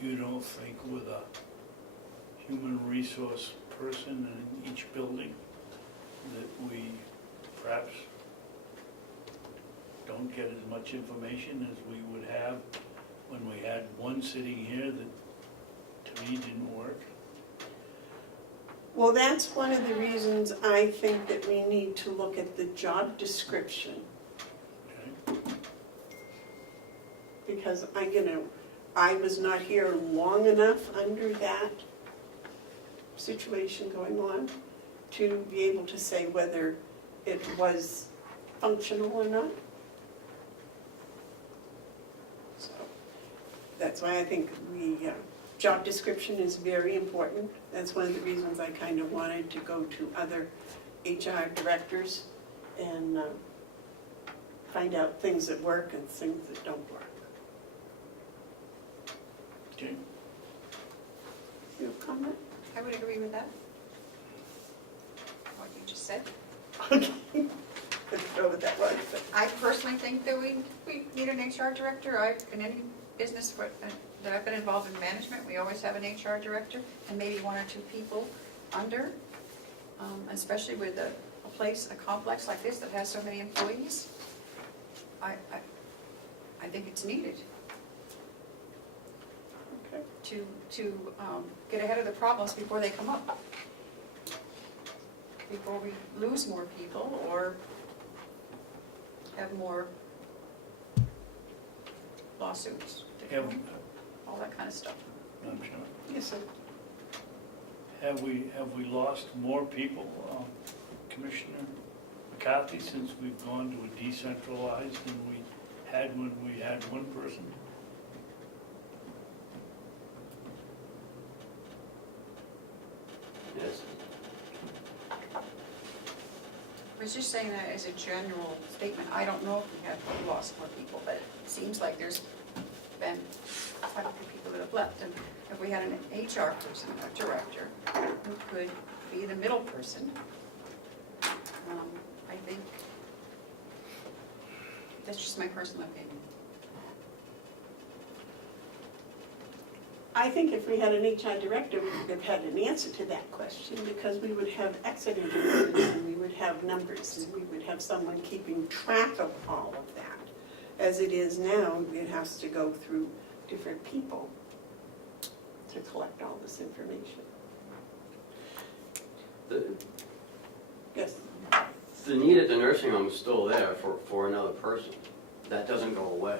You don't think with a human resource person in each building that we perhaps don't get as much information as we would have when we had one sitting here that to me didn't work? Well, that's one of the reasons I think that we need to look at the job description. Okay. Because I was not here long enough under that situation going on to be able to say whether it was functional or not. So that's why I think job description is very important. That's one of the reasons I kind of wanted to go to other HR directors and find out things that work and things that don't work. Okay. You have a comment? I would agree with that. What you just said. Okay. Couldn't know what that was, but I personally think that we need an HR director. In any business that I've been involved in management, we always have an HR director and maybe one or two people under, especially with a complex like this that has so many employees. I think it's needed okay. to get ahead of the problems before they come up, before we lose more people or have more lawsuits, Have, all that kind of stuff. I'm sure. Yes, sir. Have we lost more people, Commissioner McCarthy, since we've gone to a decentralized than we had when we had one person? Yes. I was just saying that as a general statement. I don't know if we have lost more people, but it seems like there's been quite a few people that have left. And if we had an HR person, a director, who could be the middle person, I think that's just my personal opinion. I think if we had an HR director, we would have had an answer to that question because we would have exit interviews and we would have numbers and we would have someone keeping track of all of that. As it is now, it has to go through different people to collect all this information. Yes? The need at the nursing home is still there for another person. That doesn't go away.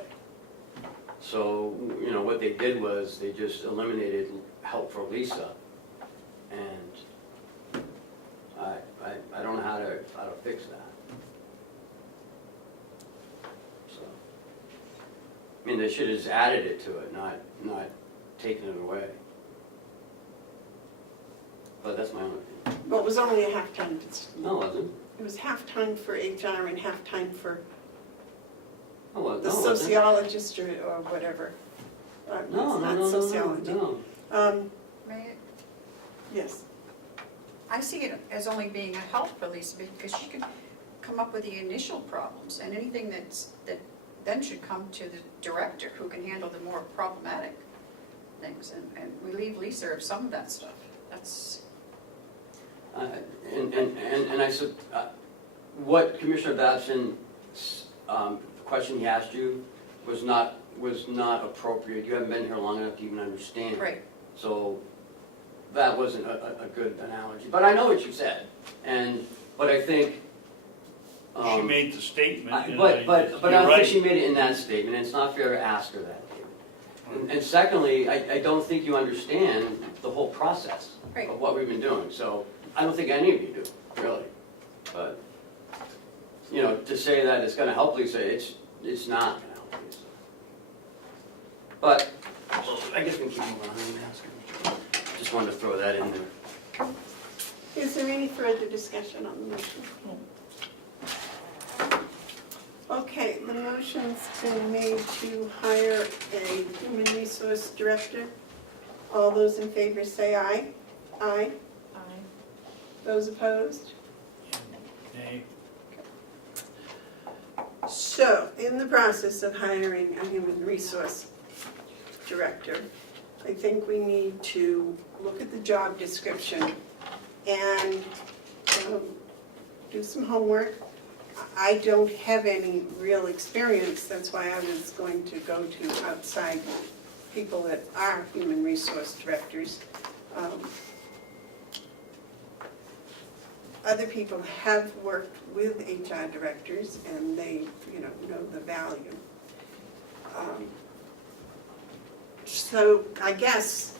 So, you know, what they did was they just eliminated help for Lisa. And I don't know how to fix that. So, I mean, they should have just added it to it, not taken it away. But that's my own opinion. Well, it was only a half-time. No, it wasn't. It was half-time for HR and half-time for No, the it wasn't. sociologist or whatever. No, It's not no, sociology. no. May I- Yes. I see it as only being a help for Lisa because she can come up with the initial problems and anything that then should come to the director who can handle the more problematic things and relieve Lisa of some of that stuff. That's, And I said, what Commissioner Babson, the question he asked you was not appropriate. You haven't been here long enough to even understand it. right. So that wasn't a good analogy. But I know what you said, but I think. She made the statement. But I you're don't right. think she made it in that statement, and it's not fair to ask her that, David. And secondly, I don't think you understand the whole process Right. of what we've been doing. So I don't think any of you do, really. But, you know, to say that it's gonna help Lisa, it's not gonna help Lisa. But, I guess we can keep moving on and ask her. Just wanted to throw that in there. Is there any further discussion on the motion? Okay, the motion's been made to hire a human resource director. All those in favor say aye. Aye. Aye. Those opposed? Nay. So, in the process of hiring a human resource director, I think we need to look at the job description and do some homework. I don't have any real experience, that's why I was going to go to outside people that are human resource directors. Other people have worked with HR directors and they, know the value. So I guess,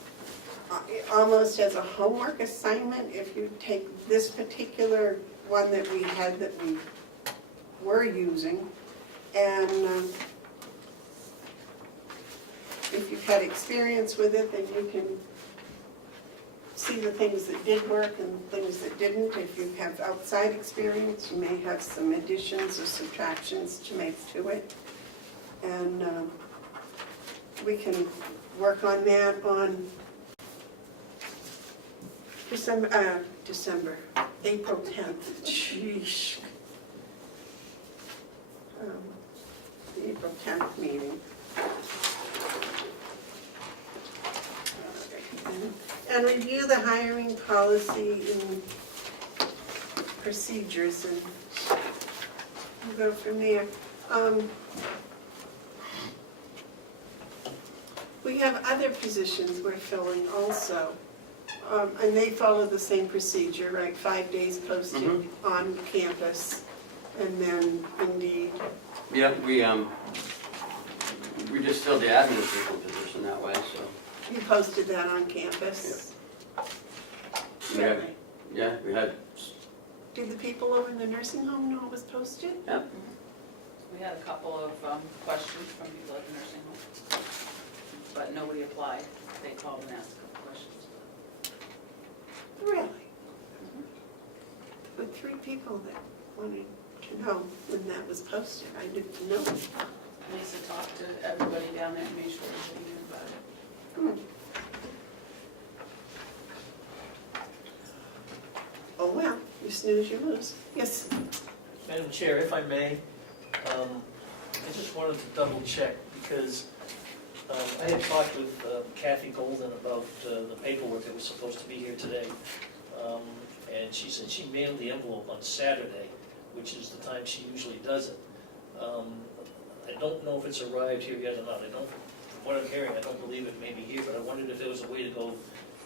almost as a homework assignment, if you take this particular one that we had that we were using, and if you've had experience with it, then you can see the things that did work and things that didn't. If you have outside experience, you may have some additions or subtractions to make to it. And we can work on that on April 10th. Sheesh. The April 10th meeting. And review the hiring policy and procedures, and we'll go from there. We have other positions we're filling also, and they follow the same procedure, right? 5 days posted on campus, and then Indeed. Yeah, we just filled the admin assistant position that way, so. You posted that on campus? We have, yeah, we had, Did the people over in the nursing home know it was posted? yeah, We had a couple of questions from people at the nursing home, but nobody applied. They called and asked a couple questions. Really? With 3 people that wanted to know when that was posted, I didn't know. Lisa talked to everybody down there and made sure everybody knew about it. Oh, well, you snooze, you lose. Yes, Madam Chair, if I may, I just wanted to double check because I had talked with Kathy Golden about the paperwork that was supposed to be here today. And she said she mailed the envelope on Saturday, which is the time she usually does it. I don't know if it's arrived here yet or not. From what I'm hearing, I don't believe it may be here, but I wondered if there was a way to go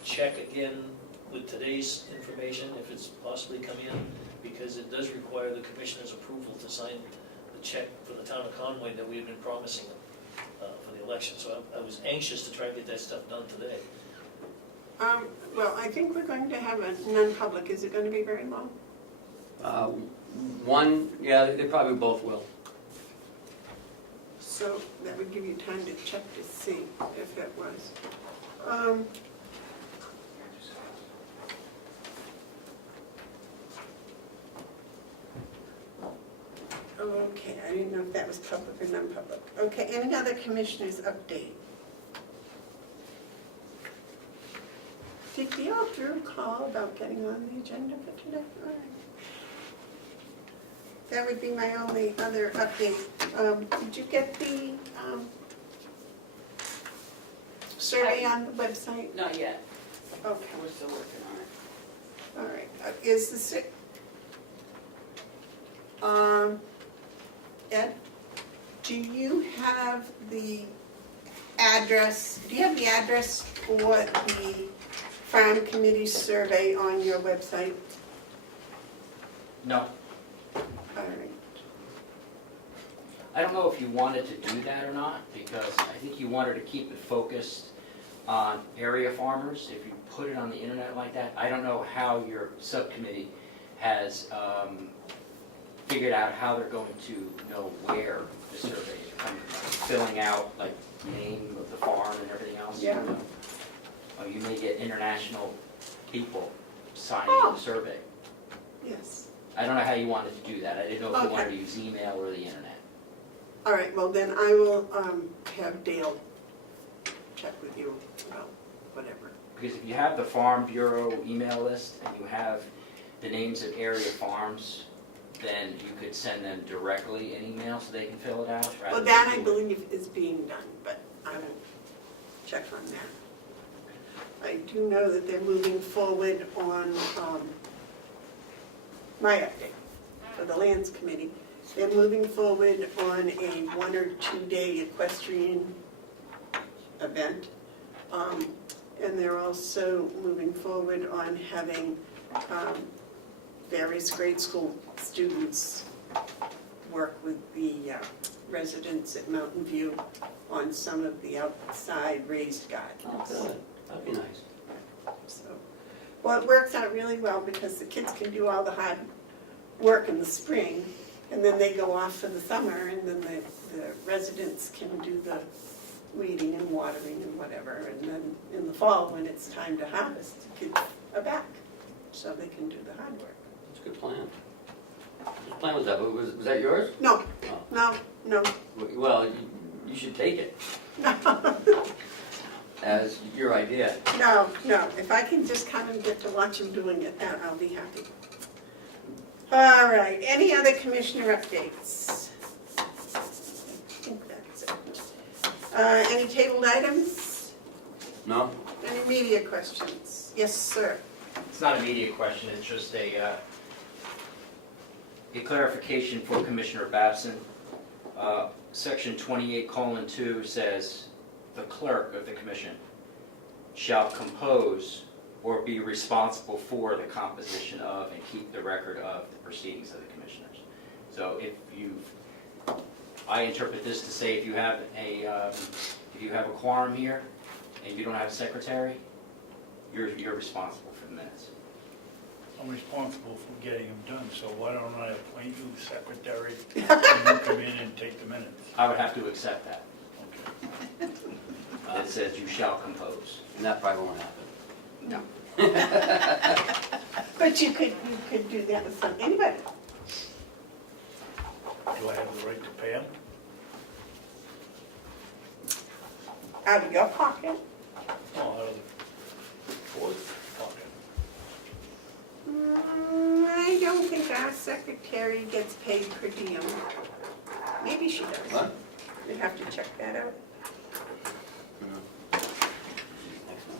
check again with today's information, if it's possibly come in, because it does require the commissioner's approval to sign the check for the town of Conway that we have been promising them for the election. So I was anxious to try and get that stuff done today. well, I think we're going to have a non-public. Is it going to be very long? one, yeah, they probably both will. So that would give you time to check to see if it was. Okay, I didn't know if that was public or non-public. Okay, any other commissioners update? Did the all through call about getting on the agenda for today? All right. That would be my only other update. Did you get the survey on the website? Not yet. Okay, We're still working on it. all right. Is the, Ed, do you have the address, for the farm committee survey on your website? No, All right. I don't know if you wanted to do that or not, because I think you wanted to keep it focused on area farmers. If you put it on the internet like that, I don't know how your subcommittee has figured out how they're going to know where the survey is coming from. Filling out like name of the farm and everything else. Yeah. You may get international people signing the survey. Yes. I don't know how you wanted to do that. I didn't know if you wanted Okay. to use email or the internet. All right, well then I will have Dale check with you about whatever. Because if you have the Farm Bureau email list and you have the names of area farms, then you could send them directly an email so they can fill it out. rather Well, than that I do it. believe is being done, but I will check on that. I do know that they're moving forward on my update for the Lands Committee. They're moving forward on a 1 or 2 day equestrian event. And they're also moving forward on having various grade school students work with the residents at Mountain View on some of the outside raised Oh, gardens. good, that'd be nice. So, well, it works out really well because the kids can do all the hard work in the spring, and then they go off for the summer, and then the residents can do the weeding and watering and whatever, and then in the fall, when it's time to harvest, the kids are back, so they can do the hard work. That's a good plan. Whose plan was that? Was that yours? No, Oh. no, Well, you should take it no, as your idea. no, if I can just come and get to watch them doing it, I'll be happy. All right, any other commissioner updates? I think that's it. Any tabled items? No? Any media questions? Yes, sir. It's not a media question, it's just a clarification for Commissioner Babson. Section 28:2 says, "The clerk of the commission shall compose or be responsible for the composition of and keep the record of the proceedings of the commissioners." So I interpret this to say if you have a quorum here and you don't have a secretary, you're responsible for the minutes. I'm responsible for getting them done, so why don't I appoint you secretary and you come in and take the minutes? I would have to accept that. Okay. It says you shall compose. And that probably won't happen. No. But you could do that with anybody. Do I have the right to pay them? Out of your pocket. Oh, out of the board's pocket. I don't think our secretary gets paid per diem. Maybe she does. What? We'd have to check that out. Next one.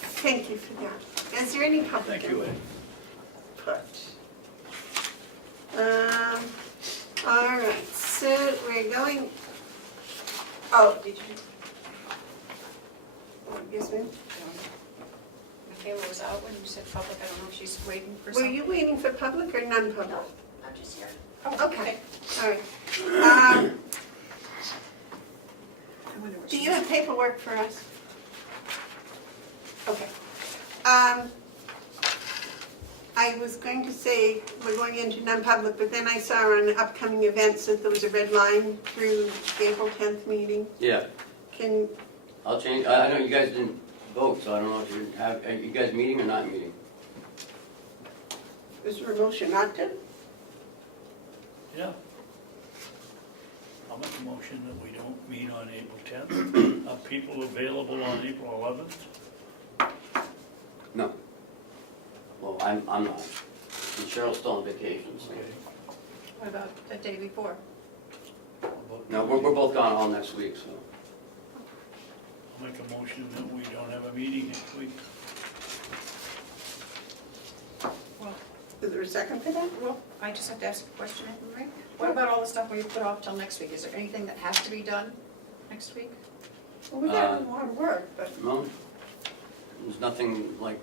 Thank you for that. Is there any public Thank you, Ed. input? All right, so we're going, oh, did you? Oh, yes, ma'am? Michaela was out when you said public, I don't know if she's waiting for Were something. you waiting for public or non-public? I'm just here. Okay, all right. I wonder what Do she you was- have paperwork for us? Okay. I was going to say we're going into non-public, but then I saw on upcoming events that there was a red line through the April 10th meeting. Yeah, Can, I'll change, I know you guys didn't vote, so I don't know if you have, are you guys meeting or not meeting? is there a motion not to? Yeah. I'll make a motion that we don't meet on April 10th. Are people available on April 11th? No. Well, I'm not. And Cheryl's still on vacation, so. Okay. What about the day before? How about- No, we're both gone all next week, so. I'll make a motion that we don't have a meeting next week. Well, Is there a second for that? well, I just have to ask a question, right? What about all the stuff we put off till next week? Is there anything that has to be done next week? Well, we got a lot of work, but No? There's nothing like,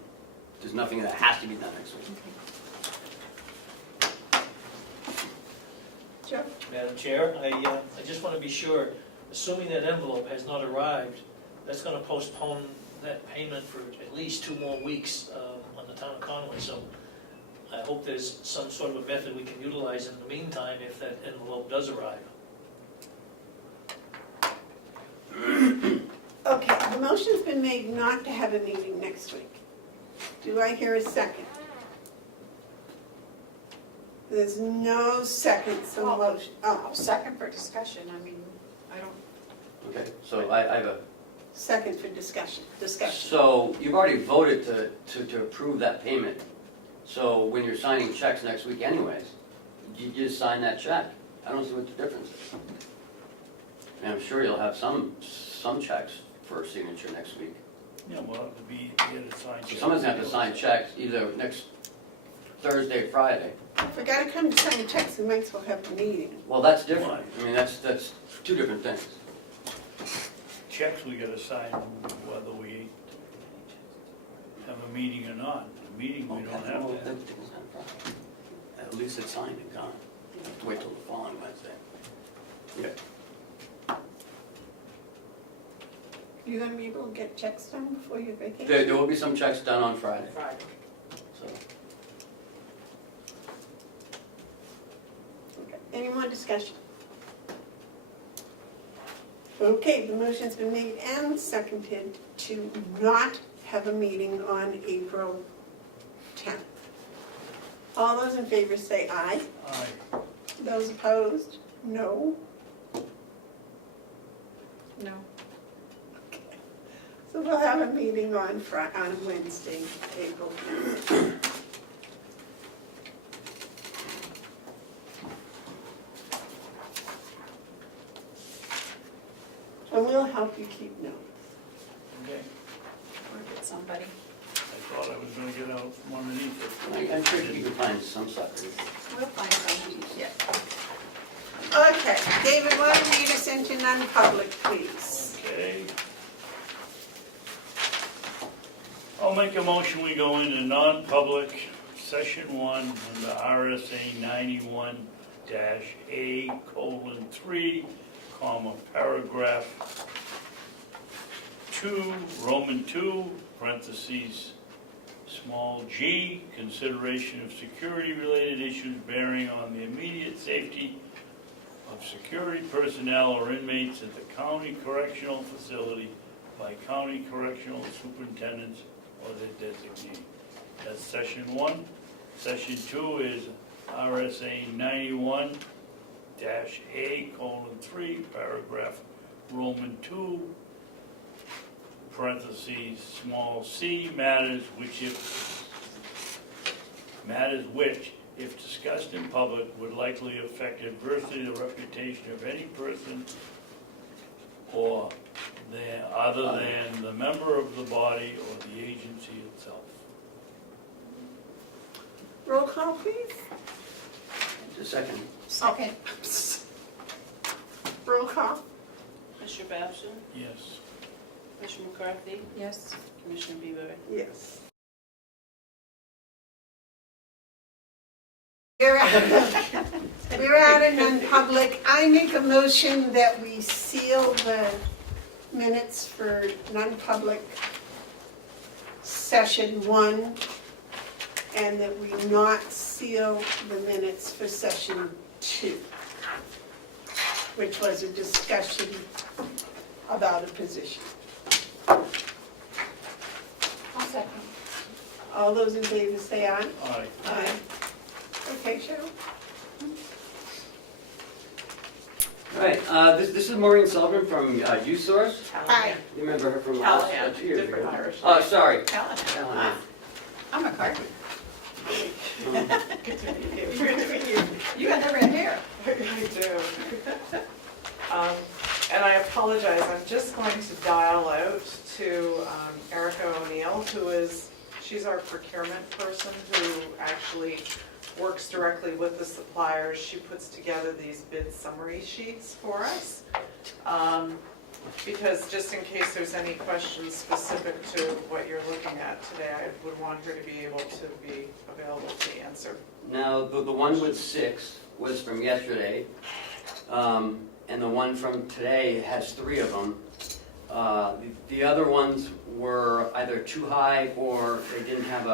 there's nothing that has to be done next week. Joe? Madam Chair, I just want to be sure, assuming that envelope has not arrived, that's going to postpone that payment for at least 2 more weeks on the town of Conway. So I hope there's some sort of a method we can utilize in the meantime if that envelope does arrive. Okay, the motion's been made not to have a meeting next week. Do I hear a second? There's no second, so Well, motion, oh, Second for discussion, I mean, I don't, Okay, so I have a, second for discussion. so you've already voted to approve that payment. So when you're signing checks next week anyways, you just sign that check. I don't see what the difference is. And I'm sure you'll have some checks for signature next week. Yeah, we'll have to be here to sign. So someone's gonna have to sign checks either next Thursday, Friday. If we gotta come to sign checks, we might as well have a meeting. Well, that's different. I mean, that's two different things. Checks we gotta sign whether we have a meeting or not. A meeting we don't have to have. At least it's signed and gone. Wait till the following Wednesday. Yeah. You gonna be able to get checks done before your vacation? There will be some checks done on Friday, Friday. so. Okay. Any more discussion? Okay, the motion's been made and seconded to not have a meeting on April 10th. All those in favor say aye. Aye. Those opposed, no. no. So we'll have a meeting on Wednesday, April 10th. And we'll help you keep notes. Okay, Or get somebody. I thought I was gonna get out from underneath it. I'm sure you can find some suckers. We'll find somebody. Yeah. Okay, David, why don't you lead us into non-public, please? Okay. I'll make a motion, we go into non-public, session 1, under RSA 91-A:3, paragraph 2, Roman 2, parentheses, small g, consideration of security-related issues bearing on the immediate safety of security personnel or inmates at the county correctional facility by county correctional superintendents or their designee. That's session 1. Session 2 is RSA 91-A:3, paragraph Roman 2, parentheses, small c, matters which, if discussed in public, would likely affect adversely the reputation of any person or other than the member of the body or the agency itself. Roll call, please. Just a second. Second. Roll call. Commissioner Babson, Yes. Commissioner McCarthy, Yes. Commissioner Bevard. Yes. We're out in non-public. I make a motion that we seal the minutes for non-public session 1 and that we not seal the minutes for session 2, which was a discussion about a position. I'll second. All those in favor say aye. Aye. Aye. Okay, Cheryl? All right, this is Maureen Sullivan from U-Source. Aye. You remember her from last Callahan, 2 years different ago? Irish. Oh, sorry. Callahan. Callahan. I'm McCarthy. Um, Good to meet you. Good to meet you. You got the red hair. I do. And I apologize, I'm just going to dial out to Erica O'Neill, she's our procurement person who actually works directly with the suppliers. She puts together these bid summary sheets for us. Because just in case there's any questions specific to what you're looking at today, I would want her to be able to be available to answer. Now, the one with 6 was from yesterday, and the one from today has 3 of them. The other ones were either too high or they didn't have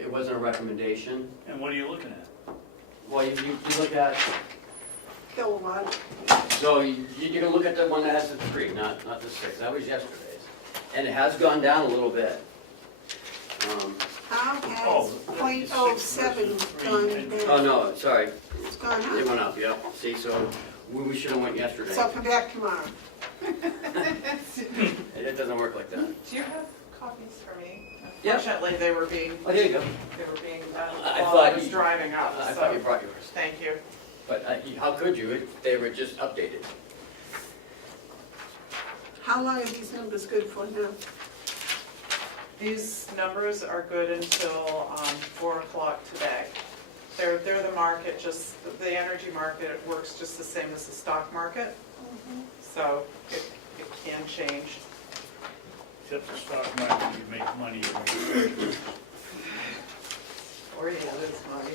it wasn't a recommendation. And what are you looking at? Well, you look at, Kilowatt. so you can look at the one that has the 3, not the 6. That was yesterday's. And it has gone down a little bit. How Oh, has the .07 6 versus gone 3. down? Oh, no, sorry, It's gone it up. went up, yep, see, so we should have went yesterday. So come back tomorrow. It doesn't work like that. Do you have copies for me? Yeah. Unfortunately, they were being Oh, there you go. done I while thought I was you- driving up, I thought you so, brought yours, thank you. but how could you? They were just updated. How long are these numbers good for now? These numbers are good until 4 o'clock today. They're the market, just, the energy market works just the same as the stock market, so it can change. Except the stock market, you make money every Or, yeah, that's money.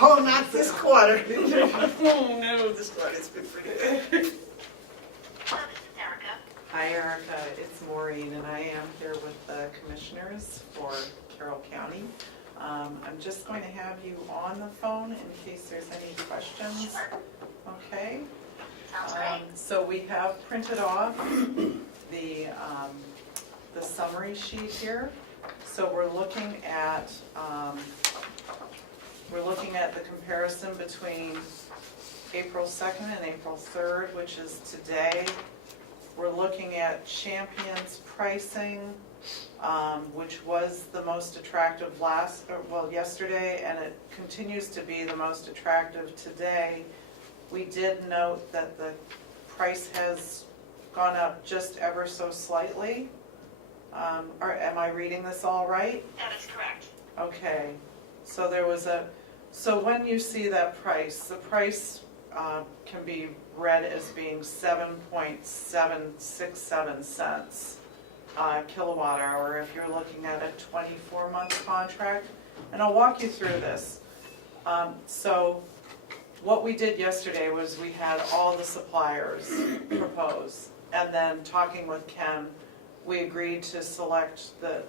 Oh, not this quarter. No, this quarter's been pretty good. Hi Erica, it's Maureen and I am here with the commissioners for Carroll County. I'm just going to have you on the phone in case there's any questions. Okay? So we have printed off the summary sheet here. So we're looking at the comparison between April 2nd and April 3rd, which is today. We're looking at Champion's pricing, which was the most attractive yesterday, and it continues to be the most attractive today. We did note that the price has gone up just ever so slightly. Am I reading this all right? That is correct. Okay, so so when you see that price, the price can be read as being 7.767 cents kilowatt hour if you're looking at a 24-month contract. And I'll walk you through this. So what we did yesterday was we had all the suppliers propose, and then talking with Ken, we agreed to select the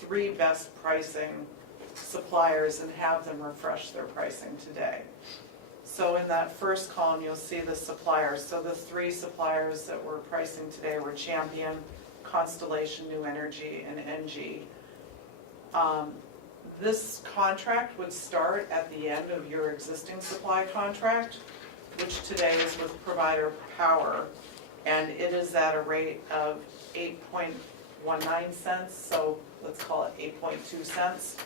3 best pricing suppliers and have them refresh their pricing today. So in that first column, you'll see the suppliers. So the 3 suppliers that we're pricing today were Champion, Constellation New Energy, and NG. This contract would start at the end of your existing supply contract, which today is with Provider Power, and it is at a rate of 8.19 cents, so let's call it 8.2 cents.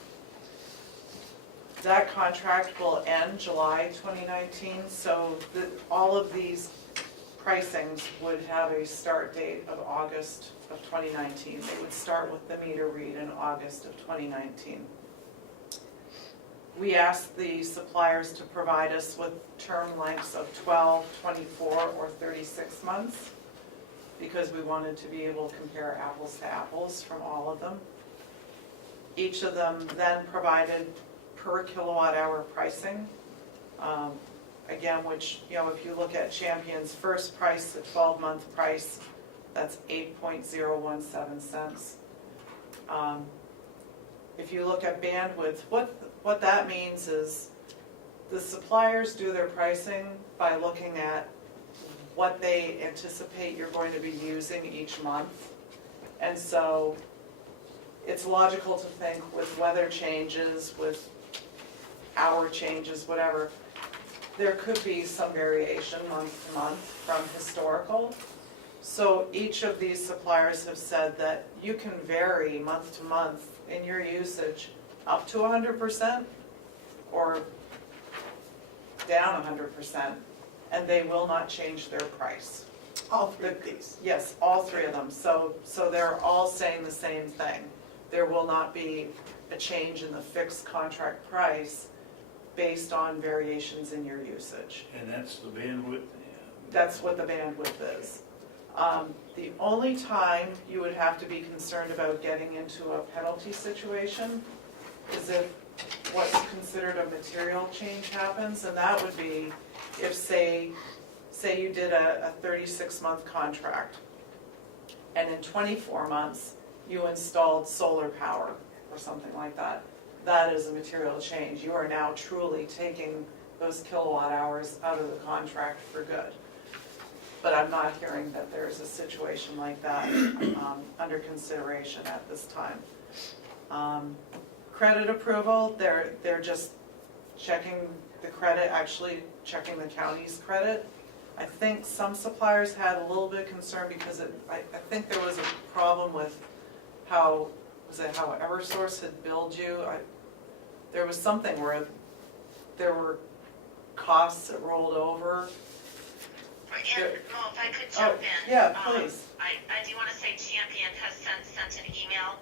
That contract will end July 2019, so all of these pricings would have a start date of August of 2019. They would start with the meter read in August of 2019. We asked the suppliers to provide us with term lengths of 12, 24, or 36 months because we wanted to be able to compare apples to apples from all of them. Each of them then provided per kilowatt hour pricing. Again, which, if you look at Champion's first price, the 12-month price, that's 8.017 cents. If you look at bandwidth, what that means is the suppliers do their pricing by looking at what they anticipate you're going to be using each month. And so it's logical to think with weather changes, with hour changes, whatever, there could be some variation month to month from historical. So each of these suppliers have said that you can vary month to month in your usage up to 100% or down 100%, and they will not change their price. All 3 of these. Yes, all 3 of them. So they're all saying the same thing. There will not be a change in the fixed contract price based on variations in your usage. And that's the bandwidth? That's what the bandwidth is. The only time you would have to be concerned about getting into a penalty situation is if what's considered a material change happens, and that would be if, say you did a 36-month contract, and in 24 months you installed solar power or something like that. That is a material change. You are now truly taking those kilowatt hours out of the contract for good. but I'm not hearing that there's a situation like that under consideration at this time. Credit approval, they're just checking the credit, actually checking the county's credit. I think some suppliers had a little bit of concern because I think there was a problem with how Eversource had billed you. There was something where there were costs that rolled over. And, well, if I could jump in. Yeah, please. I do want to say Champion has sent an email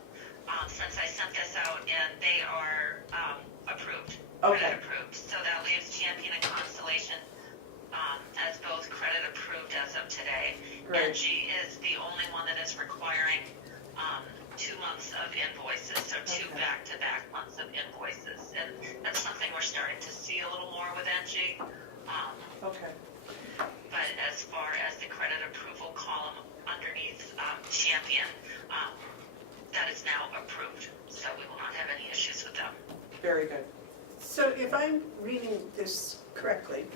since I sent this out, and they are approved. Okay. Credit approved. So that leaves Champion and Constellation as both credit approved as of today. Great. NG is the only one that is requiring 2 months of invoices, so two Okay. back-to-back months of invoices. And that's something we're starting to see a little more with NG. Okay. But as far as the credit approval column underneath Champion, that is now approved, so we will not have any issues with them. Very good. So if I'm reading this correctly,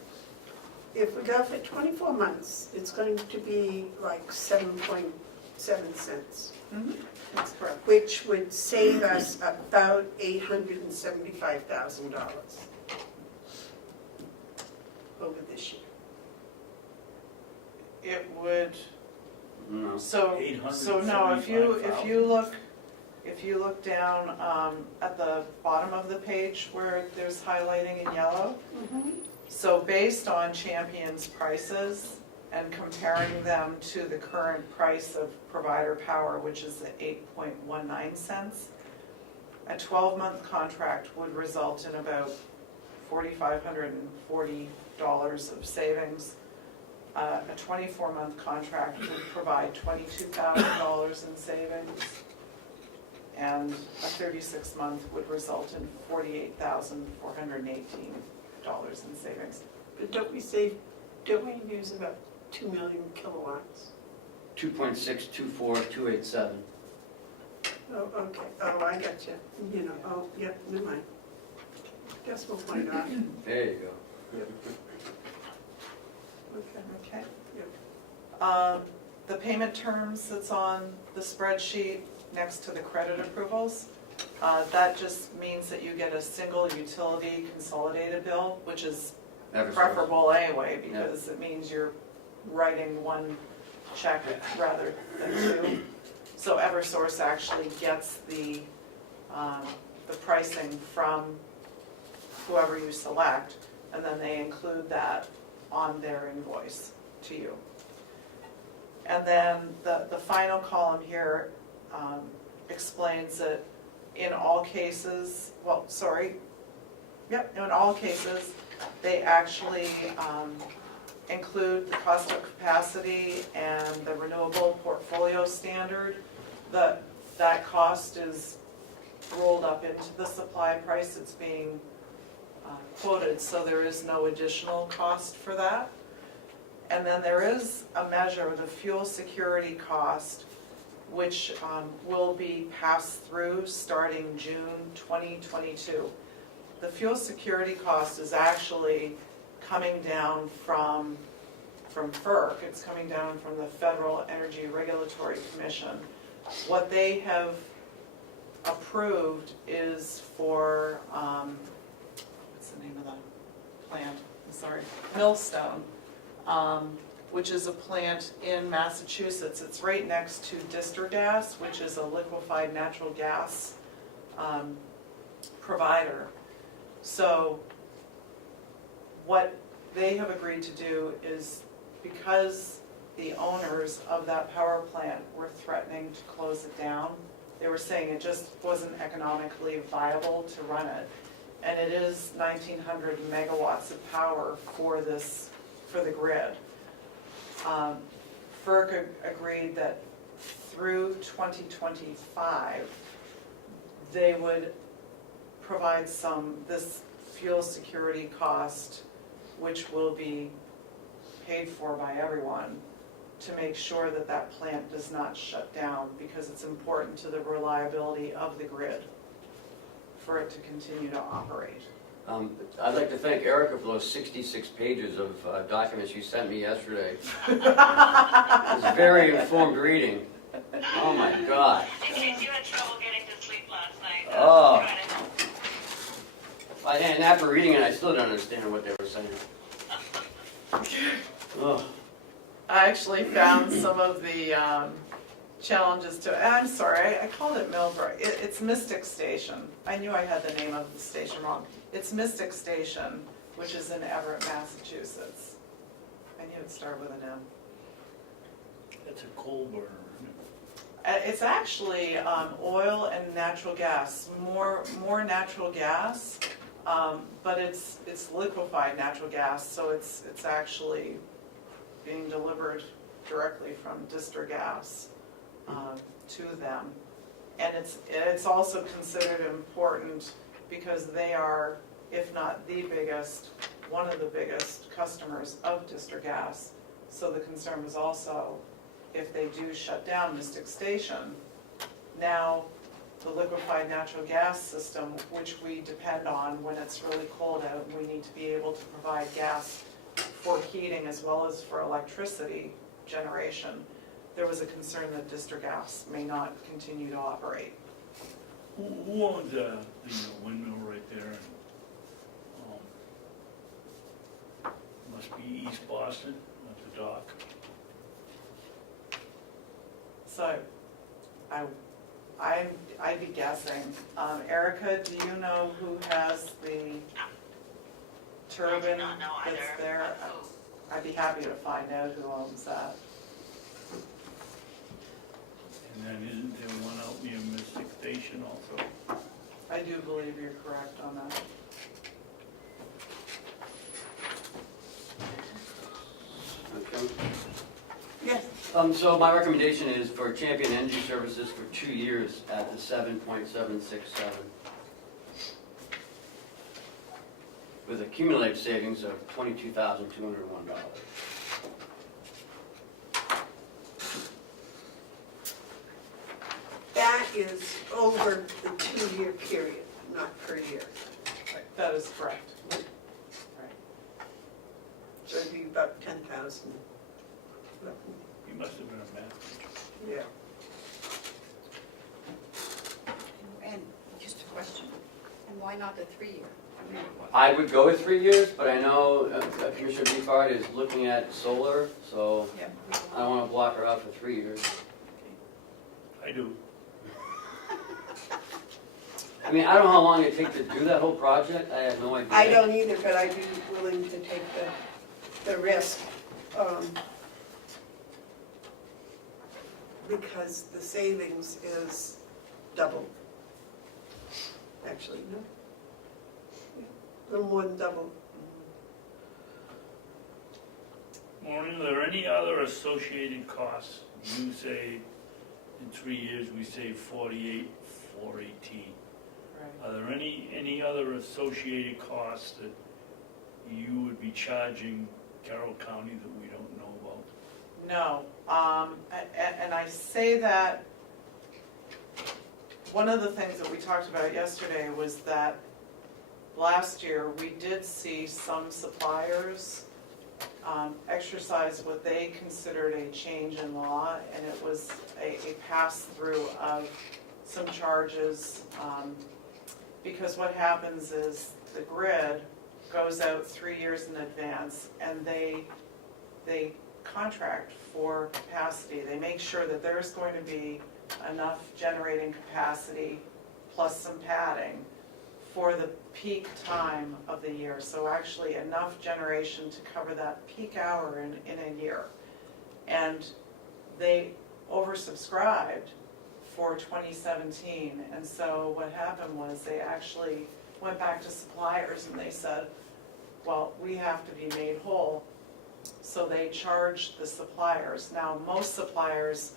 if we go for 24 months, it's going to be like 7.7 cents, That's correct. which would save us about $875,000 over this year. It would, No. so no, if you look down at the bottom of the page where there's highlighting in yellow, so based on Champion's prices and comparing them to the current price of provider power, which is the 8.19 cents, a 12-month contract would result in about $4,540 of savings. A 24-month contract would provide $22,000 in savings, and a 36-month would result in $48,418 in savings. But don't we use about 2 million kilowatts? 2.624287. Oh, okay, oh, I got you, yeah, never mind. Guess we'll find out. There you go. Okay. Okay. The payment terms that's on the spreadsheet next to the credit approvals, that just means that you get a single utility consolidated bill, which is Eversource. preferable anyway, because it means you're writing one check rather than two. So Eversource actually gets the pricing from whoever you select, and then they include that on their invoice to you. And then the final column here explains that in all cases, in all cases, they actually include the cost of capacity and the renewable portfolio standard. That cost is rolled up into the supply price that's being quoted, so there is no additional cost for that. And then there is a measure, the fuel security cost, which will be passed through starting June 2022. The fuel security cost is actually coming down from FERC. It's coming down from the Federal Energy Regulatory Commission. What they have approved is for, what's the name of the plant? I'm sorry, Millstone, which is a plant in Massachusetts. It's right next to Gas, which is a liquefied natural gas provider. So what they have agreed to do is, because the owners of that power plant were threatening to close it down, they were saying it just wasn't economically viable to run it. And it is 1,900 megawatts of power for the grid. FERC agreed that through 2025, they would provide this fuel security cost, which will be paid for by everyone, to make sure that that plant does not shut down, because it's important to the reliability of the grid for it to continue to operate. I'd like to thank Erica for those 66 pages of documents you sent me yesterday. It was very informed reading. Oh my God. In case you had trouble getting to sleep last night. Oh. Try to- And after reading it, I still don't understand what they were saying. Oh. I actually found some of the challenges to, and I'm sorry, I called it Millbrook. It's Mystic Station. I knew I had the name of the station wrong. It's Mystic Station, which is in Everett, Massachusetts. I knew it started with an M. That's a coal burner, isn't it? It's actually oil and natural gas, more natural gas, but it's liquefied natural gas, so it's actually being delivered directly from District Gas to them. And it's also considered important because they are, if not the biggest, one of the biggest customers of District Gas. So the concern was also, if they do shut down Mystic Station, now the liquefied natural gas system, which we depend on when it's really cold out, we need to be able to provide gas for heating as well as for electricity generation. There was a concern that District Gas may not continue to operate. Who owns the windmill right there? Must be East Boston, at the dock. So I'd be guessing. Erica, do you know who has the turbine I do not know that's either. there? I'd be happy to find out who owns that. And then isn't there one out near Mystic Station also? I do believe you're correct on that. Okay. Yes. So my recommendation is for Champion Energy Services for 2 years at the 7.767. With a cumulative savings of $22,201. That is over the 2-year period, not per year. That is correct. So it'd be about 10,000. He must have been a math teacher. Yeah. And just a question, and why not the 3-year? I mean, I would go with 3 years, but I know Commissioner Bevard is looking at solar, so yeah, I don't want to block her out for 3 years. I do. I mean, I don't know how long it takes to do that whole project, I have no idea. I don't either, but I'd be willing to take the risk. Because the savings is double. Actually, no. A little more than double. Maureen, are there any other associated costs? You say in 3 years we save 48,418. Right. Are there any other associated costs that you would be charging Carroll County that we don't know about? No, and I say that, one of the things that we talked about yesterday was that last year we did see some suppliers exercise what they considered a change in law, and it was a pass-through of some charges, because what happens is the grid goes out 3 years in advance, and they contract for capacity. They make sure that there's going to be enough generating capacity plus some padding for the peak time of the year. So actually enough generation to cover that peak hour in a year. And they oversubscribed for 2017. And so what happened was they actually went back to suppliers and they said, well, we have to be made whole. So they charged the suppliers. Now, most suppliers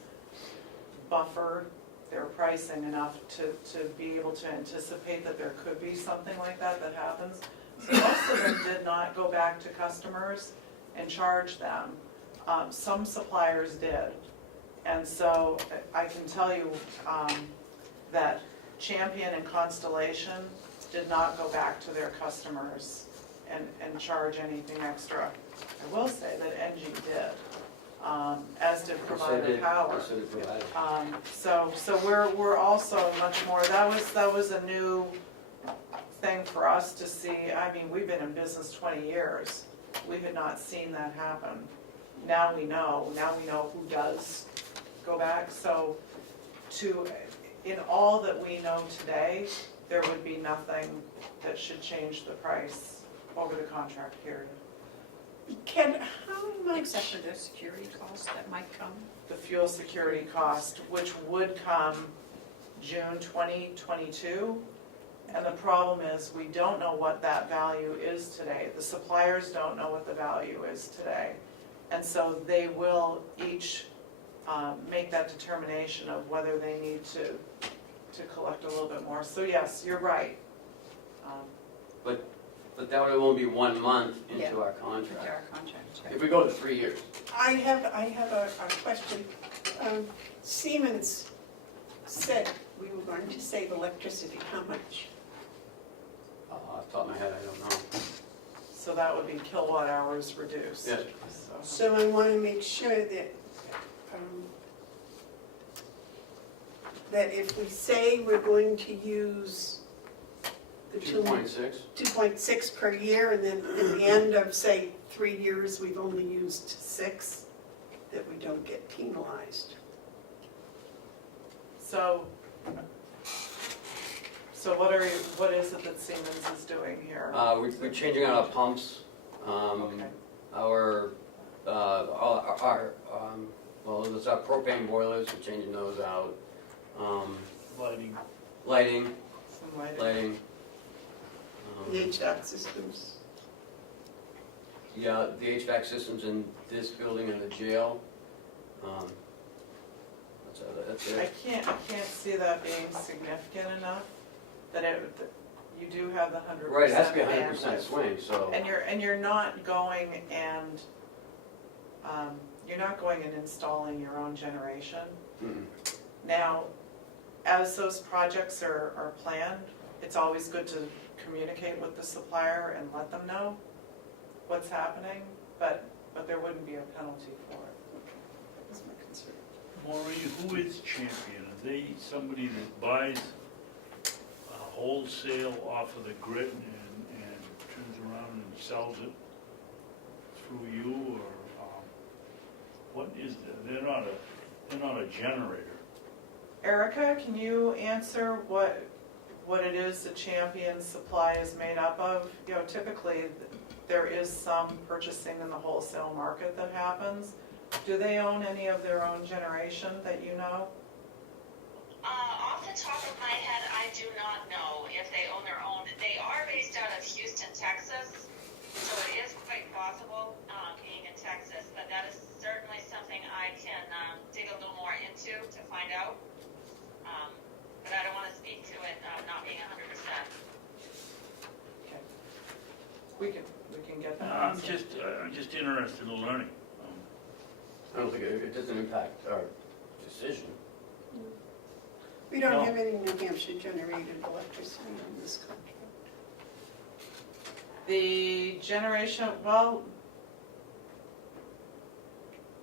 buffer their pricing enough to be able to anticipate that there could be something like that happens. So most of them did not go back to customers and charge them. Some suppliers did. And so I can tell you that Champion and Constellation did not go back to their customers and charge anything extra. I will say that NG did, as did Provider Power. So did Provider. So we're also much more, that was a new thing for us to see. I mean, we've been in business 20 years. We had not seen that happen. Now we know who does go back. So in all that we know today, there would be nothing that should change the price over the contract period. Ken, how much? Except for the security costs that might come. The fuel security cost, which would come June 2022. And the problem is, we don't know what that value is today. The suppliers don't know what the value is today. And so they will each make that determination of whether they need to collect a little bit more. So yes, you're right. But that would only be 1 month into Yeah. our Into contract. our contract, right? If we go to 3 years. I have a question. Siemens said we were going to save electricity. How much? Off the top of my head, I don't know. So that would be kilowatt hours reduced. Yes. So- So I want to make sure that if we say we're going to use the 2.6? 2.6 per year, and then at the end of, say, 3 years, we've only used 6, that we don't get penalized. So what is it that Siemens is doing here? We're changing out our pumps. Okay. Well, there's our propane boilers, we're changing those out. Lighting. Lighting. Some lighting. Lighting. The HVAC systems. Yeah, the HVAC systems in this building and the jail. That's I it. can't see that being significant enough, that you do have the 100% Right, it has to be a bandwidth. 100% swing, so. And you're not going and, installing your own generation. Mm-mm. Now, as those projects are planned, it's always good to communicate with the supplier and let them know what's happening, but there wouldn't be a penalty for it. That's my concern. Maureen, who is Champion? Are they somebody that buys wholesale off of the grid and turns around and sells it through you, or what is that? They're not a generator. Erica, can you answer what it is that Champion Supply is made up of? You know, typically, there is some purchasing in the wholesale market that happens. Do they own any of their own generation that you know? Off the top of my head, I do not know if they own their own. They are based out of Houston, Texas, so it is quite possible, being in Texas, but that is certainly something I can dig a little more into to find out. But I don't want to speak to it not being 100%. Okay. We can get that. I'm answer. just interested in learning. I don't think it doesn't impact our decision. We don't No. have any New Hampshire generated electricity on this contract. The generation, well,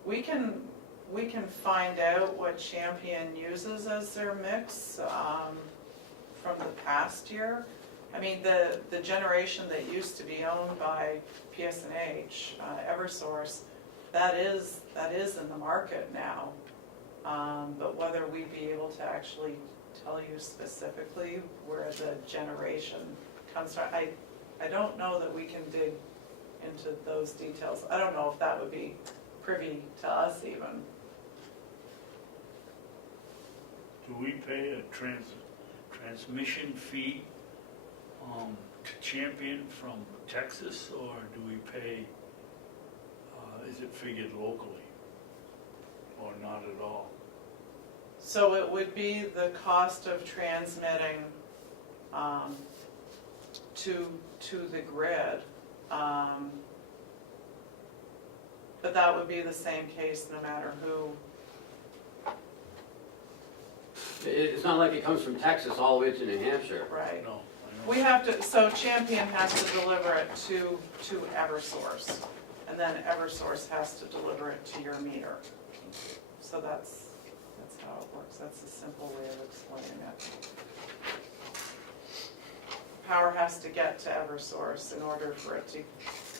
we can find out what Champion uses as their mix from the past year. I mean, the generation that used to be owned by PSNH, Eversource, that is in the market now. But whether we'd be able to actually tell you specifically where the generation comes from, I don't know that we can dig into those details. I don't know if that would be privy to us even. Do we pay a transmission fee to Champion from Texas, or do we pay, is it figured locally, or not at all? So it would be the cost of transmitting to the grid. But that would be the same case no matter who. It's not like it comes from Texas all the way to New Hampshire. Right. No, I We have to, so Champion has to deliver it to Eversource, and then Eversource has to deliver it to your meter. So that's how it works, that's a simple way of explaining it. Power has to get to Eversource in order for it to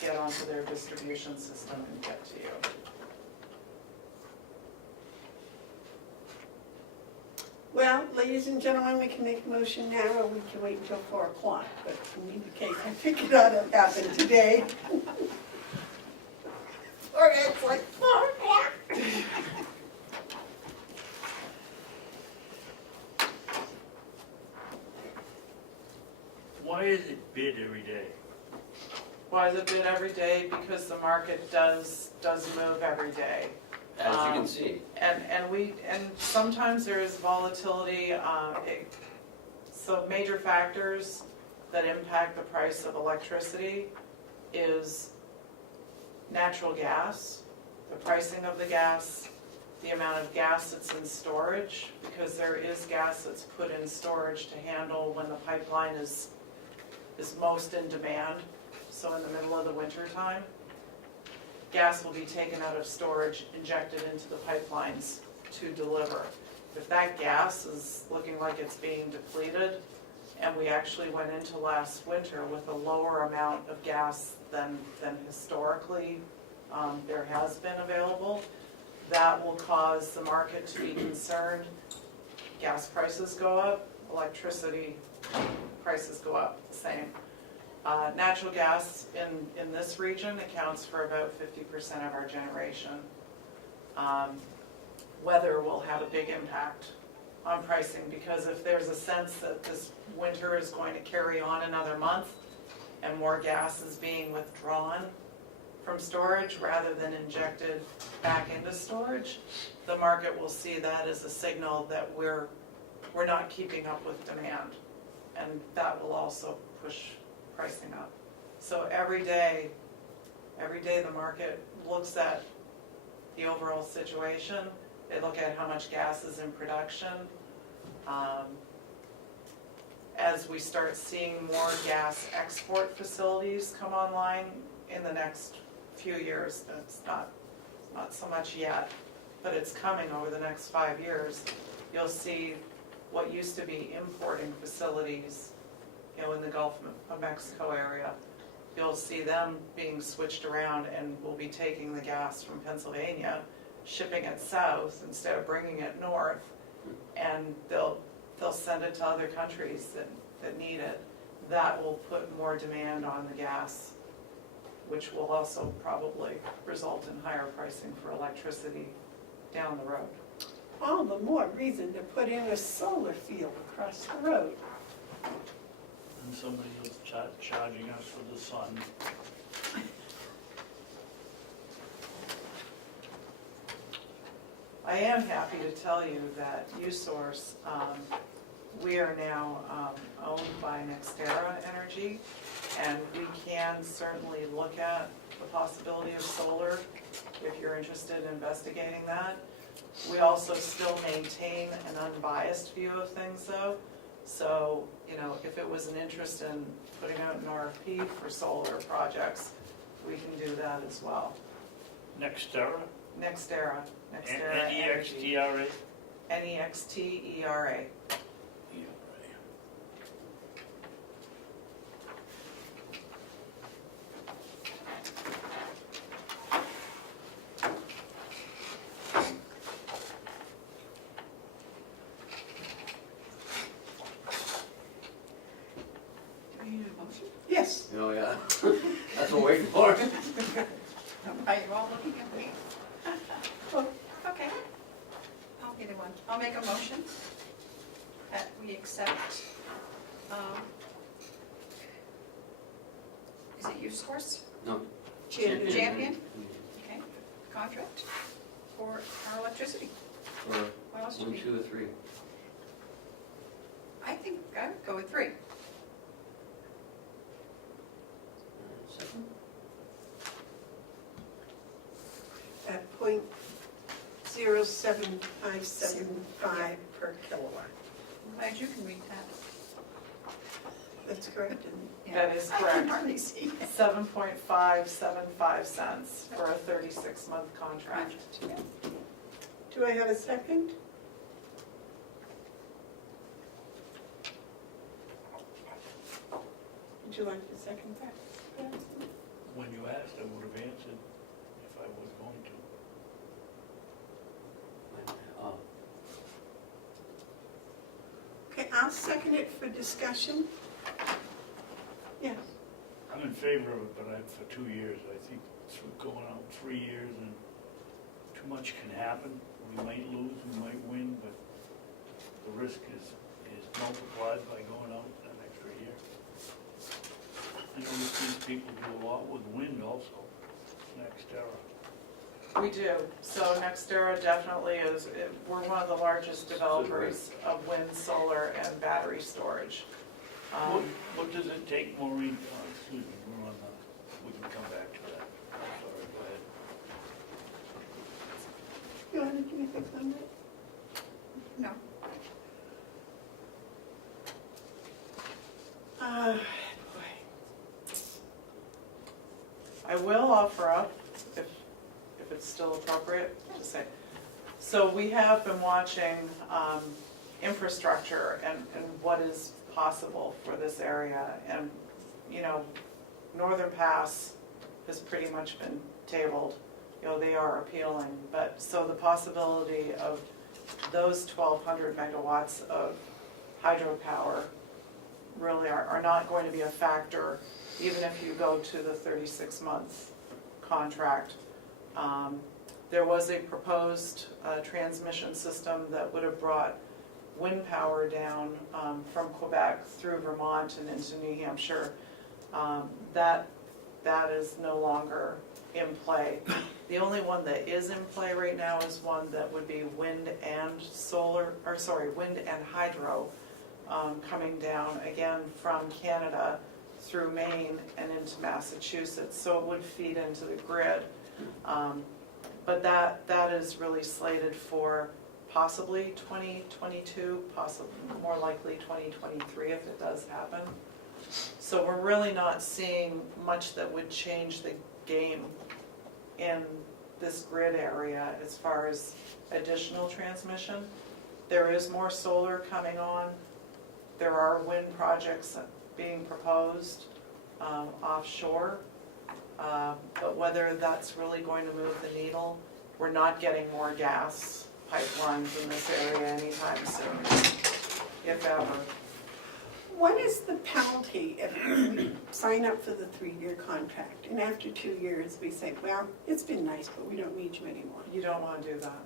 get onto their distribution system and get to you. Well, ladies and gentlemen, we can make a motion now, or we can wait until 4 o'clock, but in either case, I think it ought to happen today. Or it's like 4 o'clock. Why is it bid every day? Why is it bid every day? Because the market does move every day. As you can see. And sometimes there is volatility, so major factors that impact the price of electricity is natural gas, the pricing of the gas, the amount of gas that's in storage, because there is gas that's put in storage to handle when the pipeline is most in demand, so in the middle of the winter time. Gas will be taken out of storage, injected into the pipelines to deliver. If that gas is looking like it's being depleted, and we actually went into last winter with a lower amount of gas than historically there has been available, that will cause the market to be concerned. Gas prices go up, electricity prices go up the same. Natural gas in this region accounts for about 50% of our generation. Weather will have a big impact on pricing, because if there's a sense that this winter is going to carry on another month and more gas is being withdrawn from storage rather than injected back into storage, the market will see that as a signal that we're not keeping up with demand, and that will also push pricing up. So every day the market looks at the overall situation. They look at how much gas is in production. As we start seeing more gas export facilities come online in the next few years, it's not so much yet, but it's coming over the next 5 years, you'll see what used to be importing facilities, in the Gulf of Mexico area, you'll see them being switched around, and we'll be taking the gas from Pennsylvania, shipping it south instead of bringing it north, and they'll send it to other countries that need it. That will put more demand on the gas, which will also probably result in higher pricing for electricity down the road. All the more reason to put in a solar field across the road. And somebody was charging us for the sun. I am happy to tell you that USource, we are now owned by NextEra Energy, and we can certainly look at the possibility of solar if you're interested in investigating that. We also still maintain an unbiased view of things though. So, if it was an interest in putting out an RFP for solar projects, we can do that as well. NextEra? NextEra Energy. NEXTRA? NEXTERA. Do you need a motion? Yes. Oh, yeah. That's what we're waiting for. Are you all looking at me? Okay. I'll be the one. I'll make a motion that we accept, is it USource? No. Champion? Okay, contract for our electricity. Or What else do 1, we? 2, or 3. I think I would go with 3. Second? At 0.07575 per kilowatt. I'm glad you can read that. That's correct, isn't Yeah. That is I can correct. hardly see. 7.575 cents for a 36-month contract. it? Do I have a second? Would you like to second that? When you asked, I would have answered if I was going to. Oh, Okay, I'll second it for discussion. Yes. I'm in favor of it, but for 2 years, I think it's going out 3 years and too much can happen. We might lose, we might win, but the risk is multiplied by going out an extra year. I notice these people do a lot with wind also, NextEra. We do. So NextEra definitely is, we're one of the largest developers of wind, solar, and battery storage. What does it take, Maureen? Excuse me, we're on the, we can come back to that. I'm sorry, go ahead. You want to give me a comment? No. Boy. I will offer up, if it's still appropriate to say. So we have been watching infrastructure and what is possible for this area. And, you know, Northern Pass has pretty much been tabled. You know, they are appealing. But so the possibility of those 1,200 megawatts of hydropower really are not going to be a factor, even if you go to the 36-month contract. There was a proposed transmission system that would have brought wind power down from Quebec through Vermont and into New Hampshire. That is no longer in play. The only one that is in play right now is one that would be wind and wind and hydro coming down again from Canada through Maine and into Massachusetts. So it would feed into the grid. But that is really slated for possibly 2022, possibly more likely 2023 if it does happen. So we're really not seeing much that would change the game in this grid area as far as additional transmission. There is more solar coming on. There are wind projects being proposed offshore. But whether that's really going to move the needle, we're not getting more gas pipelines in this area anytime soon, if ever. What is the penalty if we sign up for the 3-year contract and after 2 years we say, well, it's been nice, but we don't need you anymore? You don't want to do that.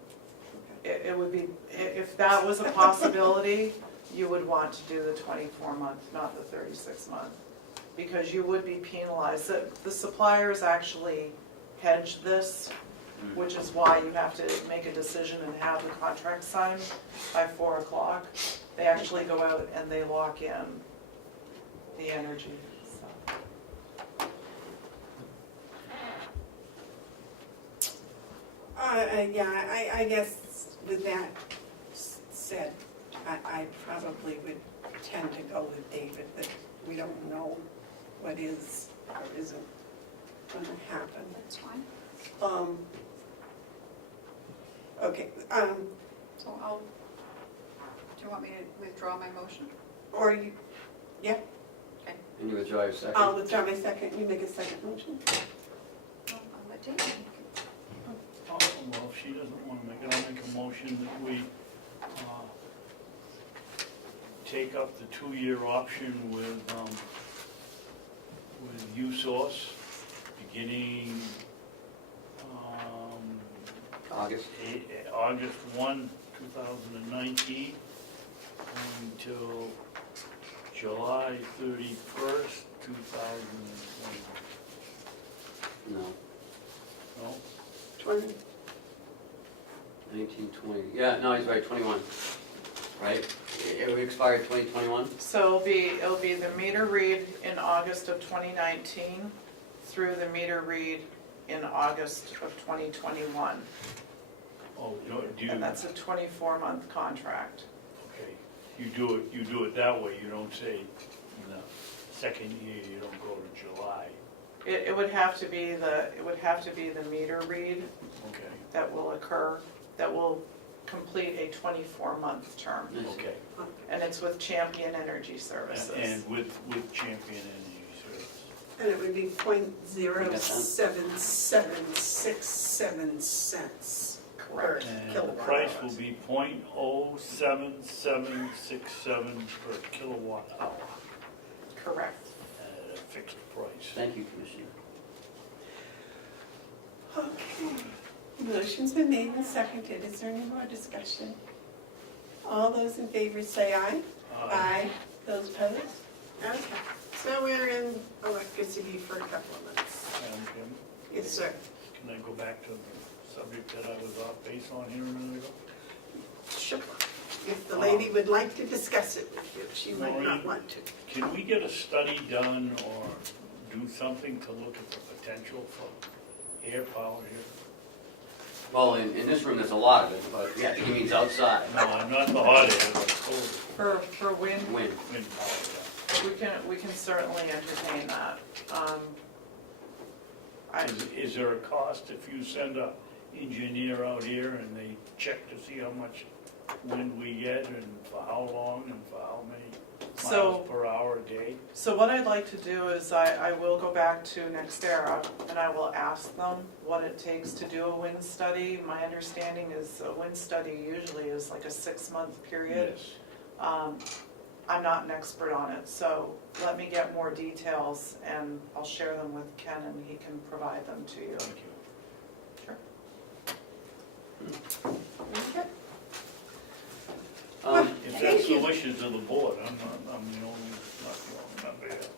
It would be, if that was a possibility, you would want to do the 24-month, not the 36-month. Because you would be penalized. The suppliers actually hedge this, which is why you have to make a decision and have the contract signed by 4 o'clock. They actually go out and they lock in the energy. I guess with that said, I probably would tend to go with David, that we don't know what is or isn't going to happen. That's fine. Okay, So do you want me to withdraw my motion? or you, yeah, and you withdraw your second? I'll withdraw my second, you make a second motion. I'll let David make it. Well, if she doesn't want to make it, I'll make a motion that we take up the 2-year option with USource, beginning August? August 1, 2019, until July 31st, 2020. No, No? 20. 19, 20, yeah, no, he's right, 21, right? It would expire 2021? So it'll be the meter read in August of 2019 through the meter read in August of 2021. Oh, do you, And that's a 24-month contract. okay, you do it that way, you don't say in the second year, you don't go to July. It would have to be the meter read Okay, that will occur, that will complete a 24-month term. okay. And it's with Champion Energy Services. And with Champion Energy Service. And it would be .07767 per Correct. And the kilowatt price hour. will be .07767 per kilowatt hour Correct. at a fixed price. Thank you, Commissioner. Okay, motion's been made and seconded, is there any more discussion? All those in favor say aye. Aye. Those opposed? Okay, so we're in electricity for a couple of months. Madam Chairman, Yes, sir. can I go back to the subject that I was off base on here a minute ago? Sure. If the lady would like to discuss it with you, she might not Maureen? want to. Can we get a study done or do something to look at the potential for air power here? Well, in this room, there's a lot of it, but yeah, he means outside. No, I'm not the hot air, but cold For wind, Wind. wind power, we can certainly entertain that. yeah. Is there a cost if you send a engineer out here and they check to see how much wind we get and for how long and for how many miles per hour a day? So what I'd like to do is I will go back to NextEra and I will ask them what it takes to do a wind study. My understanding is a wind study usually is like a 6-month period. Yes. I'm not an expert on it, so let me get more details and I'll share them with Ken and he can provide them to you. Thank you. Sure. Okay. If Thank that's the you. wishes of the board, I'm the only, not the only member here.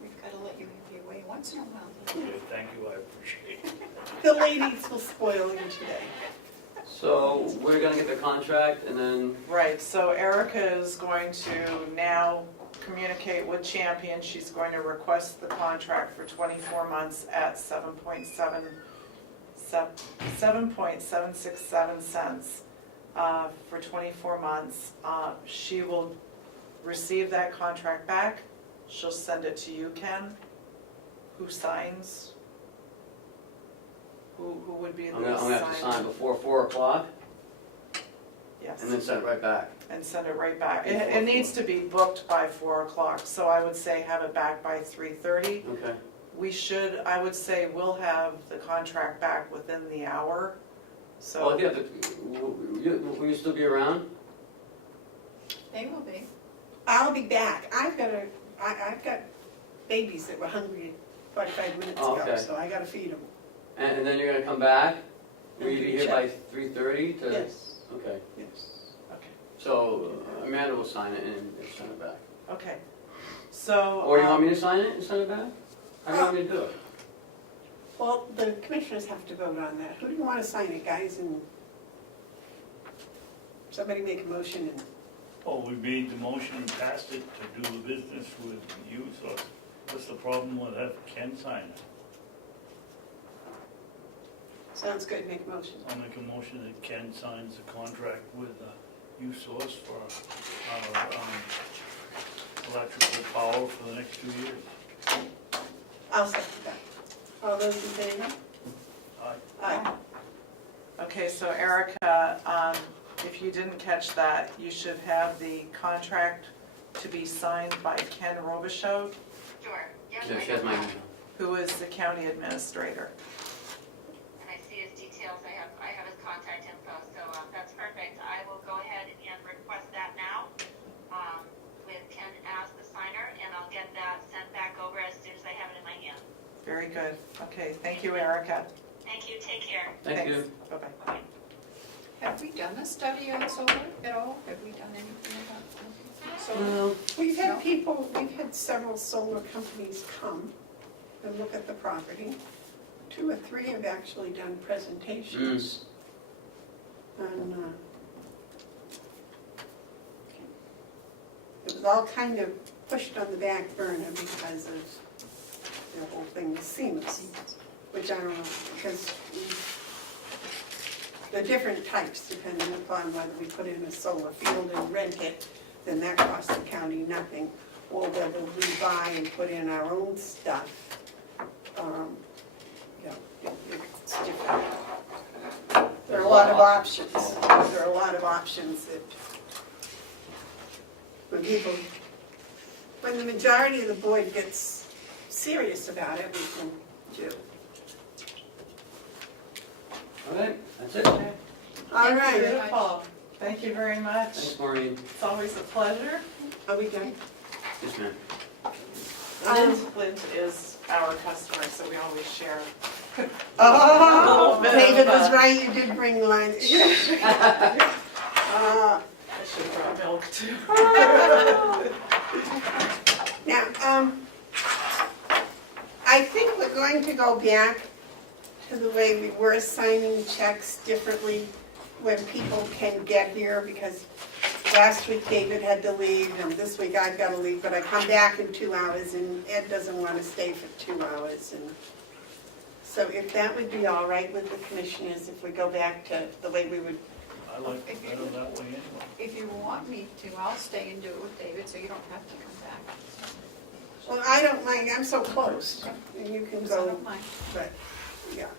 We've got to let you have your way once in a while. Okay, thank you, I appreciate it. The ladies will spoil you today. So we're gonna get the contract and then, Right, so Erica is going to now communicate with Champion. She's going to request the contract for 24 months at 7.767 cents for 24 months. She will receive that contract back. She'll send it to you, Ken. Who signs? Who would be the I'm gonna have to sign signer? before 4 o'clock Yes. and then send it right back. And send it right back. It needs to be booked by 4 o'clock, so I would say have it back by 3:30. Okay. I would say we'll have the contract back within the hour, so. Well, yeah, will you still be around? They will be. I'll be back. I've got babies that were hungry 45 minutes Oh, ago, okay. so I gotta feed them. And then you're gonna come back? Will you be here Check. by 3:30 to? Yes, Okay, yes. Okay, so Amanda will sign it and send it back. okay. So. Or you want me to sign it and send it back? How do you want me to do it? Well, the commissioners have to vote on that. Who do you want to sign it, guys? And somebody make a motion and, Oh, we made the motion and passed it to do the business with you, so what's the problem with that? Ken sign it? sounds good, make a motion. I'll make a motion that Ken signs the contract with USource for our electrical power for the next 2 years. I'll second that. All those in favor? Aye. Aye. Okay, so Erica, if you didn't catch that, you should have the contract to be signed by Ken Robichaud, Sure, yep, So I she has got my that. email. who is the county administrator. And I see his details, I have his contact info, so that's perfect. I will go ahead and request that now, with Ken as the signer, and I'll get that sent back over as soon as I have it in my hand. Very good. Okay, thank you, Erica. Thank you, take care. Thank you. Bye-bye. Bye-bye. Have we done a study on solar at all? Have we done anything about solar? Well, We've No. we've had several solar companies come and look at the property. 2 or 3 have actually done presentations. And it was all kind of pushed on the back burner because of the whole thing with Siemens, which I don't know, because the different types depending upon whether we put in a solar field and rent it then that costs the county nothing. Or whether we buy and put in our own stuff, you know, it's different. There are a lot of options. There are a lot of options that when the majority of the board gets serious about it, we can do. All right, that's it. All right, Beautiful. Thank you very much. Thanks, Maureen. It's always a pleasure. are we done? Yes, ma'am. Lint is our customer, so we always share. Oh, bit David of, was right, you did bring lunch. I should have brought milk too. Now, I think we're going to go back to the way we were signing checks differently when people can get here, because last week David had to leave, and this week I've got to leave, but I come back in 2 hours, and Ed doesn't want to stay for 2 hours, and so if that would be all right with the commissioners, if we go back to the way we would. I like it better that way anyway. If you want me to, I'll stay and do it with David, so you don't have to come back. Well, I don't mind, I'm so close, and you can So I go, don't mind. but, yeah.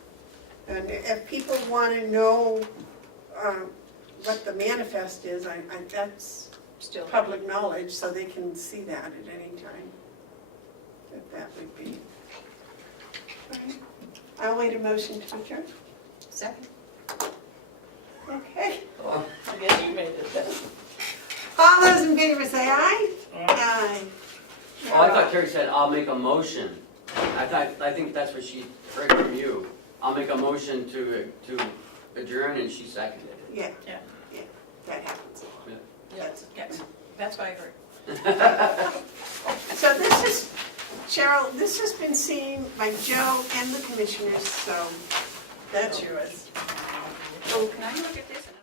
And if people want to know what the manifest is, that's Still. public knowledge, so they can see that at any time. If that would be. All right. I'll wait a motion to adjourn. Second. Okay. Oh, I guess you made it then. All those in favor say aye. Aye. Oh, I thought Terry said, I'll make a motion. I think that's what she heard from you. I'll make a motion to adjourn, and she seconded it. Yeah. Yeah. Yeah, that happens. Yes, that's what I heard. So this is, Cheryl, this has been seen by Joe and the commissioners, so that's yours. Oh, can I look at